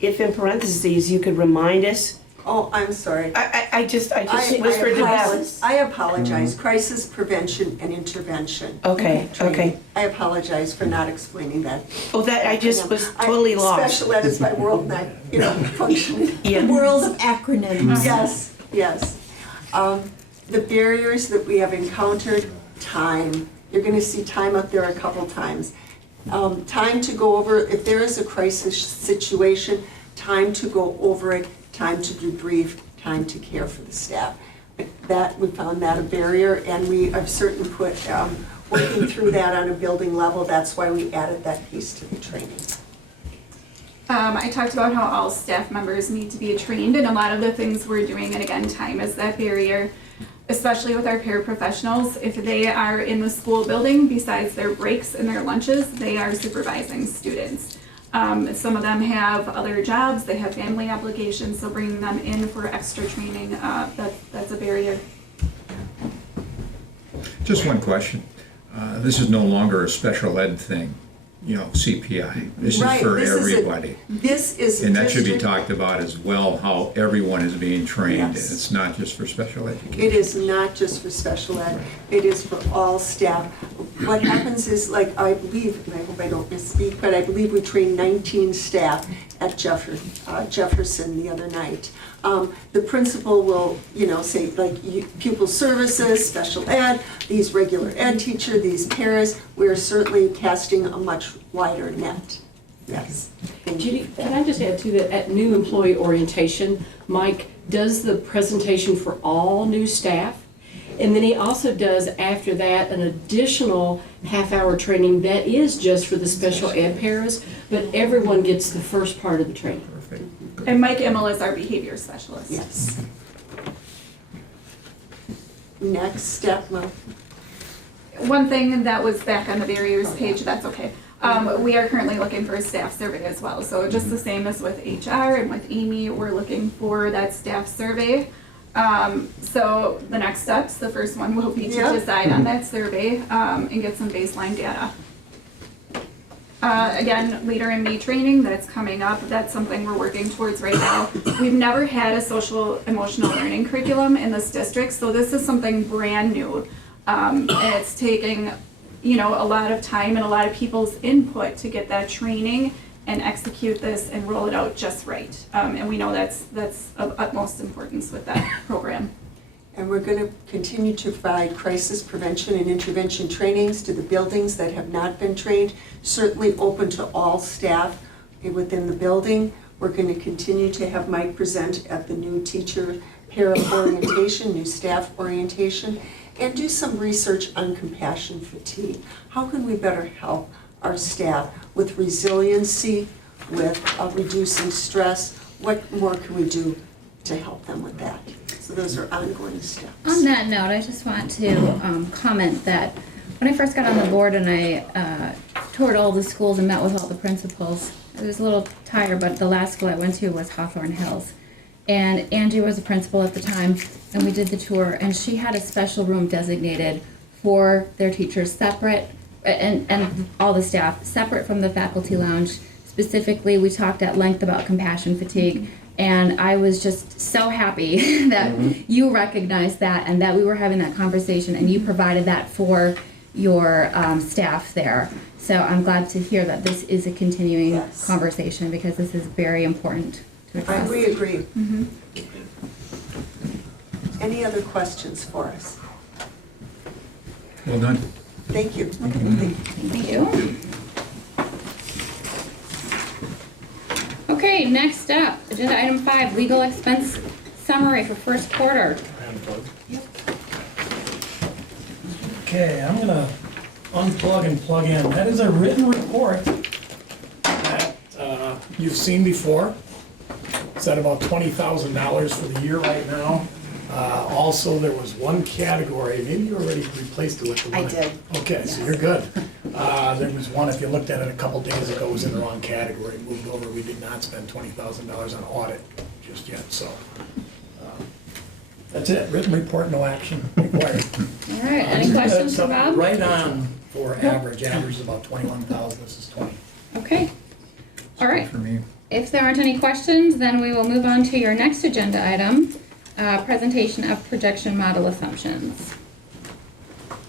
if in parentheses you could remind us. Oh, I'm sorry. I just whispered to that. I apologize. Crisis prevention and intervention. Okay, okay. I apologize for not explaining that. Oh, that, I just was totally lost. Special ed is my world, not, function. Yeah. World's Acronyms. Yes, yes. The barriers that we have encountered, time. You're gonna see time up there a couple times. Time to go over, if there is a crisis situation, time to go over it, time to debrief, time to care for the staff. That, we found that a barrier, and we have certainly put, working through that on a building level, that's why we added that piece to the training. I talked about how all staff members need to be trained, and a lot of the things we're doing, and again, time is that barrier, especially with our paraprofessionals. If they are in the school building, besides their breaks and their lunches, they are supervising students. Some of them have other jobs, they have family obligations, so bringing them in for extra training, that's a barrier. Just one question. This is no longer a special ed thing, CPI. This is for everybody. And that should be talked about as well, how everyone is being trained. Yes. It's not just for special education. It is not just for special ed, it is for all staff. What happens is, I believe, and I hope I don't misspeak, but I believe we trained 19 staff at Jefferson the other night. The principal will, say, pupil services, special ed, these regular ed teacher, these paras. We are certainly casting a much wider net. Yes. Judy, can I just add to that, at new employee orientation, Mike does the presentation for all new staff, and then he also does, after that, an additional half-hour training that is just for the special ed paras, but everyone gets the first part of the training. Perfect. And Mike Immel is our behavior specialist. Yes. Next step, Mo. One thing that was back on the barriers page, that's okay. We are currently looking for a staff survey as well. So just the same as with HR and with Amy, we're looking for that staff survey. So the next steps, the first one will be to decide on that survey and get some baseline data. Again, Leader in Me training, that's coming up. That's something we're working towards right now. We've never had a social emotional learning curriculum in this district, so this is something brand new. And it's taking, a lot of time and a lot of people's input to get that training and execute this and roll it out just right. And we know that's of utmost importance with that program. And we're going to continue to provide crisis prevention and intervention trainings to the buildings that have not been trained, certainly open to all staff within the building. We're going to continue to have Mike present at the new teacher para orientation, new staff orientation, and do some research on compassion fatigue. How can we better help our staff with resiliency, with reducing stress? What more can we do to help them with that? So those are ongoing steps. On that note, I just want to comment that when I first got on the board and I toured all the schools and met with all the principals, I was a little tired, but the last school I went to was Hawthorne Hills. And Angie was the principal at the time, and we did the tour, and she had a special room designated for their teachers, separate, and all the staff, separate from the faculty lounge. Specifically, we talked at length about compassion fatigue, and I was just so happy that you recognized that and that we were having that conversation and you provided that for your staff there. So I'm glad to hear that this is a continuing Yes. conversation because this is very important to address. We agree. Mhm. Any other questions for us? Well done. Thank you. Thank you. Okay, next up, agenda item 5, legal expense summary for first quarter. Okay, I'm gonna unplug and plug in. That is a written report that you've seen before. It's at about $20,000 for the year right now. Also, there was one category, maybe you already replaced it with the one. I did. Okay, so you're good. There was one, if you looked at it a couple days ago, it was in the wrong category, moved over. We did not spend $20,000 on audit just yet, so. That's it, written report, no action required. All right, any questions for Bob? Right on for average is about 21,000, this is 20. Okay. All right. For me. If there aren't any questions, then we will move on to your next agenda item, presentation of projection model assumptions.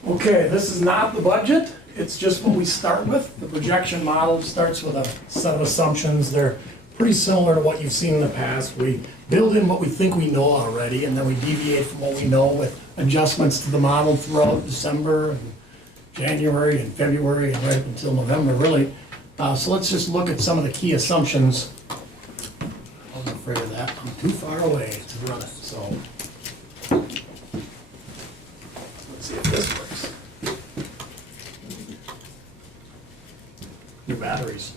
Okay, this is not the budget, it's just what we start with. The projection model starts with a set of assumptions. They're pretty similar to what you've seen in the past. We build in what we think we know already, and then we deviate from what we know with adjustments to the model throughout December and January and February and right up until November, really. So let's just look at some of the key assumptions. I was afraid of that. I'm too far away to run it, so. Let's see if this works. New batteries.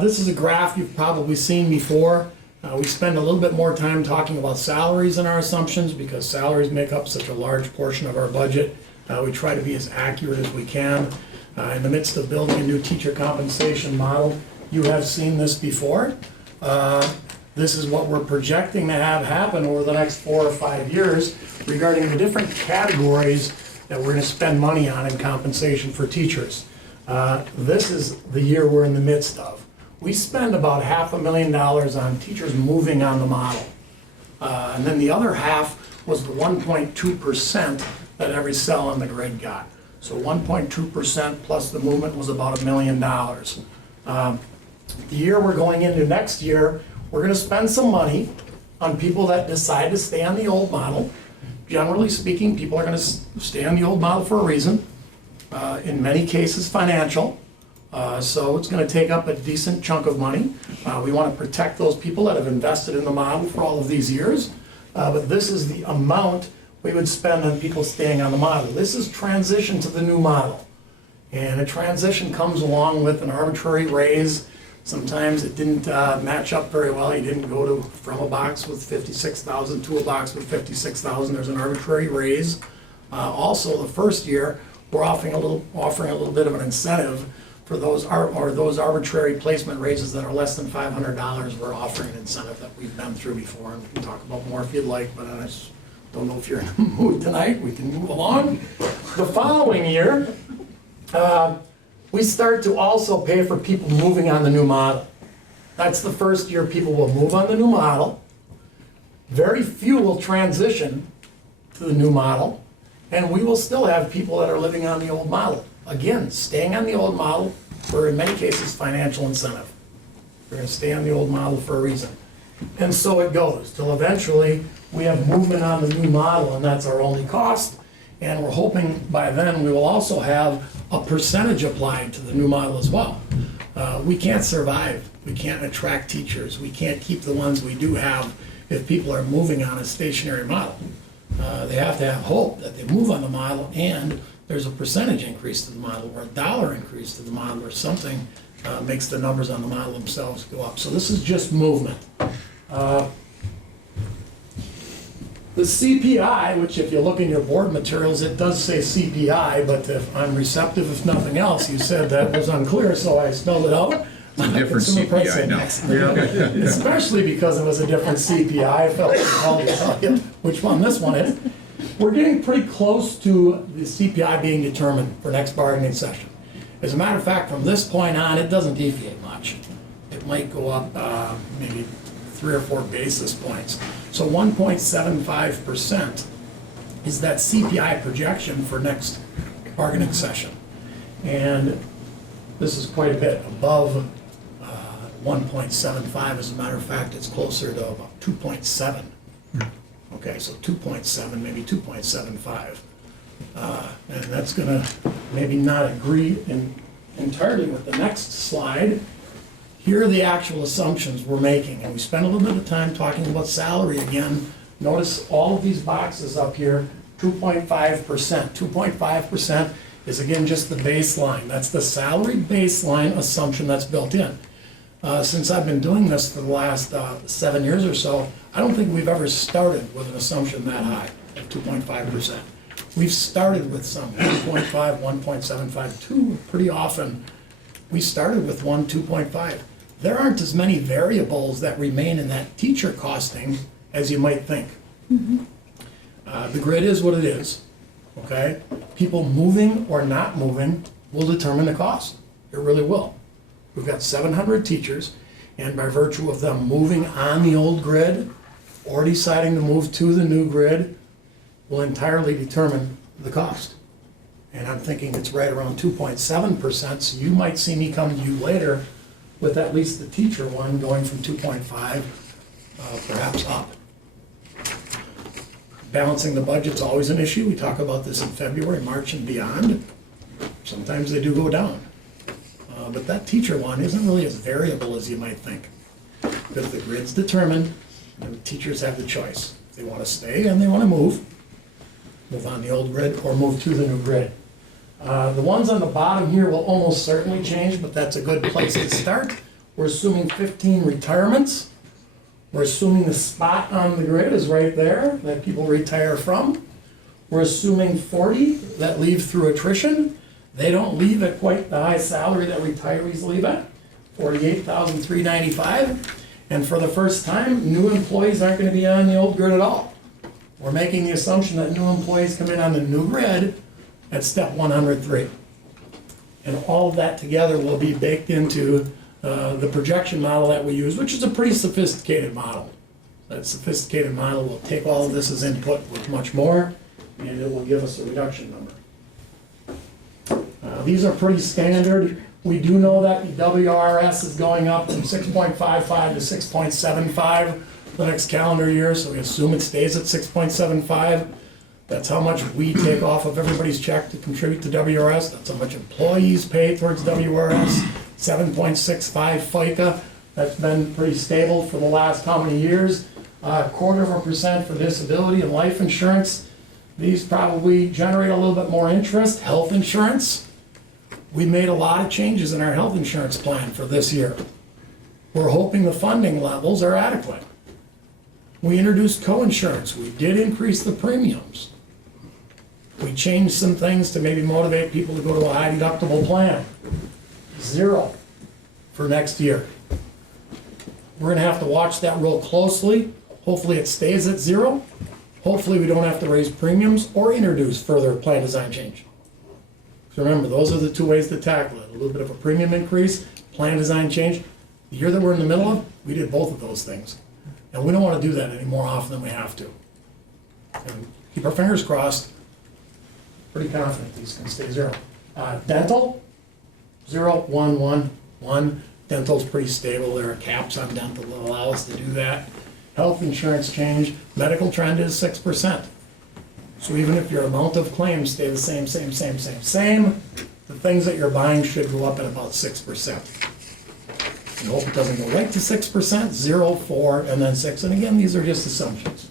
This is a graph you've probably seen before. We spend a little bit more time talking about salaries in our assumptions because salaries make up such a large portion of our budget. We try to be as accurate as we can. In the midst of building a new teacher compensation model, you have seen this before. This is what we're projecting to have happen over the next 4 or 5 years regarding the different categories that we're going to spend money on in compensation for teachers. This is the year we're in the midst of. We spend about $500,000 on teachers moving on the model. And then the other half was the 1.2% that every cell on the grid got. So 1.2% plus the movement was about $1 million. The year we're going into next year, we're gonna spend some money on people that decide to stay on the old model. Generally speaking, people are gonna stay on the old model for a reason. In many cases, financial. So it's gonna take up a decent chunk of money. We wanna protect those people that have invested in the model for all of these years. But this is the amount we would spend on people staying on the model. This is transition to the new model. And a transition comes along with an arbitrary raise. Sometimes it didn't match up very well. You didn't go from a box with 56,000 to a box with 56,000. There's an arbitrary raise. Also, the first year, we're offering a little bit of an incentive for those arbitrary placement raises that are less than $500. We're offering an incentive that we've been through before, and we can talk about more if you'd like, but I just don't know if you're in the mood tonight. We can move along. The following year, we start to also pay for people moving on the new model. That's the first year people will move on the new model. Very few will transition to the new model, and we will still have people that are living on the old model. Again, staying on the old model for, in many cases, financial incentive. We're gonna stay on the old model for a reason. And so it goes, till eventually we have movement on the new model, and that's our only cost. And we're hoping by then we will also have a percentage applied to the new model as well. We can't survive, we can't attract teachers, we can't keep the ones we do have if people are moving on a stationary model. They have to have hope that they move on the model and there's a percentage increase to the model or a dollar increase to the model or something makes the numbers on the model themselves go up. So this is just movement. The CPI, which if you look in your board materials, it does say CPI, but if I'm receptive, if nothing else, you said that was unclear, so I spelled it out. It's a different CPI now. Especially because it was a different CPI, I felt compelled to tell you which one this one is. We're getting pretty close to the CPI being determined for next bargaining session. As a matter of fact, from this point on, it doesn't deviate much. It might go up maybe 3 or 4 basis points. So So 1.75% is that CPI projection for next bargaining session. And this is quite a bit above 1.75. As a matter of fact, it's closer to about 2.7. Okay, so 2.7, maybe 2.75. And that's gonna maybe not agree entirely with the next slide. Here are the actual assumptions we're making, and we spent a little bit of time talking about salary again. Notice all of these boxes up here, 2.5%. 2.5% is again just the baseline. That's the salary baseline assumption that's built in. Since I've been doing this for the last 7 years or so, I don't think we've ever started with an assumption that high of 2.5%. We've started with some 1.5, 1.75, 2 pretty often. We started with 1, 2.5. There aren't as many variables that remain in that teacher costing as you might think. The grid is what it is, okay? People moving or not moving will determine the cost. It really will. We've got 700 teachers, and by virtue of them moving on the old grid or deciding to move to the new grid will entirely determine the cost. And I'm thinking it's right around 2.7%, so you might see me come to you later with at least the teacher one going from 2.5, perhaps up. Balancing the budget's always an issue. We talk about this in February, March, and beyond. Sometimes they do go down. But that teacher one isn't really as variable as you might think, because the grid's determined, and the teachers have the choice. If they want to stay and they want to move on the old grid or move to the new grid. The ones on the bottom here will almost certainly change, but that's a good place to start. We're assuming 15 retirements. We're assuming the spot on the grid is right there that people retire from. We're assuming 40 that leave through attrition. They don't leave at quite the high salary that retirees leave at, $48,395. And for the first time, new employees aren't going to be on the old grid at all. We're making the assumption that new employees come in on the new grid at step 103. And all of that together will be baked into the projection model that we use, which is a pretty sophisticated model. That sophisticated model will take all of this as input with much more, and it will give us a reduction number. These are pretty standard. We do know that the WRS is going up from 6.55 to 6.75 the next calendar year, so we assume it stays at 6.75. That's how much we take off of everybody's check to contribute to WRS. That's how much employees pay towards WRS. 7.65 FICA. That's been pretty stable for the last how many years? 0.25% for disability and life insurance. These probably generate a little bit more interest. Health insurance. We made a lot of changes in our health insurance plan for this year. We're hoping the funding levels are adequate. We introduced co-insurance. We did increase the premiums. We changed some things to maybe motivate people to go to a high deductible plan. 0 for next year. We're gonna have to watch that real closely. Hopefully it stays at 0. Hopefully we don't have to raise premiums or introduce further plan design change. So remember, those are the 2 ways to tackle it. A little bit of a premium increase, plan design change. The year that we're in the middle of, we did both of those things. And we don't want to do that any more often than we have to. And keep our fingers crossed. Pretty confident these can stay 0. Dental, 0, 1, 1, 1. Dental's pretty stable. There are caps on dental that allow us to do that. Health insurance change, medical trend is 6%. So even if your amount of claims stay the same, the things that you're buying should go up at about 6%. You hope it doesn't go right to 6%, 0, 4, and then 6. And again, these are just assumptions.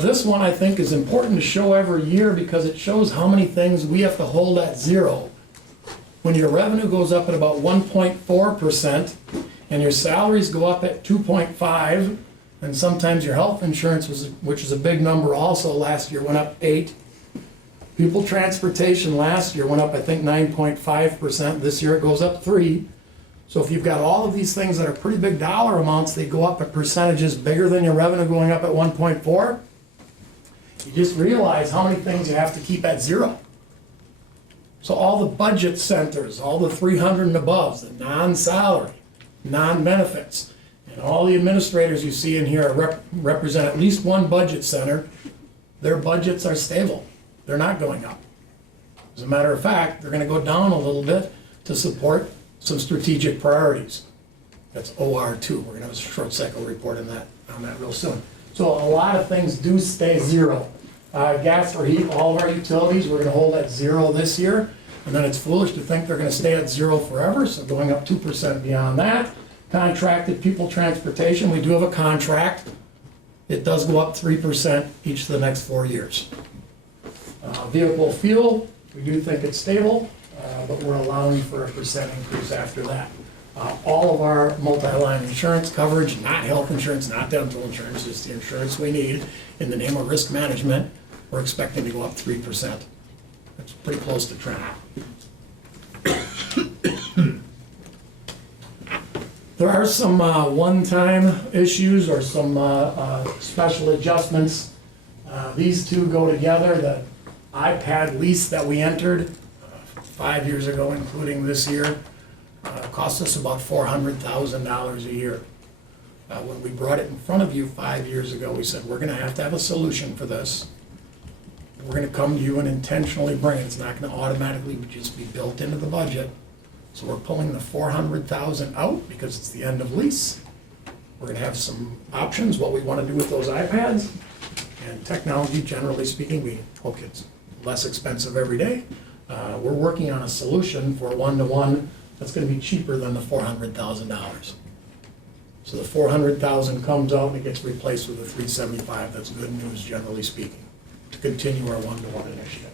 This one I think is important to show every year because it shows how many things we have to hold at 0. When your revenue goes up at about 1.4% and your salaries go up at 2.5%, and sometimes your health insurance, which is a big number also, last year went up 8%. Pupil transportation last year went up, I think, 9.5%. This year it goes up 3%. So if you've got all of these things that are pretty big dollar amounts, they go up at percentages bigger than your revenue going up at 1.4%. You just realize how many things you have to keep at 0. So all the budget centers, all the 300 and above, the non-salary, non-benefits, And all the administrators you see in here represent at least one budget center. Their budgets are stable. They're not going up. As a matter of fact, they're gonna go down a little bit to support some strategic priorities. That's OR2. We're gonna have a short cycle report on that real soon. So a lot of things do stay zero. Gas for heat, all of our utilities, we're gonna hold at zero this year. And then it's foolish to think they're gonna stay at zero forever, so going up 2% beyond that. Contracted people transportation, we do have a contract. It does go up 3% each of the next 4 years. Vehicle fuel, we do think it's stable, but we're allowing for a percent increase after that. All of our multi-line insurance coverage, not health insurance, not dental insurance, just the insurance we need in the name of risk management, we're expecting to go up 3%. That's pretty close to trend. There are some one-time issues or some special adjustments. These two go together. The iPad lease that we entered 5 years ago, including this year, cost us about $400,000 a year. When we brought it in front of you 5 years ago, we said, we're gonna have to have a solution for this. We're gonna come to you and intentionally bring it. It's not gonna automatically just be built into the budget. So we're pulling the $400,000 out because it's the end of lease. We're gonna have some options, what we wanna do with those iPads. And technology, generally speaking, we hope it's less expensive every day. We're working on a solution for one-to-one that's gonna be cheaper than the $400,000. So the $400,000 comes out and it gets replaced with the $375,000. That's good news, generally speaking, to continue our one-to-one initiative.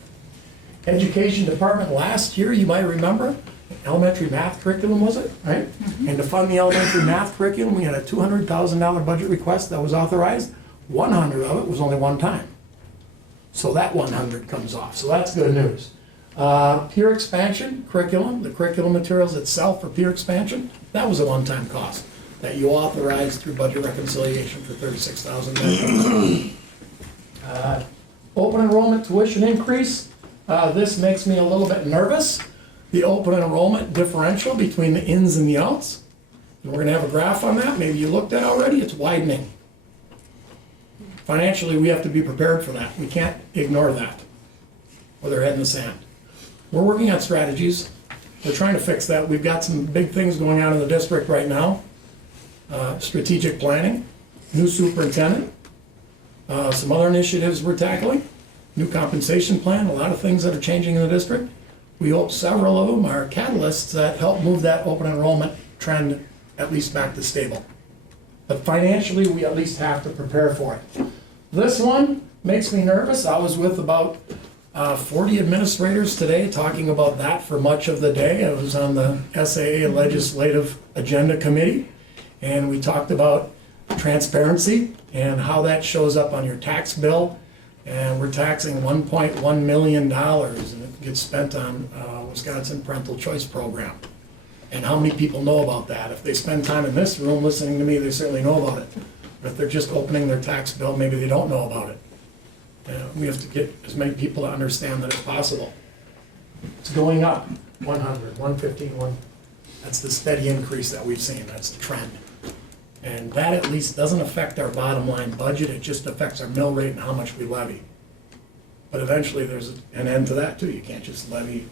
Education department last year, you might remember, elementary math curriculum, was it, right? And to fund the elementary math curriculum, we had a $200,000 budget request that was authorized. 100 of it was only one time. So that 100 comes off, so that's good news. Peer expansion curriculum, the curriculum materials itself for peer expansion, that was a one-time cost that you authorized through budget reconciliation for $36,000. Open enrollment tuition increase, this makes me a little bit nervous. The open enrollment differential between the ins and the outs. And we're gonna have a graph on that, maybe you looked at already, it's widening. Financially, we have to be prepared for that. We can't ignore that with our head in the sand. We're working on strategies. We're trying to fix that. We've got some big things going on in the district right now. Strategic planning, new superintendent, some other initiatives we're tackling, new compensation plan, a lot of things that are changing in the district. We hope several of them are catalysts that help move that open enrollment trend at least back to stable. But financially, we at least have to prepare for it. This one makes me nervous. I was with about 40 administrators today talking about that for much of the day. I was on the SAA Legislative Agenda Committee, and we talked about transparency and how that shows up on your tax bill. And we're taxing $1.1 million, and it gets spent on Wisconsin Parental Choice Program. And how many people know about that? If they spend time in this room listening to me, they certainly know about it. But if they're just opening their tax bill, maybe they don't know about it. We have to get as many people to understand that it's possible. It's going up, 100, 115, that's the steady increase that we've seen, that's the trend. And that at least doesn't affect our bottom line budget, it just affects our mill rate and how much we levy. But eventually there's an end to that too, you can't just levy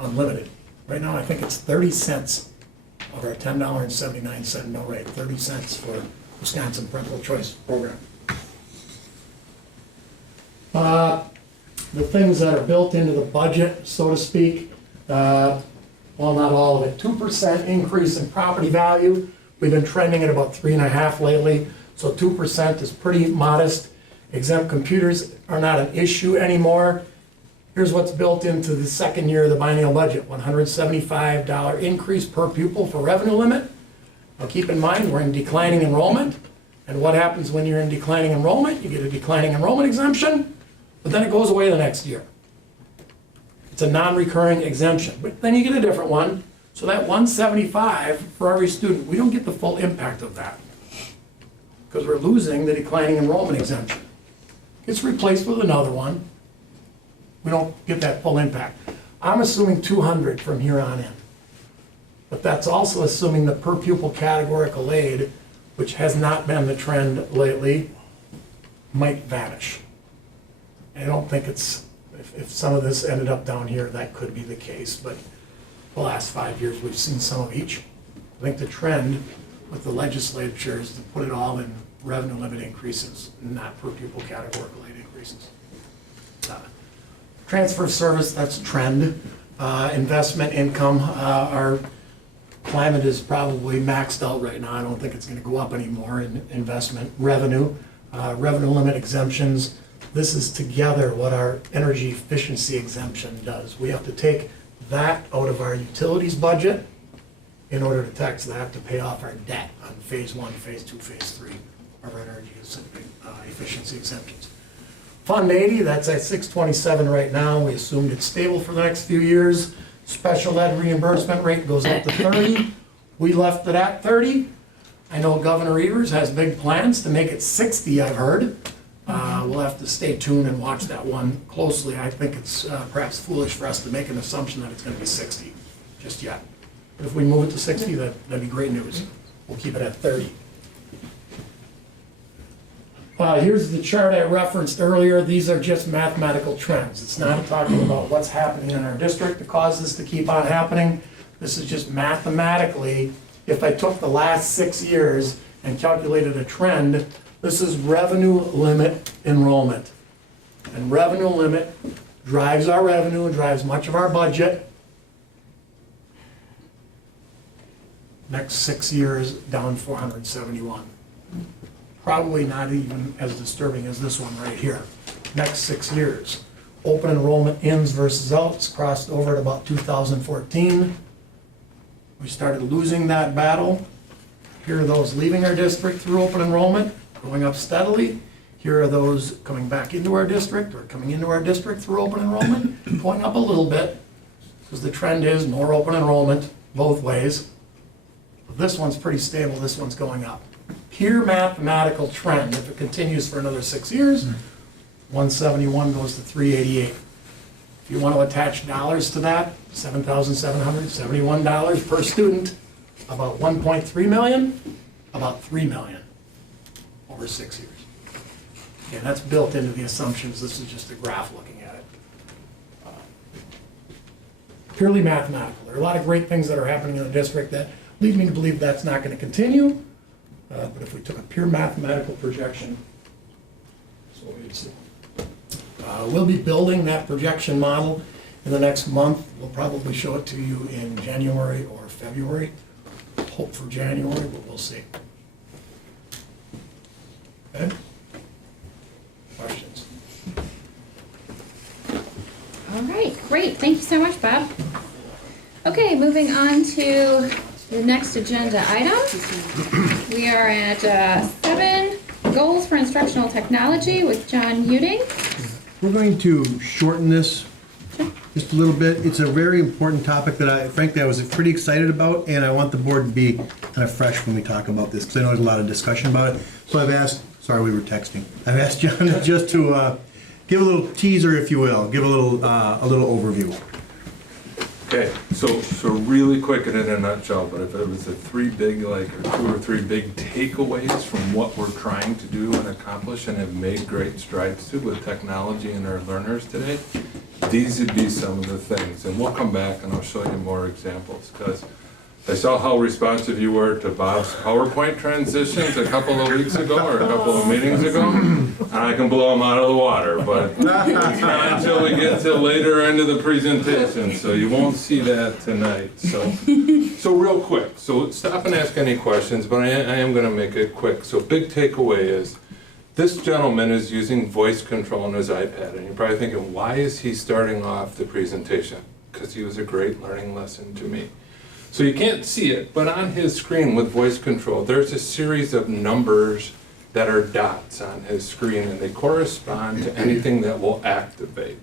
unlimited. Right now I think it's 30 cents of our $10.79 mill rate, 30 cents for Wisconsin Parental Choice Program. The things that are built into the budget, so to speak, well, not all of it. 2% increase in property value. We've been trending at about 3.5 lately, so 2% is pretty modest. Exempt computers are not an issue anymore. Here's what's built into the second year of the biennial budget, $175 increase per pupil for revenue limit. Now keep in mind, we're in declining enrollment, and what happens when you're in declining enrollment? You get a declining enrollment exemption, but then it goes away the next year. It's a non-recurring exemption, but then you get a different one. So that $175 for every student, we don't get the full impact of that because we're losing the declining enrollment exemption. It's replaced with another one. We don't get that full impact. I'm assuming 200 from here on in. But that's also assuming the per pupil categorical aid which has not been the trend lately, might vanish. I don't think it's, if some of this ended up down here, that could be the case, but the last 5 years, we've seen some of each. I think the trend with the legislature is to put it all in revenue limit increases, not per pupil category related increases. Transfer service, that's trend. Investment income, our climate is probably maxed out right now. I don't think it's gonna go up anymore in investment. Revenue, revenue limit exemptions. This is together what our energy efficiency exemption does. We have to take that out of our utilities budget in order to tax that to pay off our debt on phase 1, phase 2, phase 3 of our energy efficiency exemptions. Fund 80, that's at 627 right now. We assumed it's stable for the next few years. Special ed reimbursement rate goes up to 30. We left it at 30. I know Governor Evers has big plans to make it 60, I've heard. We'll have to stay tuned and watch that one closely. I think it's perhaps foolish for us to make an assumption that it's going to be 60 just yet. But if we move it to 60, that'd be great news. We'll keep it at 30. Here's the chart I referenced earlier. These are just mathematical trends. It's not talking about what's happening in our district that causes this to keep on happening. This is just mathematically, if I took the last 6 years and calculated a trend, this is revenue limit enrollment. And revenue limit drives our revenue, drives much of our budget. Next 6 years, down 471. Probably not even as disturbing as this one right here. Next 6 years. Open enrollment ins versus outs crossed over at about 2014. We started losing that battle. Here are those leaving our district through open enrollment, going up steadily. Here are those coming back into our district or coming into our district through open enrollment, going up a little bit, because the trend is more open enrollment both ways. But this one's pretty stable, this one's going up. Pure mathematical trend, if it continues for another 6 years, 171 goes to 388. If you want to attach dollars to that, $7,771 per student, about 1.3 million, about 3 million over 6 years. Again, that's built into the assumptions. This is just a graph looking at it. Purely mathematical. There are a lot of great things that are happening in the district that lead me to believe that's not going to continue. But if we took a pure mathematical projection, that's what we'd see. We'll be building that projection model in the next month. We'll probably show it to you in January or February. Hope for January, but we'll see. Okay? Questions? All right, great. Thank you so much, Bob. Okay, moving on to the next agenda item. We are at 7 goals for instructional technology with John Uding. We're going to shorten this just a little bit. It's a very important topic that frankly, I was pretty excited about, and I want the board to be kind of fresh when we talk about this, because I know there's a lot of discussion about it. So I've asked, sorry, we were texting. I've asked John just to give a little teaser, if you will, give a little overview. Okay, so really quick and in a nutshell, but if it was a 3 big, or 2 or 3 big takeaways from what we're trying to do and accomplish and have made great strides to with technology and our learners today, these would be some of the things. And we'll come back and I'll show you more examples, because I saw how responsive you were to Bob's PowerPoint transitions a couple of weeks ago or a couple of meetings ago. I can blow them out of the water, but it's not until we get to later end of the presentation, so you won't see that tonight. So real quick, so stop and ask any questions, but I am going to make it quick. So big takeaway is, this gentleman is using voice control on his iPad, and you're probably thinking, why is he starting off the presentation? Because he was a great learning lesson to me. So you can't see it, but on his screen with voice control, there's a series of numbers that are dots on his screen, and they correspond to anything that will activate.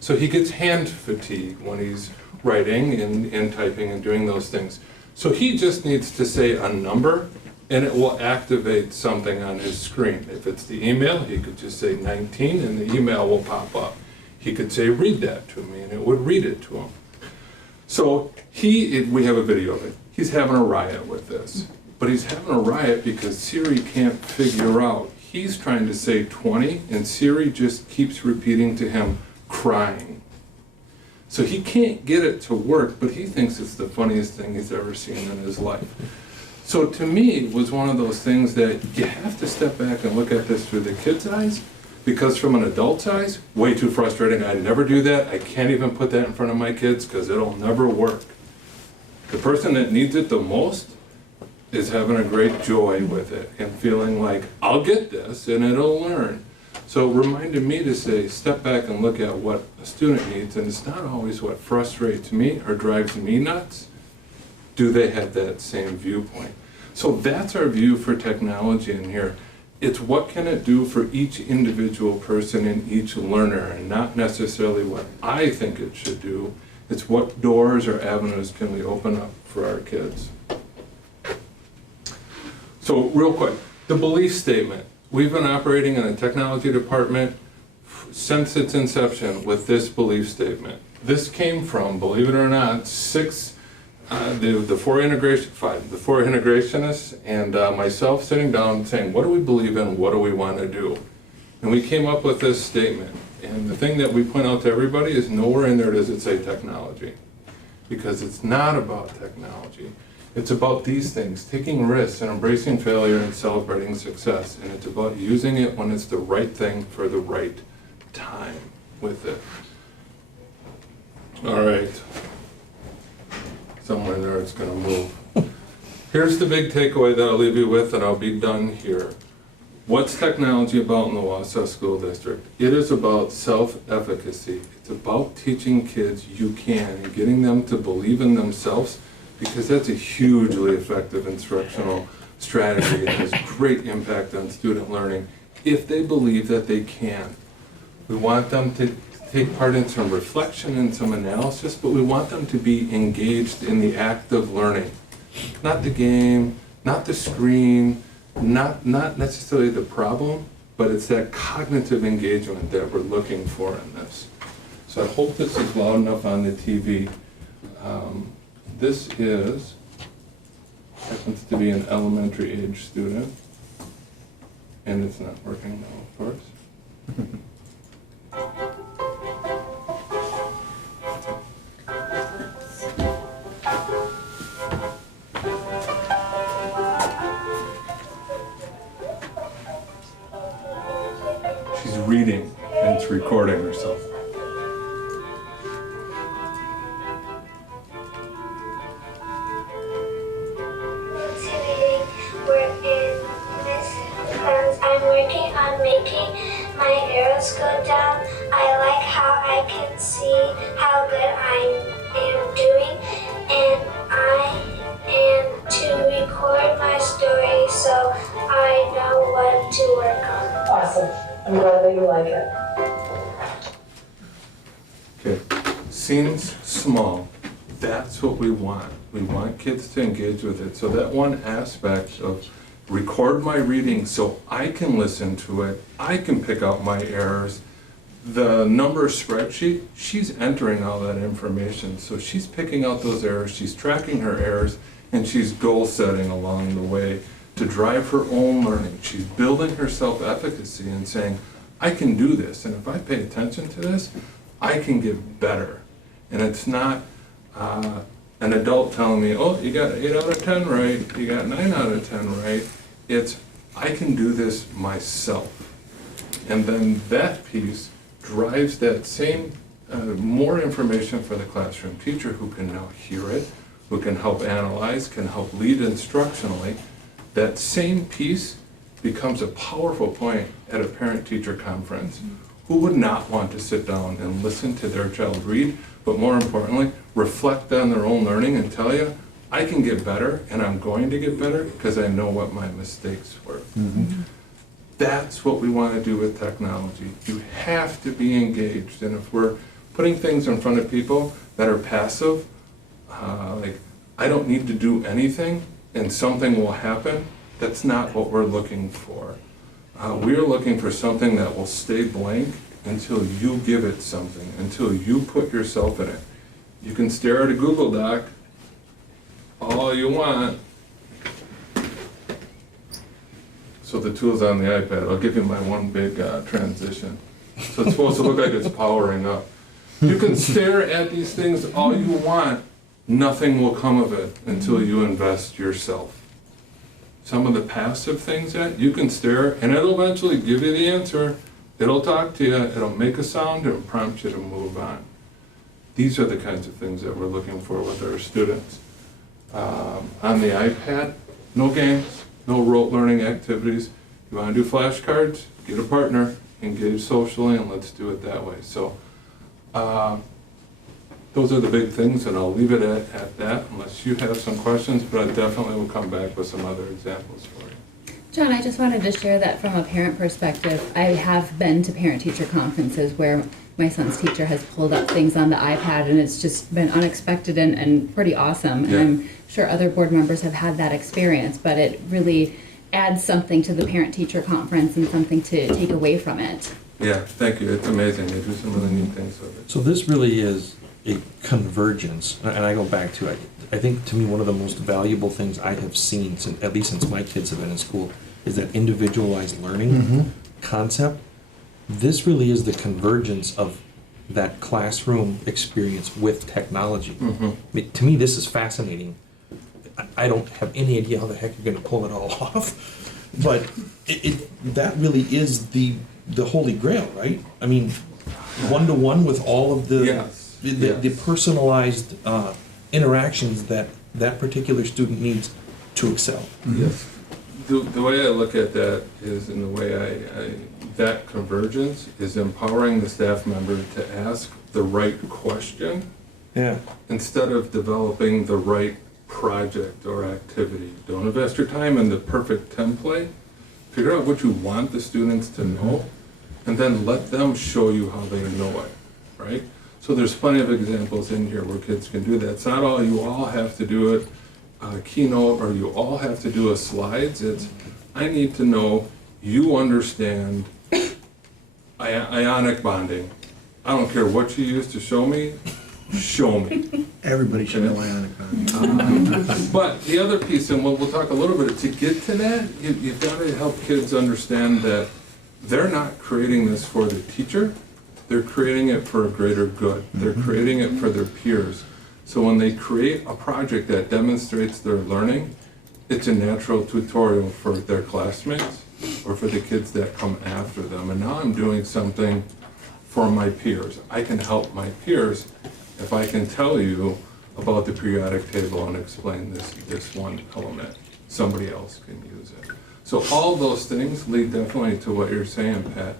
So he gets hand fatigue when he's writing and typing and doing those things. So he just needs to say a number, and it will activate something on his screen. If it's the email, he could just say 19, and the email will pop up. He could say, read that to me, and it would read it to him. So we have a video of it. He's having a riot with this. but he's having a riot because Siri can't figure out. He's trying to say 20, and Siri just keeps repeating to him, crying. So he can't get it to work, but he thinks it's the funniest thing he's ever seen in his life. So to me, it was one of those things that you have to step back and look at this through the kid's eyes, because from an adult's eyes, way too frustrating. I never do that. I can't even put that in front of my kids because it'll never work. The person that needs it the most is having a great joy with it and feeling like, I'll get this and it'll learn. So it reminded me to say, step back and look at what a student needs, and it's not always what frustrates me or drives me nuts. Do they have that same viewpoint? So that's our view for technology in here. It's what can it do for each individual person and each learner, and not necessarily what I think it should do. It's what doors or avenues can we open up for our kids. So real quick, the belief statement. We've been operating in the technology department since its inception with this belief statement. This came from, believe it or not, the four integrationists and myself sitting down saying, what do we believe in, what do we want to do? And we came up with this statement. And the thing that we point out to everybody is nowhere in there does it say technology. Because it's not about technology. It's about these things, taking risks and embracing failure and celebrating success. And it's about using it when it's the right thing for the right time with it. All right. Somewhere there it's going to move. Here's the big takeaway that I'll leave you with, and I'll be done here. What's technology about in the Wausau School District? It is about self-efficacy. It's about teaching kids you can and getting them to believe in themselves, because that's a hugely effective instructional strategy. It has great impact on student learning if they believe that they can. We want them to take part in some reflection and some analysis, but we want them to be engaged in the act of learning. Not the game, not the screen, not necessarily the problem, but it's that cognitive engagement that we're looking for in this. So I hope this is loud enough on the TV. This happens to be an elementary age student, and it's not working now, of course. She's reading, and it's recording herself. I'm working on making my arrows go down. I like how I can see how good I am doing, and I am to record my story so I know what to work on. Awesome. I'm glad that you like it. Okay, seems small. That's what we want. We want kids to engage with it. So that one aspect of record my reading so I can listen to it, I can pick out my errors. The number spreadsheet, she's entering all that information. So she's picking out those errors, she's tracking her errors, and she's goal setting along the way to drive her own learning. She's building her self-efficacy and saying, I can do this, and if I pay attention to this, I can get better. And it's not an adult telling me, oh, you got 8 out of 10 right, you got 9 out of 10 right. It's, I can do this myself. And then that piece drives that same, more information for the classroom teacher who can now hear it, who can help analyze, can help lead instructionally. That same piece becomes a powerful point at a parent-teacher conference. Who would not want to sit down and listen to their child read, but more importantly, reflect on their own learning and tell you, I can get better, and I'm going to get better because I know what my mistakes were. Mm-hmm. That's what we want to do with technology. You have to be engaged, and if we're putting things in front of people that are passive, like, I don't need to do anything and something will happen, that's not what we're looking for. We're looking for something that will stay blank until you give it something, until you put yourself in it. You can stare at a Google Doc all you want, So the tool's on the iPad. I'll give you my one big transition. So it's supposed to look like it's powering up. You can stare at these things all you want. Nothing will come of it until you invest yourself. Some of the passive things that you can stare, and it'll eventually give you the answer. It'll talk to you. It'll make a sound and prompt you to move on. These are the kinds of things that we're looking for with our students. On the iPad, no games, no rote learning activities. You want to do flashcards? Get a partner, engage socially, and let's do it that way. So those are the big things, and I'll leave it at that unless you have some questions, but I definitely will come back with some other examples for you. John, I just wanted to share that from a parent perspective. I have been to parent-teacher conferences where my son's teacher has pulled up things on the iPad, and it's just been unexpected and pretty awesome. Yeah. And I'm sure other board members have had that experience, but it really adds something to the parent-teacher conference and something to take away from it. Yeah, thank you. It's amazing. They do some really neat things with it. So this really is a convergence, and I go back to it. I think to me one of the most valuable things I have seen, since, at least since my kids have been in school, is that individualized learning concept. This really is the convergence of that classroom experience with technology. I mean, to me, this is fascinating. I don't have any idea how the heck you're going to pull it all off, but that really is the holy grail, right? I mean, one-to-one with all of the the personalized interactions that that particular student needs to excel. Yes. The way I look at that is, in the way that convergence is empowering the staff member to ask the right question instead of developing the right project or activity. Don't invest your time in the perfect template. Figure out what you want the students to know, and then let them show you how they know it, right? So there's plenty of examples in here where kids can do that. It's not all you all have to do it keynote, or you all have to do a slides. It's, I need to know you understand ionic bonding. I don't care what you use to show me, show me. Everybody should know ionic bonding. But the other piece, and we'll talk a little bit, to get to that, you've got to help kids understand that they're not creating this for the teacher, they're creating it for a greater good. They're creating it for their peers. So when they create a project that demonstrates their learning, it's a natural tutorial for their classmates or for the kids that come after them. And now I'm doing something for my peers. I can help my peers if I can tell you about the periodic table and explain this one element. Somebody else can use it. So all those things lead definitely to what you're saying, Pat.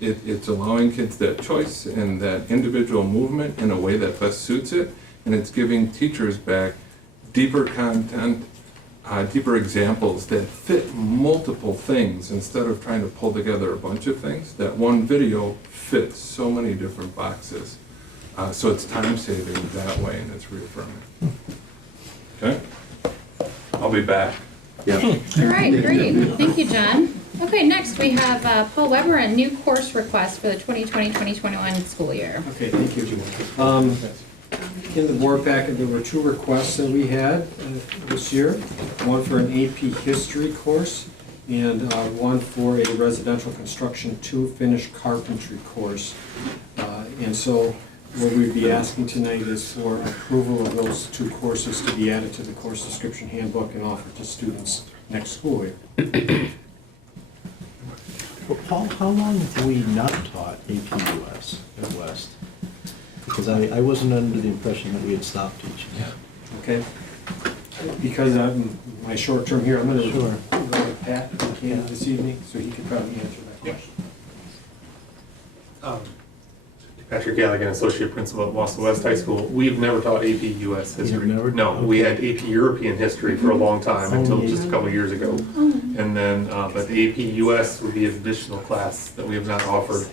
It's allowing kids that choice and that individual movement in a way that best suits it. And it's giving teachers back deeper content, deeper examples that fit multiple things instead of trying to pull together a bunch of things. That one video fits so many different boxes. So it's time saving that way, and it's reaffirming. Okay? I'll be back. All right, great. Thank you, John. Okay, next we have Paul Weber, a new course request for the 2020-2021 school year. Okay, thank you. In the board packet, there were two requests that we had this year. One for an AP History course and one for a Residential Construction 2 Finished Carpentry course. And so what we'd be asking tonight is for approval of those two courses to be added to the course description handbook and offered to students next school year. Well, Paul, how long have we not taught AP US at West? Because I wasn't under the impression that we had stopped teaching. Okay? Because I'm my short term here, I'm going to go to Pat this evening, so he can probably answer that question. Patrick Gallagher, Associate Principal at Wausau West High School. We've never taught AP US History. No, we had AP European History for a long time, until just a couple years ago. And then, but the AP US would be an additional class that we have not offered.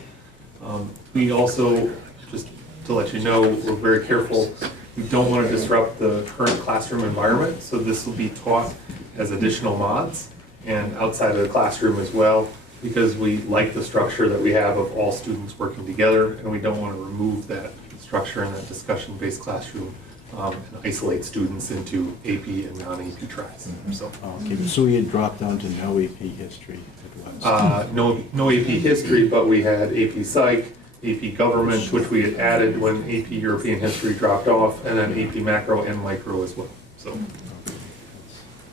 We also, just to let you know, we're very careful. We don't want to disrupt the current classroom environment, so this will be taught as additional mods and outside of the classroom as well, because we like the structure that we have of all students working together, and we don't want to remove that structure in that discussion-based classroom and isolate students into AP and non-AP tracks. So, Okay, so we had dropped down to no AP history at West. no AP history, but we had AP Psych, AP Government, which we had added when AP European History dropped off, and then AP Macro and Micro as well. So,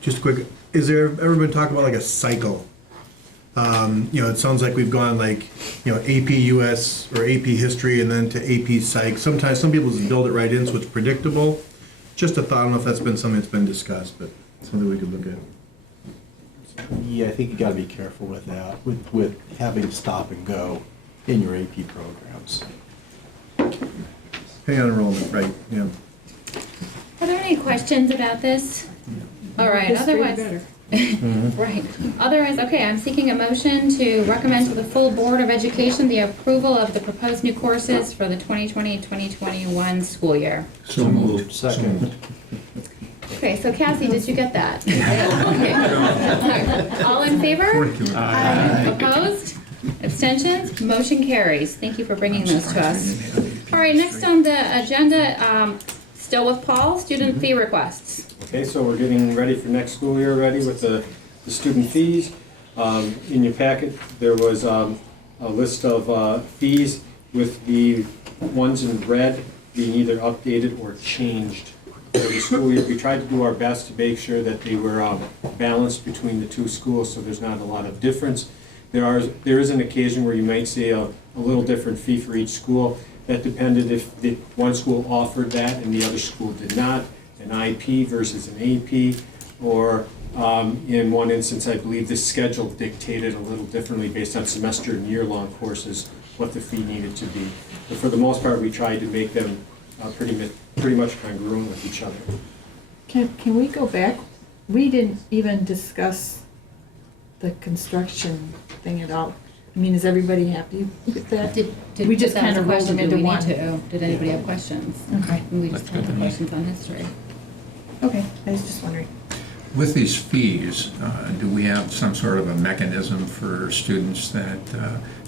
Just quick, is there ever been talk about like a cycle? It sounds like we've gone like, AP US or AP History and then to AP Psych. Sometimes some people just build it right in so it's predictable. Just a thought, I don't know if that's been something that's been discussed, but something we could look at. Yeah, I think you gotta be careful with that, with having stop and go in your AP programs. Pay on enrollment, right, yeah. Are there any questions about this? All right, History otherwise. better. Right. Otherwise, okay, I'm seeking a motion to recommend to the full Board of Education the approval of the proposed new courses for the 2020-2021 school year. So moved. Second. Okay, so Cassie, did you get that? Okay. All in favor? Aye. Opposed? Abstentions? Motion carries. Thank you for bringing those to us. All right, next on the agenda, still with Paul, student fee requests. Okay, so we're getting ready for next school year already with the student fees. In your packet, there was a list of fees with the ones in red being either updated or changed for the school year. We tried to do our best to make sure that they were balanced between the two schools so there's not a lot of difference. There is an occasion where you might see a little different fee for each school. That depended if the one school offered that and the other school did not. An IP versus an AP, or in one instance, I believe the schedule dictated a little differently based on semester and year-long courses what the fee needed to be. But for the most part, we tried to make them pretty much congruent with each other. Can we go back? We didn't even discuss the construction thing at all. I mean, is everybody happy with that? Did we just that was kind a of rolled question, them do into we one? need to? Did anybody have questions? Okay. We just had the questions on history. Okay, I was just wondering. With these fees, do we have some sort of a mechanism for students that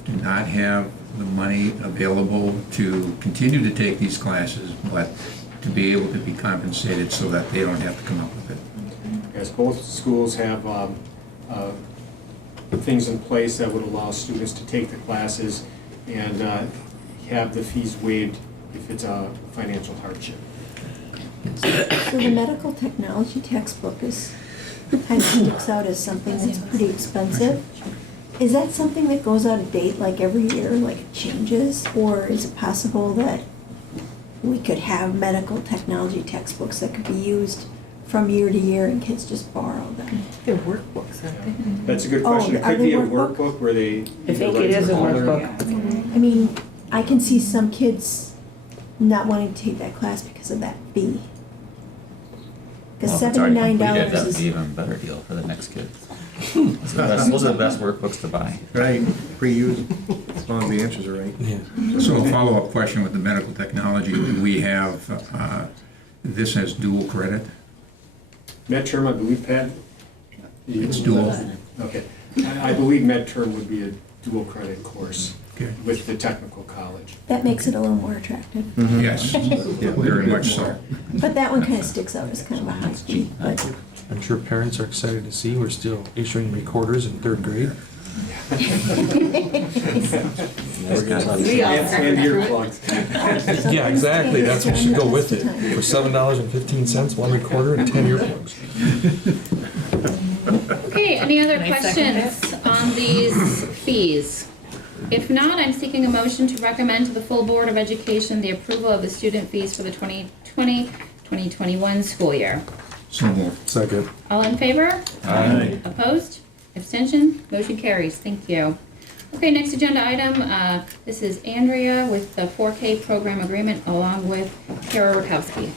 do not have the money available to continue to take these classes, but to be able to be compensated so that they don't have to come up with it? As both schools have things in place that would allow students to take the classes and have the fees waived if it's a financial hardship. So the medical technology textbook kind of sticks out as something that's pretty expensive. Is that something that goes out of date like every year, like it changes? Or is it possible that we could have medical technology textbooks that could be used from year to year and kids just borrow them? They're workbooks, aren't they? That's a good question. It are could they be a workbook? workbook where they. I think it is a workbook. I mean, I can see some kids not wanting to take that class because of that fee. Because Well, if it's already $79 completed, that would is. be even a better deal for the next kids. Those are the best workbooks to buy. Right, pre-used, as long as the answers are right. Yeah. So a follow-up question with the medical technology, do we have, this as dual credit? Midterm, I believe, Pat? It's dual. Okay. I believe midterm would be a dual credit course Okay. with the technical college. That makes it a little more attractive. Yes, very much so. But that one kind of sticks out as kind of a high fee, but. I'm sure parents are excited to see we're still issuing recorders in third grade. And earplugs. Yeah, exactly, that's what should go with it. For $7.15, one recorder and 10 earplugs. Okay, any other questions on these fees? If not, I'm seeking a motion to recommend to the full Board of Education the approval of the student fees for the 2020-2021 school year. So moved. Second. All in favor? Aye. Opposed? Abstention? Motion carries. Thank you. Okay, next agenda item. This is Andrea with the 4K program agreement along with Kara Rakowski.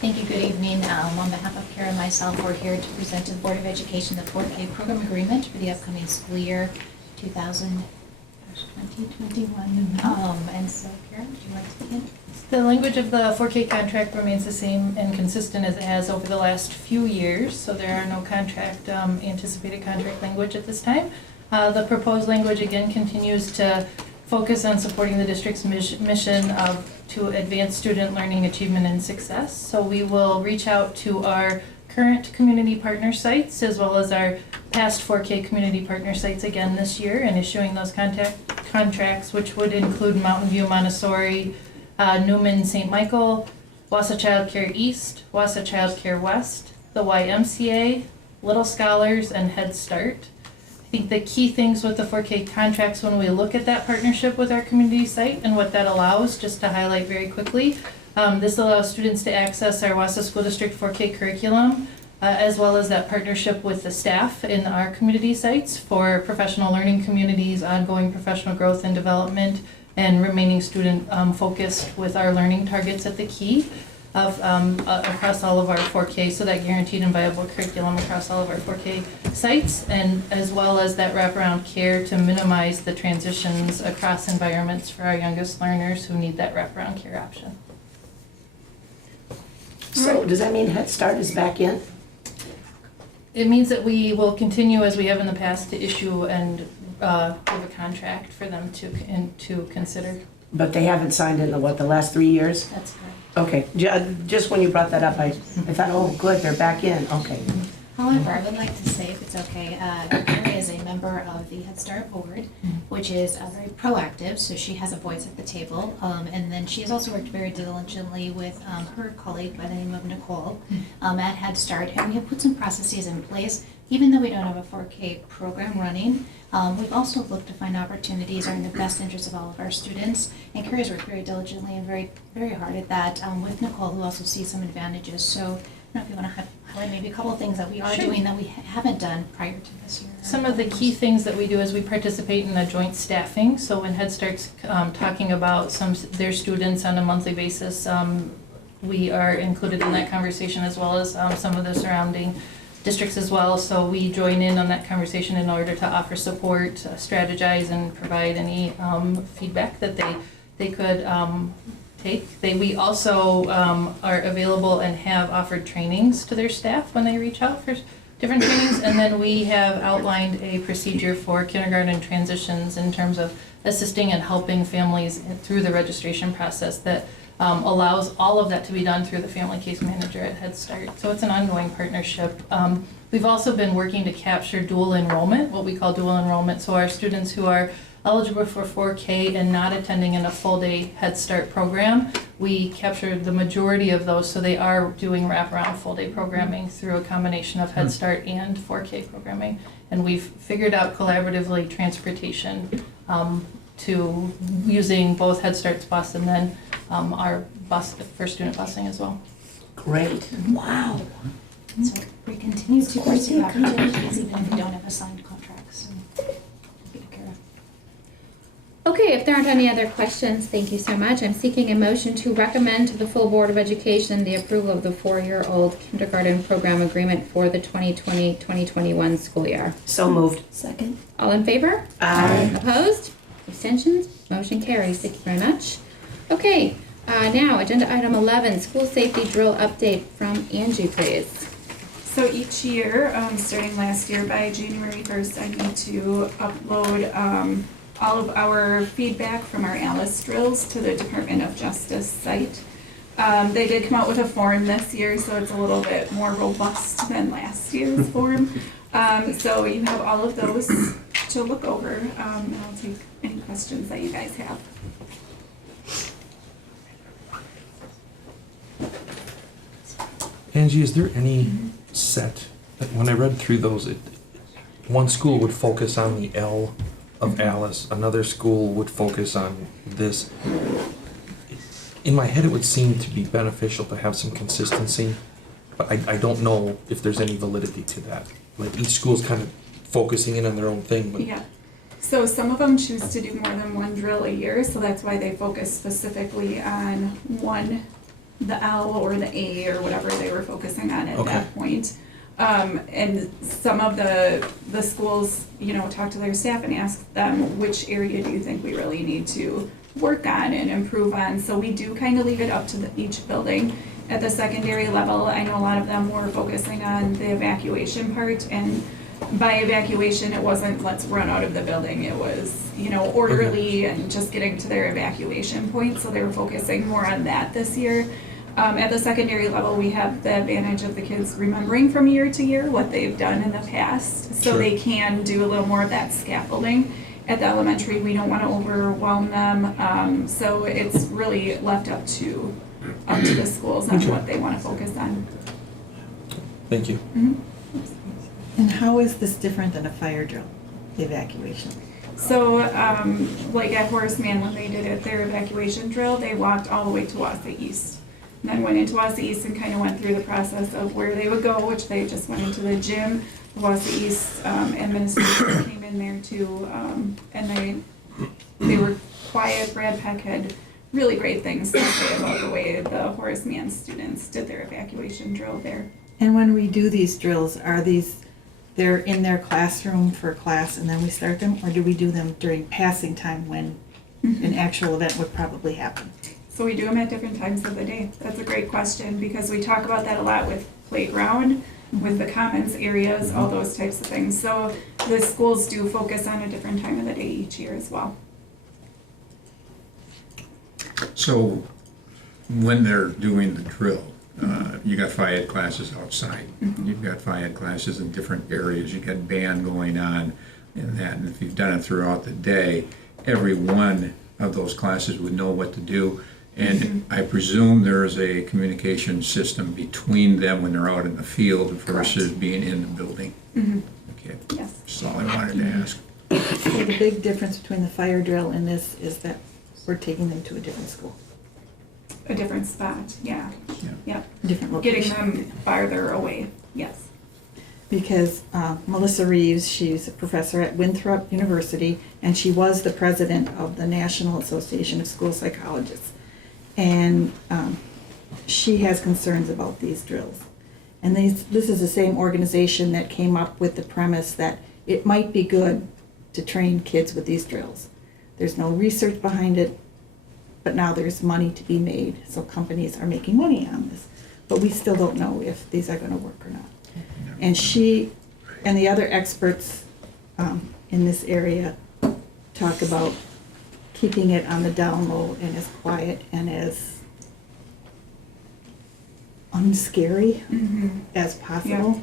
Thank you, good evening. On behalf of Kara and myself, we're here to present to the Board of Education the 4K program agreement for the upcoming school year 2020-21. And so, Kara, would you like to begin? The language of the 4K contract remains the same and consistent as it has over the last few years, so there are no anticipated contract language at this time. The proposed language again continues to focus on supporting the district's mission to advance student learning, achievement, and success. So we will reach out to our current community partner sites as well as our past 4K community partner sites again this year and issuing those contracts, which would include Mountain View Montessori, Newman St. Michael, Wausau Child Care East, Wausau Child Care West, the YMCA, Little Scholars, and Head Start. I think the key things with the 4K contracts when we look at that partnership with our community site and what that allows, just to highlight very quickly, this allows students to access our Wausau School District 4K curriculum, as well as that partnership with the staff in our community sites for professional learning communities, ongoing professional growth and development, and remaining student focused with our learning targets at the key of across all of our 4K, so that guaranteed and viable curriculum across all of our 4K sites, and as well as that wraparound care to minimize the transitions across environments for our youngest learners who need that wraparound care option. So does that mean Head Start is back in? It means that we will continue, as we have in the past, to issue and give a contract for them to consider. But they haven't signed in the last 3 years? That's correct. Okay, just when you brought that up, I thought, oh, good, they're back in, okay. However, I would like to say, if it's okay, Carrie is a member of the Head Start Board, which is very proactive, so she has a voice at the table. And then she has also worked very diligently with her colleague by the name of Nicole at Head Start, and we have put some processes in place. Even though we don't have a 4K program running, we've also looked to find opportunities in the best interest of all of our students. And Carrie has worked very diligently and very, very hard at that with Nicole, who also sees some advantages. So I don't know if you want to highlight maybe a couple of things that we are doing that we haven't done prior to this year. Some of the key things that we do is we participate in a joint staffing. So when Head Start's talking about their students on a monthly basis, we are included in that conversation, as well as some of the surrounding districts as well. So we join in on that conversation in order to offer support, strategize, and provide any feedback that they could take. We also are available and have offered trainings to their staff when they reach out for different trainings. And then we have outlined a procedure for kindergarten transitions in terms of assisting and helping families through the registration process that allows all of that to be done through the family case manager at Head Start. So it's an ongoing partnership. We've also been working to capture dual enrollment, what we call dual enrollment. So our students who are eligible for 4K and not attending in a full day Head Start program, we captured the majority of those, so they are doing wraparound full day programming through a combination of Head Start and 4K programming. And we've figured out collaboratively transportation to using both Head Start's bus and then our bus for student busing as well. Great. Wow. So we continue to pursue opportunities even if we don't have assigned contracts. Okay, if there aren't any other questions, thank you so much. I'm seeking a motion to recommend to the full Board of Education the approval of the 4-year-old kindergarten program agreement for the 2020-2021 school year. So moved. Second. All in favor? Aye. Opposed? Abstentions? Motion carries. Thank you very much. Okay, now agenda item 11, school safety drill update from Angie, please. So each year, starting last year by January 1st, I need to upload all of our feedback from our ALICE drills to the Department of Justice site. They did come out with a form this year, so it's a little bit more robust than last year's form. So you have all of those to look over, and I'll take any questions that you guys have. Angie, is there any set, when I read through those, one school would focus on the L of Alice, another school would focus on this. In my head, it would seem to be beneficial to have some consistency, but I don't know if there's any validity to that. Like each school's kind of focusing in on their own thing, but Yeah. So some of them choose to do more than one drill a year, so that's why they focus specifically on one, the L or the A or whatever they were focusing on at that point. And some of the schools, you know, talk to their staff and ask them, which area do you think we really need to work on and improve on? So we do kind of leave it up to each building. At the secondary level, I know a lot of them were focusing on the evacuation part, and by evacuation, it wasn't let's run out of the building. It was, orderly and just getting to their evacuation point. So they were focusing more on that this year. At the secondary level, we have the advantage of the kids remembering from year to year what they've done in the past. So Sure. they can do a little more of that scaffolding. At the elementary, we don't want to overwhelm them. So it's really left up to the schools on what they want to focus on. Thank you. And how is this different than a fire drill, the evacuation? So, like at Horace Mann, when they did their evacuation drill, they walked all the way to Wausau East. And then went into Wausau East and kind of went through the process of where they would go, which they just went into the gym. The Wausau East administration came in there too, and they were quiet. Brad Peck had really great things to say about the way the Horace Mann students did their evacuation drill there. And when we do these drills, they're in their classroom for class and then we start them, or do we do them during passing time when an actual event would probably happen? So we do them at different times of the day. That's a great question because we talk about that a lot with playground, with the commons areas, all those types of things. So the schools do focus on a different time of the day each year as well. So when they're doing the drill, you got phy ed classes outside. You've got phy ed classes in different areas. You got band going on and that. And if you've done it throughout the day, every one of those classes would know what to do. And I presume there is a communication system between them when they're out in the field versus being in the building. Okay, yes. That's all I wanted to ask. So the big difference between the fire drill and this is that we're taking them to a different school. A different spot, yeah. Yep. Different location. Getting them farther away, yes. Because Melissa Reeves, she's a professor at Winthrop University, and she was the president of the National Association of School Psychologists. And she has concerns about these drills. And this is the same organization that came up with the premise that it might be good to train kids with these drills. There's no research behind it, but now there's money to be made, so companies are making money on this. But we still don't know if these are gonna work or not. And she and the other experts in this area talk about keeping it on the down low and as quiet and as unscary as possible. Yeah.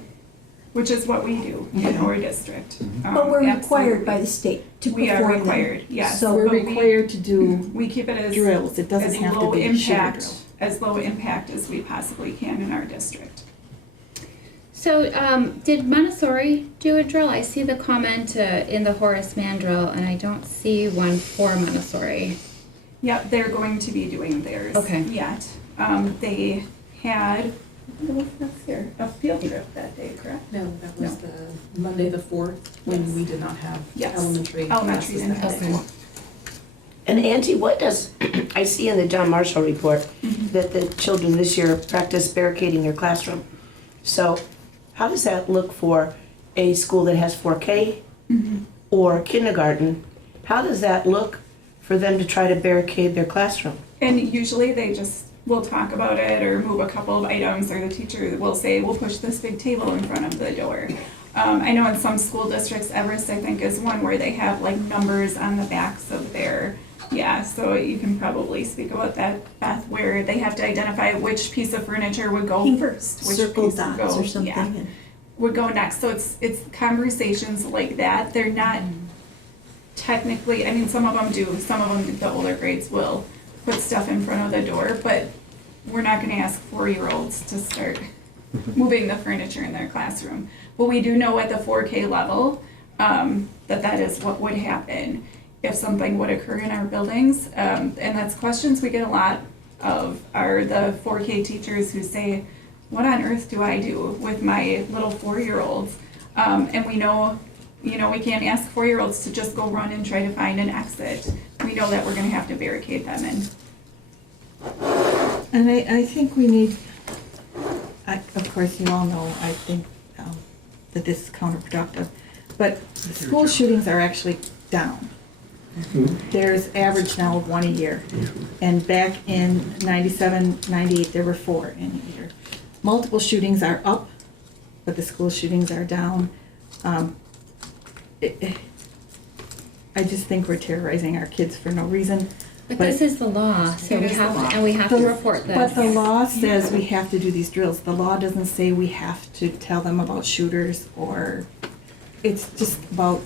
Which is what we do in our district. But we're required by the state to perform them. We are required, yes. So we're But required to do we keep it as drills. It doesn't as have to low be a shooter impact, drill. as low impact as we possibly can in our district. So, did Montessori do a drill? I see the comment in the Horace Mann drill, and I don't see one for Montessori. Yep, they're going to be doing theirs yet. They had, a field trip that day, correct? No, that was the Monday the 4th, when we did not have elementary Elementary classes didn't that have day. school. And Auntie, what does, I see in the John Marshall report that the children this year practice barricading their classroom. So how does that look for a school that has 4K or kindergarten? How does that look for them to try to barricade their classroom? And usually they just will talk about it or move a couple of items, or the teacher will say, we'll push this big table in front of the door. I know in some school districts, Everest I think is one where they have like numbers on the backs of their, so you can probably speak about that, Beth, where they have to identify which piece of furniture would go first, which circle piece dots would go, or something. would go next. So it's conversations like that. They're not technically, I mean, some of them do, some of them, the older grades will put stuff in front of the door, but we're not gonna ask 4-year-olds to start moving the furniture in their classroom. But we do know at the 4K level, that is what would happen if something would occur in our buildings. And that's questions we get a lot of, are the 4K teachers who say, what on earth do I do with my little 4-year-olds? And we know, we can't ask 4-year-olds to just go run and try to find an exit. We know that we're gonna have to barricade them in. And I think we need, of course, you all know, I think that this is counterproductive, but the school shootings are actually down. There's average now of 1 a year. And back in 97, 98, there were 4 in a year. Multiple shootings are up, but the school shootings are down. I just think we're terrorizing our kids for no reason. But this is the law, so we have to report this. But the law says we have to do these drills. The law doesn't say we have to tell them about shooters, or it's just about.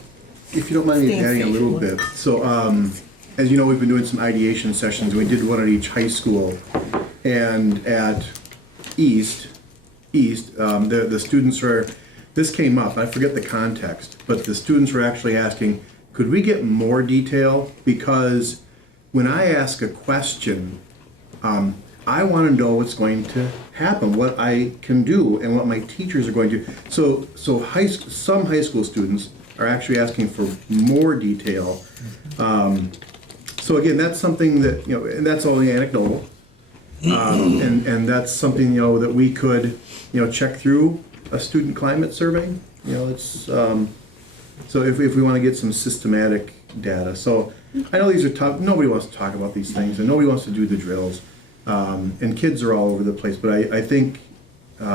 If you don't mind me adding a little bit, so as you know, we've been doing some ideation sessions. We did one at each high school, and at East, the students are. This came up. I forget the context, but the students were actually asking, could we get more detail? Because when I ask a question, I want to know what's going to happen, what I can do, and what my teachers are going to. So some high school students are actually asking for more detail. So again, that's something that, and that's only anecdotal, and that's something that we could check through a student climate survey. It's so if we want to get some systematic data. So I know these are tough. Nobody wants to talk about these things, and nobody wants to do the drills. And kids are all over the place. But I think we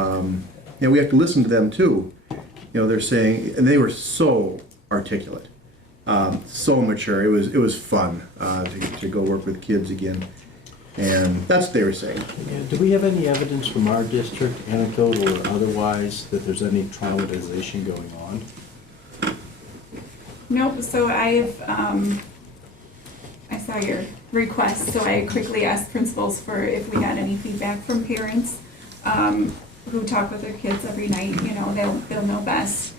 have to listen to them too. They're saying, and they were so articulate, so mature. It was fun to go work with kids again. And that's what they were saying. Yeah, do we have any evidence from our district, anecdotal or otherwise, that there's any traumatization going on? Nope, so I saw your request, so I quickly asked principals for if we had any feedback from parents who talk with their kids every night. They'll know best.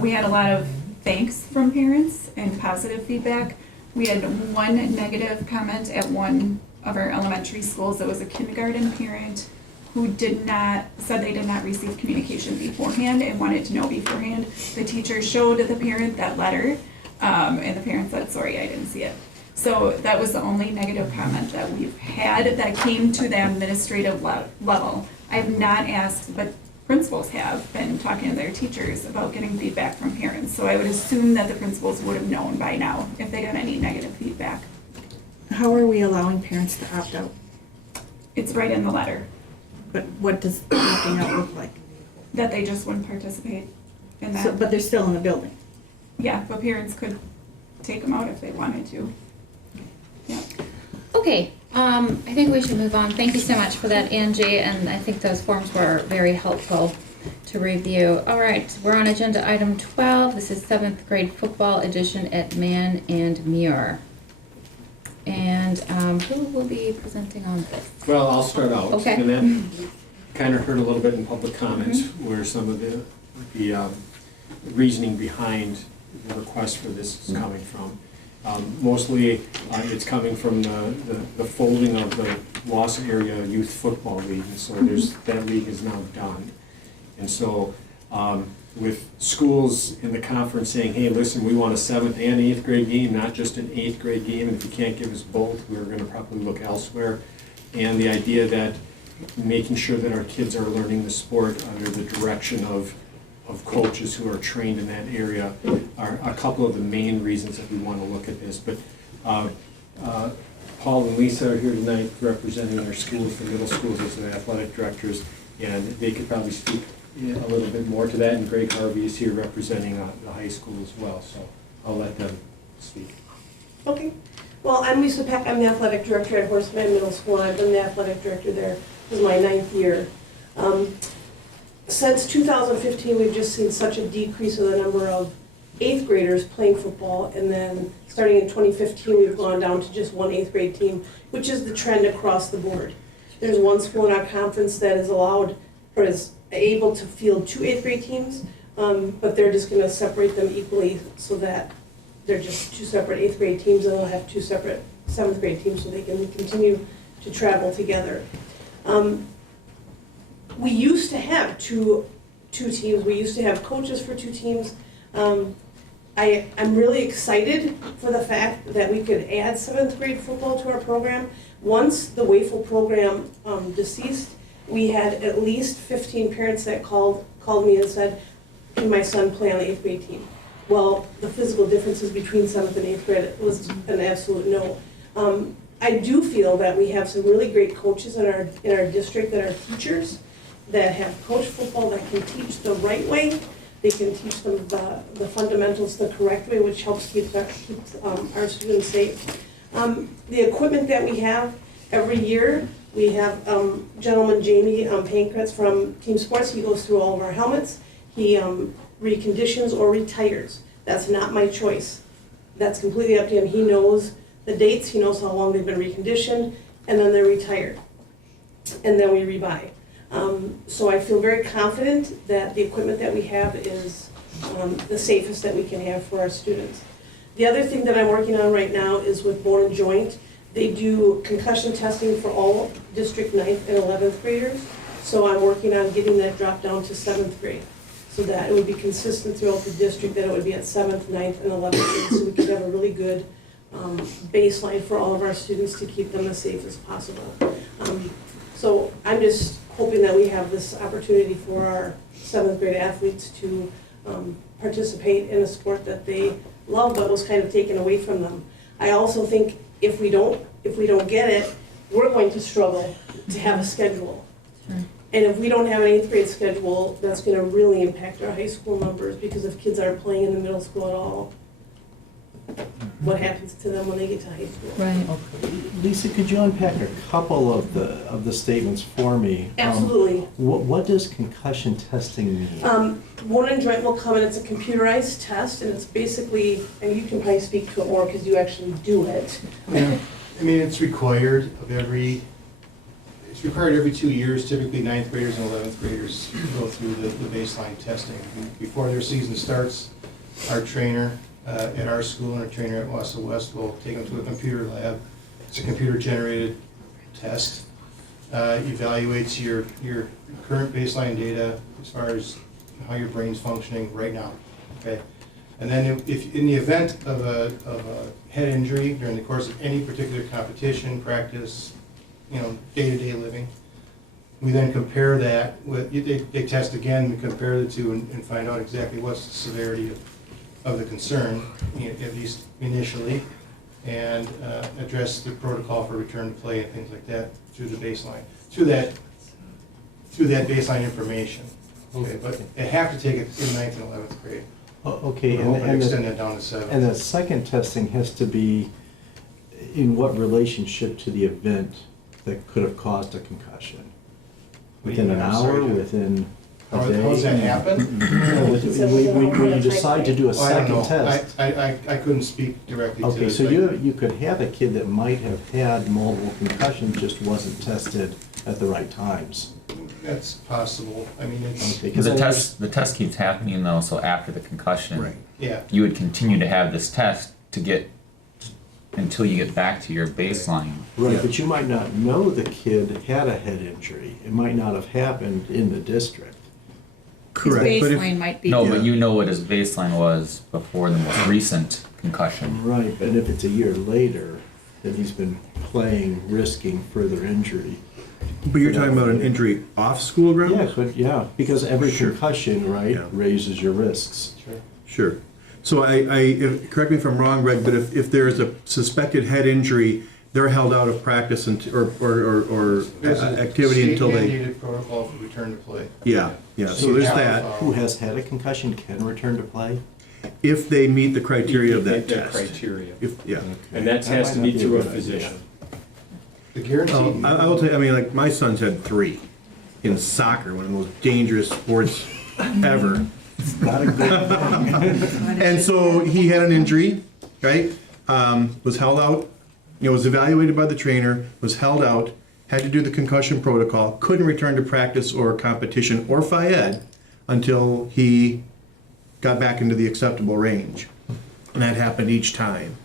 We had a lot of thanks from parents and positive feedback. We had one negative comment at one of our elementary schools. It was a kindergarten parent who said they did not receive communication beforehand and wanted to know beforehand. The teacher showed the parent that letter, and the parent said, sorry, I didn't see it. So that was the only negative comment that we've had that came to the administrative level. I have not asked, but principals have been talking to their teachers about getting feedback from parents. So I would assume that the principals would have known by now if they got any negative feedback. How are we allowing parents to opt out? It's right in the letter. But what does opting out look like? That they just wouldn't participate in that. But they're still in the building? Yeah, but parents could take them out if they wanted to. Yeah. Okay, I think we should move on. Thank you so much for that, Angie, and I think those forms were very helpful to review. All right, we're on agenda item 12. This is 7th grade football edition at Mann and Muir. And who will be presenting on this? Well, I'll start out. Okay. And then kind of heard a little bit in public comments where some of the reasoning behind the request for this is coming from. Mostly it's coming from the folding of the Wausau area youth football league. And so that league is now done. And so with schools in the conference saying, hey, listen, we want a 7th and 8th grade game, not just an 8th grade game. And if you can't give us both, we're going to probably look elsewhere. And the idea that making sure that our kids are learning the sport under the direction of coaches who are trained in that area are a couple of the main reasons that we want to look at this. But Paul and Lisa are here tonight representing our schools, the middle schools as the athletic directors, and they could probably speak a little bit more to that, and Greg Harvey is here representing the high school as well, so I'll let them speak. Okay. Well, I'm Lisa Peck. I'm the athletic director at Horseman Middle School. I've been the athletic director there. This is my 9th year. Since 2015, we've just seen such a decrease in the number of 8th graders playing football, and then starting in 2015, we've gone down to just one 8th grade team, which is the trend across the board. There's one school in our conference that is allowed, or is able to field 2 8th grade teams, but they're just going to separate them equally so that they're just 2 separate 8th grade teams, and they'll have 2 separate 7th grade teams so they can continue to travel together. We used to have two teams. We used to have coaches for 2 teams. I'm really excited for the fact that we could add 7th grade football to our program. Once the Wausau program deceased, we had at least 15 parents that called me and said, can my son play on the 8th grade team? Well, the physical differences between 7th and 8th grade was an absolute no. I do feel that we have some really great coaches in our district that are teachers, that have coached football, that can teach the right way. They can teach them the fundamentals the correct way, which helps keep our students safe. The equipment that we have, every year, we have gentleman Jamie Pankratz from Team Sports. He goes through all of our helmets. He reconditions or retires. That's not my choice. That's completely up to him. He knows the dates, he knows how long they've been reconditioned, and then they're retired. And then we rebuy. So I feel very confident that the equipment that we have is the safest that we can have for our students. The other thing that I'm working on right now is with bone and joint. They do concussion testing for all District 9th and 11th graders. So I'm working on getting that dropped down to 7th grade, so that it would be consistent throughout the district, that it would be at 7th, 9th, and 11th grade, so we could have a really good baseline for all of our students to keep them as safe as possible. So I'm just hoping that we have this opportunity for our 7th grade athletes to participate in a sport that they love but was kind of taken away from them. I also think if we don't get it, we're going to struggle to have a schedule. And if we don't have an 8th grade schedule, that's going to really impact our high school numbers, because if kids aren't playing in the middle school at all, what happens to them when they get to high school? Right. Lisa, could you unpack a couple of the statements for me? Absolutely. What does concussion testing mean? Bone and joint will come, and it's a computerized test, and it's basically, and you can probably speak to it more because you actually do it. Yeah. I mean, it's required every 2 years. Typically 9th graders and 11th graders go through the baseline testing. Before their season starts, our trainer at our school and our trainer at Wausau West will take them to a computer lab. It's a computer-generated test. Evaluates your current baseline data as far as how your brain's functioning right now. Okay, and then if in the event of a head injury during the course of any particular competition, practice, day-to-day living, we then compare that with, they test again to compare the two and find out exactly what's the severity of the concern, at least initially, and address the protocol for return to play and things like that through the baseline, through that baseline information. Okay, but they have to take it in 9th and 11th grade. Okay, and extend that down to 7th. And the second testing has to be in what relationship to the event that could have caused a concussion? Within an hour, within a day? How does that happen? When you decide to do a second test. I couldn't speak directly to it. Okay, so you could have a kid that might have had multiple concussions, just wasn't tested at the right times. That's possible. I mean, it's... Okay, the test keeps happening though, so after the concussion, right. Yeah. You would continue to have this test to get until you get back to your baseline. Right, yeah. But you might not know the kid had a head injury. It might not have happened in the district. Correct. His baseline might be... No, but you know what his baseline was before the most recent concussion. Right, but if it's a year later, then he's been playing, risking further injury. But you're talking about an injury off school grounds? Yeah, because every concussion, right, raises your risks. Sure. So correct me if I'm wrong, Greg, but if there's a suspected head injury, they're held out of practice or activity until they... There's a state-mandated protocol for return to play. Yeah. So there's that. Who has had a concussion can return to play? If they meet the criteria of that test. Criteria. Yeah. And that has to be through a physician. The guarantee... I will tell you, I mean, like, my son's had 3 in soccer, one of the most dangerous sports ever. Not a good And so he had an injury, right? Was held out, was evaluated by the trainer, was held out, had to do the concussion protocol, couldn't return to practice or competition or Phi Ed until he got back into the acceptable range. And that happened each time.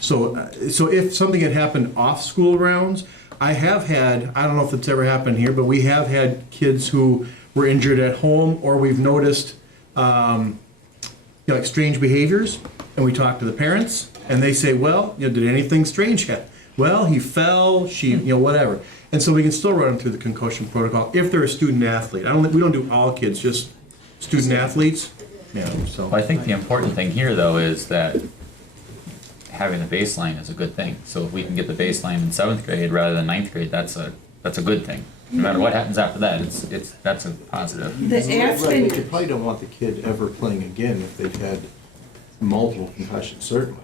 So if something had happened off school grounds, I have had, I don't know if it's ever happened here, but we have had kids who were injured at home, or we've noticed like strange behaviors, and we talk to the parents, and they say, well, did anything strange happen? Well, he fell, whatever. And so we can still run them through the concussion protocol if they're a student athlete. We don't do all kids, just student athletes. Yeah. So well, I think the important thing here though is that having a baseline is a good thing. So if we can get the baseline in 7th grade rather than 9th grade, that's a good thing. no matter what happens after that, that's a positive. The Right, Aspen, but you probably don't want the kid ever playing again if they've had multiple concussions, certainly.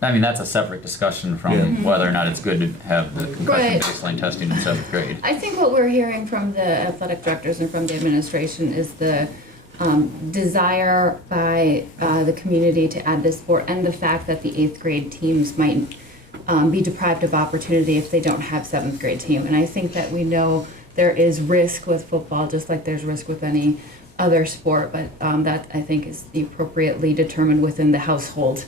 I mean, that's a separate discussion from Yeah. whether or not it's good to have the concussion Right. baseline testing in 7th grade. I think what we're hearing from the athletic directors and from the administration is the desire by the community to add this sport, and the fact that the 8th grade teams might be deprived of opportunity if they don't have 7th grade team. And I think that we know there is risk with football, just like there's risk with any other sport, but that I think is appropriately determined within the household.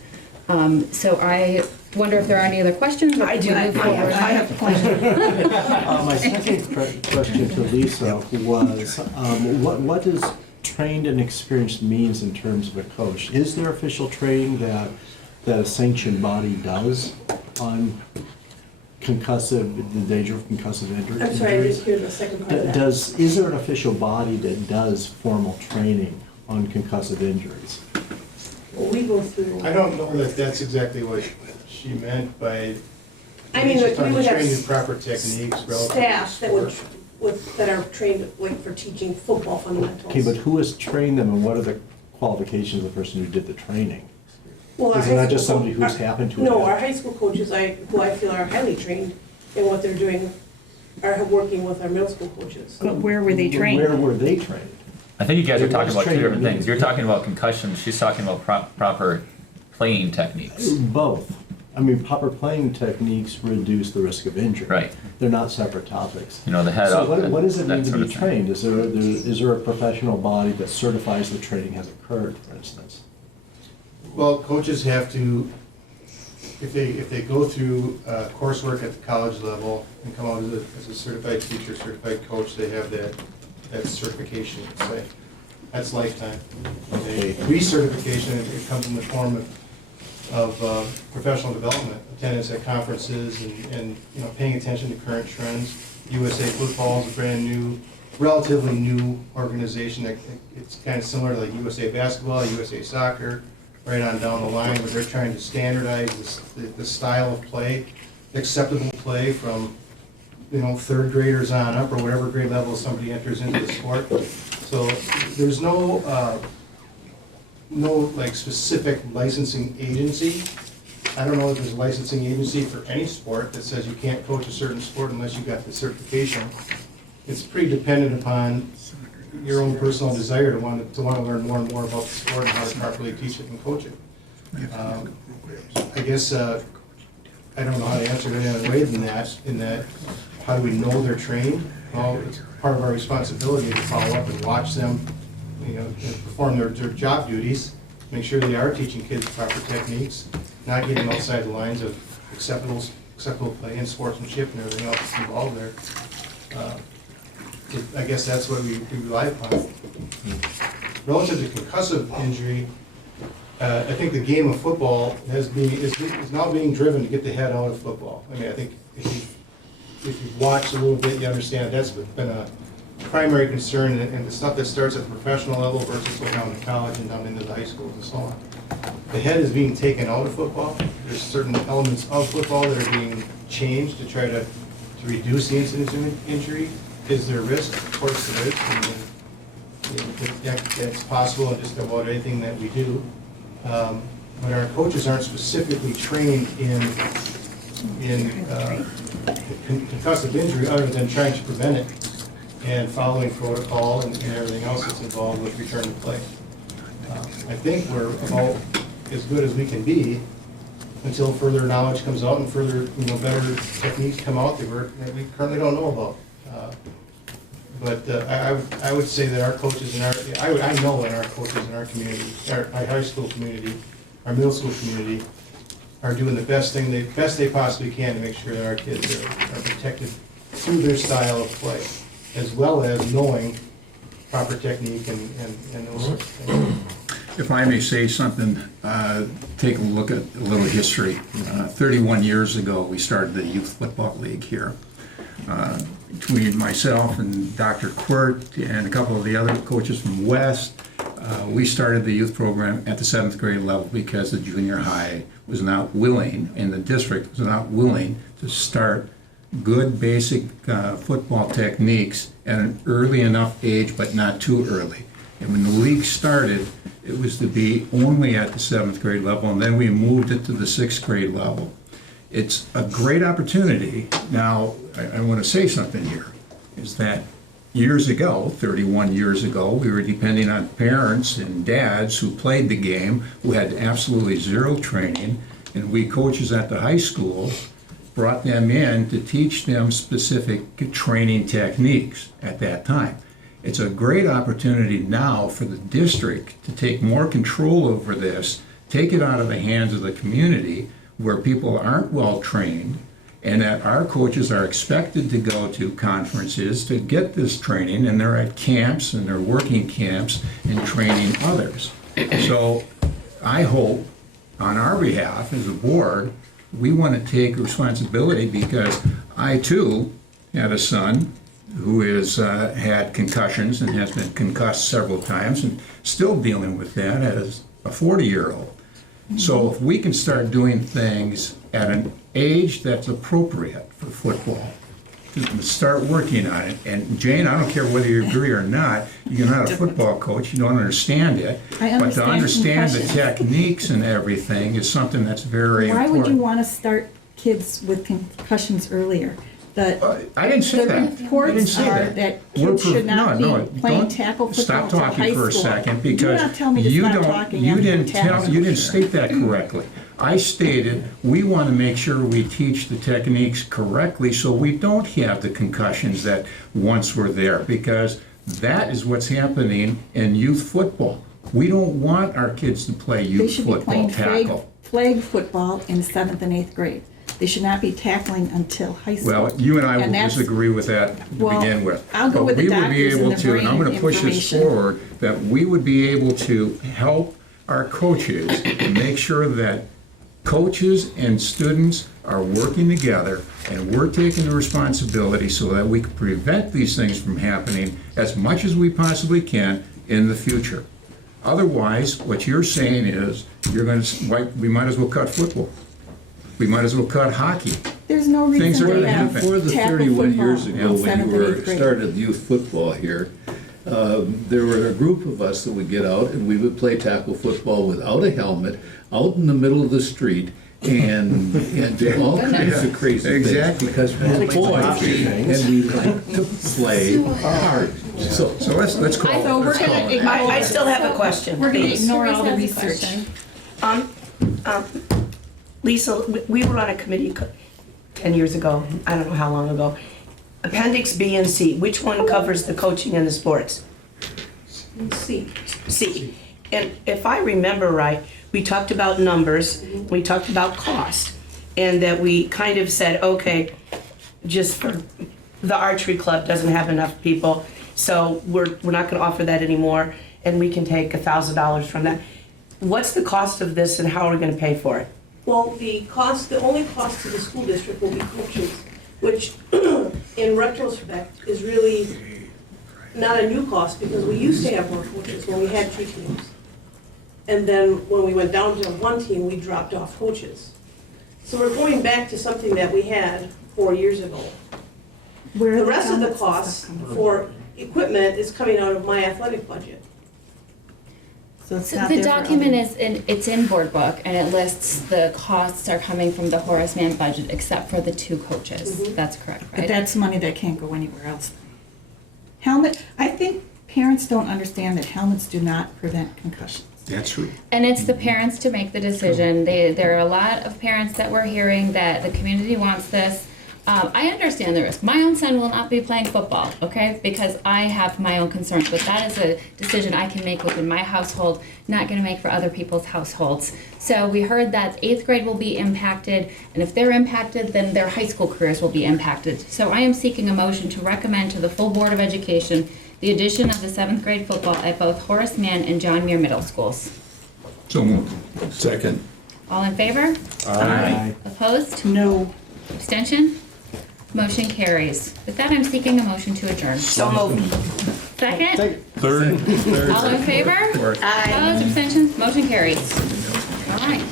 So I wonder if there are any other questions? I do. I have questions. My second question to Lisa was, what does trained and experienced means in terms of a coach? Is there official training that a sanctioned body does on the danger of concussive injury? I'm sorry, I didn't hear the second part of that. Is there an official body that does formal training on concussive injuries? Well, we go through. I don't know that that's exactly what she meant by. I mean, she's like, we talking would have training in proper techniques relative to staff that would, sport. that are trained like for teaching football fundamentals. Okay, but who has trained them and what are the qualifications of the person who did the training? Well, our Is it high not just school somebody who's co- happened to No, have- our high school coaches, who I feel are highly trained in what they're doing, are working with our middle school coaches. but where were they trained? Where were they trained? I think you guys are What talking does about two training different mean? things. You're talking about concussions, she's talking about proper playing techniques. Both. I mean, proper playing techniques reduce the risk of injury. Right. They're not separate topics. You know, the head So up. what does it that mean to sort be of thing. trained? Is there a professional body that certifies the training has occurred, for instance? Well, coaches have to, if they go through coursework at the college level and come out as a certified teacher, certified coach, they have that certification, say. That's lifetime. Okay. Recertification, it comes in the form of professional development, attendance at conferences and you know, paying attention to current trends. USA Football is a brand new, relatively new organization. It's kind of similar to like USA Basketball, USA Soccer, right on down the line, where they're trying to standardize the style of play, acceptable play from, you know, third graders on up, or whatever grade level somebody enters into the sport. So there's no like specific licensing agency. I don't know if there's a licensing agency for any sport that says you can't coach a certain sport unless you got the certification. It's pretty dependent upon your own personal desire to want to learn more and more about the sport and how to properly teach it and coach it. I guess I don't know how to answer it any other way than that. In that, how do we know they're trained? Well, it's part of our responsibility to follow up and watch them, you know, perform their job duties, make sure they are teaching kids proper techniques, not getting outside the lines of acceptable play and sportsmanship and everything else that's involved there. I guess that's what we rely upon. Relative to concussive injury, I think the game of football is now being driven to get the head out of football. I mean, I think if you've watched a little bit, you understand that's been a primary concern, and the stuff that starts at the professional level versus going down to college and down into the high schools and so on. The head is being taken out of football. There's certain elements of football that are being changed to try to reduce the incidence of injury. Is there risk? Of course there is. I mean, that's possible in just about anything that we do. But our coaches aren't specifically trained in concussive injury other than trying to prevent it and following protocol and everything else that's involved with return to play. I think we're about as good as we can be until further knowledge comes out and further, you know, better techniques come out that we currently don't know about. But I would say that our coaches and I know in our coaches in our community, our high school community, our middle school community, are doing the best they possibly can to make sure that our kids are protected through their style of play, as well as knowing proper technique and those sorts of things. If I may say something, take a look at a little history. 31 years ago, we started the Youth Football League here. Between myself and Dr. Quirt and a couple of the other coaches from West, we started the youth program at the 7th grade level because the junior high was not willing, and the district was not willing to start good basic football techniques at an early enough age, but not too early. And when the league started, it was to be only at the 7th grade level, and then we moved it to the 6th grade level. It's a great opportunity. Now, I want to say something here, is that years ago, 31 years ago, we were depending on parents and dads who played the game, who had absolutely zero training, and we coaches at the high school brought them in to teach them specific training techniques at that time. It's a great opportunity now for the district to take more control over this, take it out of the hands of the community where people aren't well trained, and that our coaches are expected to go to conferences to get this training, and they're at camps and they're working camps and training others. So I hope on our behalf as a board, we want to take responsibility, because I too had a son who has had concussions and has been concussed several times and still dealing with that as a 40-year-old. So if we can start doing things at an age that's appropriate for football, to start working on it. And Jane, I don't care whether you agree or not, you're not a football coach, you don't understand it. But to understand the techniques and everything is something that's very important. Why would you want to start kids with concussions earlier? I didn't say that. The reports are that kids should not be playing tackle football Stop talking for a second, because do not tell me to stop talking. You didn't state that correctly. I stated we want to make sure we teach the techniques correctly so we don't have the concussions that once were there, because that is what's happening in youth football. We don't want our kids to play youth football tackle. Flag football in 7th and 8th grade. They should not be tackling until high school. Well, you and I will disagree with that to begin with. I'll go with the doctors and the brain and I'm going to push this information. forward, that we would be able to help our coaches make sure that coaches and students are working together and we're taking the responsibility so that we can prevent these things from happening as much as we possibly can in the future. Otherwise, what you're saying is we might as well cut football. We might as well cut hockey. There's no reason to have happen. For the tackle 31 football years ago in when 7th you and 8th grade. started youth football here, there were a group of us that would get out and we would play tackle football without a helmet, out in the middle of the street, and do all kinds of crazy things. Because we're boys and we like to play hard. So let's call it. So we're going to ignore. I still have a question. We're going to please. ignore all the research. Lisa, we were on a committee 10 years ago, I don't know how long ago. Appendix B and C, which one covers the coaching and the sports? C. C. And if I remember right, we talked about numbers, we talked about cost, and that we kind of said, okay, just for the archery club doesn't have enough people, so we're not going to offer that anymore, and we can take $1,000 from that. What's the cost of this, and how are we going to pay for it? Well, the only cost to the school district will be coaches, which in retrospect is really not a new cost, because we used to have more coaches when we had 2 teams. And then when we went down to 1 team, we dropped off coaches. So we're going back to something that we had 4 years ago. The rest of the costs for equipment is coming out of my athletic budget. So it's So not the there for document other- it's in board book, and it lists the costs are coming from the Horace Mann budget, except for the 2 coaches. That's correct, But right? that's money that can't go anywhere else. I think parents don't understand that helmets do not prevent concussions. That's true. And it's the parents to make the decision. There are a lot of parents that we're hearing that the community wants this. I understand the risk. My own son will not be playing football, okay, because I have my own concerns, but that is a decision I can make within my household, not going to make for other people's households. So we heard that 8th grade will be impacted, and if they're impacted, then their high school careers will be impacted. So I am seeking a motion to recommend to the full Board of Education the addition of the 7th grade football at both Horace Mann and John Muir Middle Schools. So moved. Second. All in favor? Aye. Opposed? No. Abstention? Motion carries. With that, I'm seeking a motion to adjourn. So moved. Second? Third. All in favor? Opposed? Abstentions? Motion carries. All right.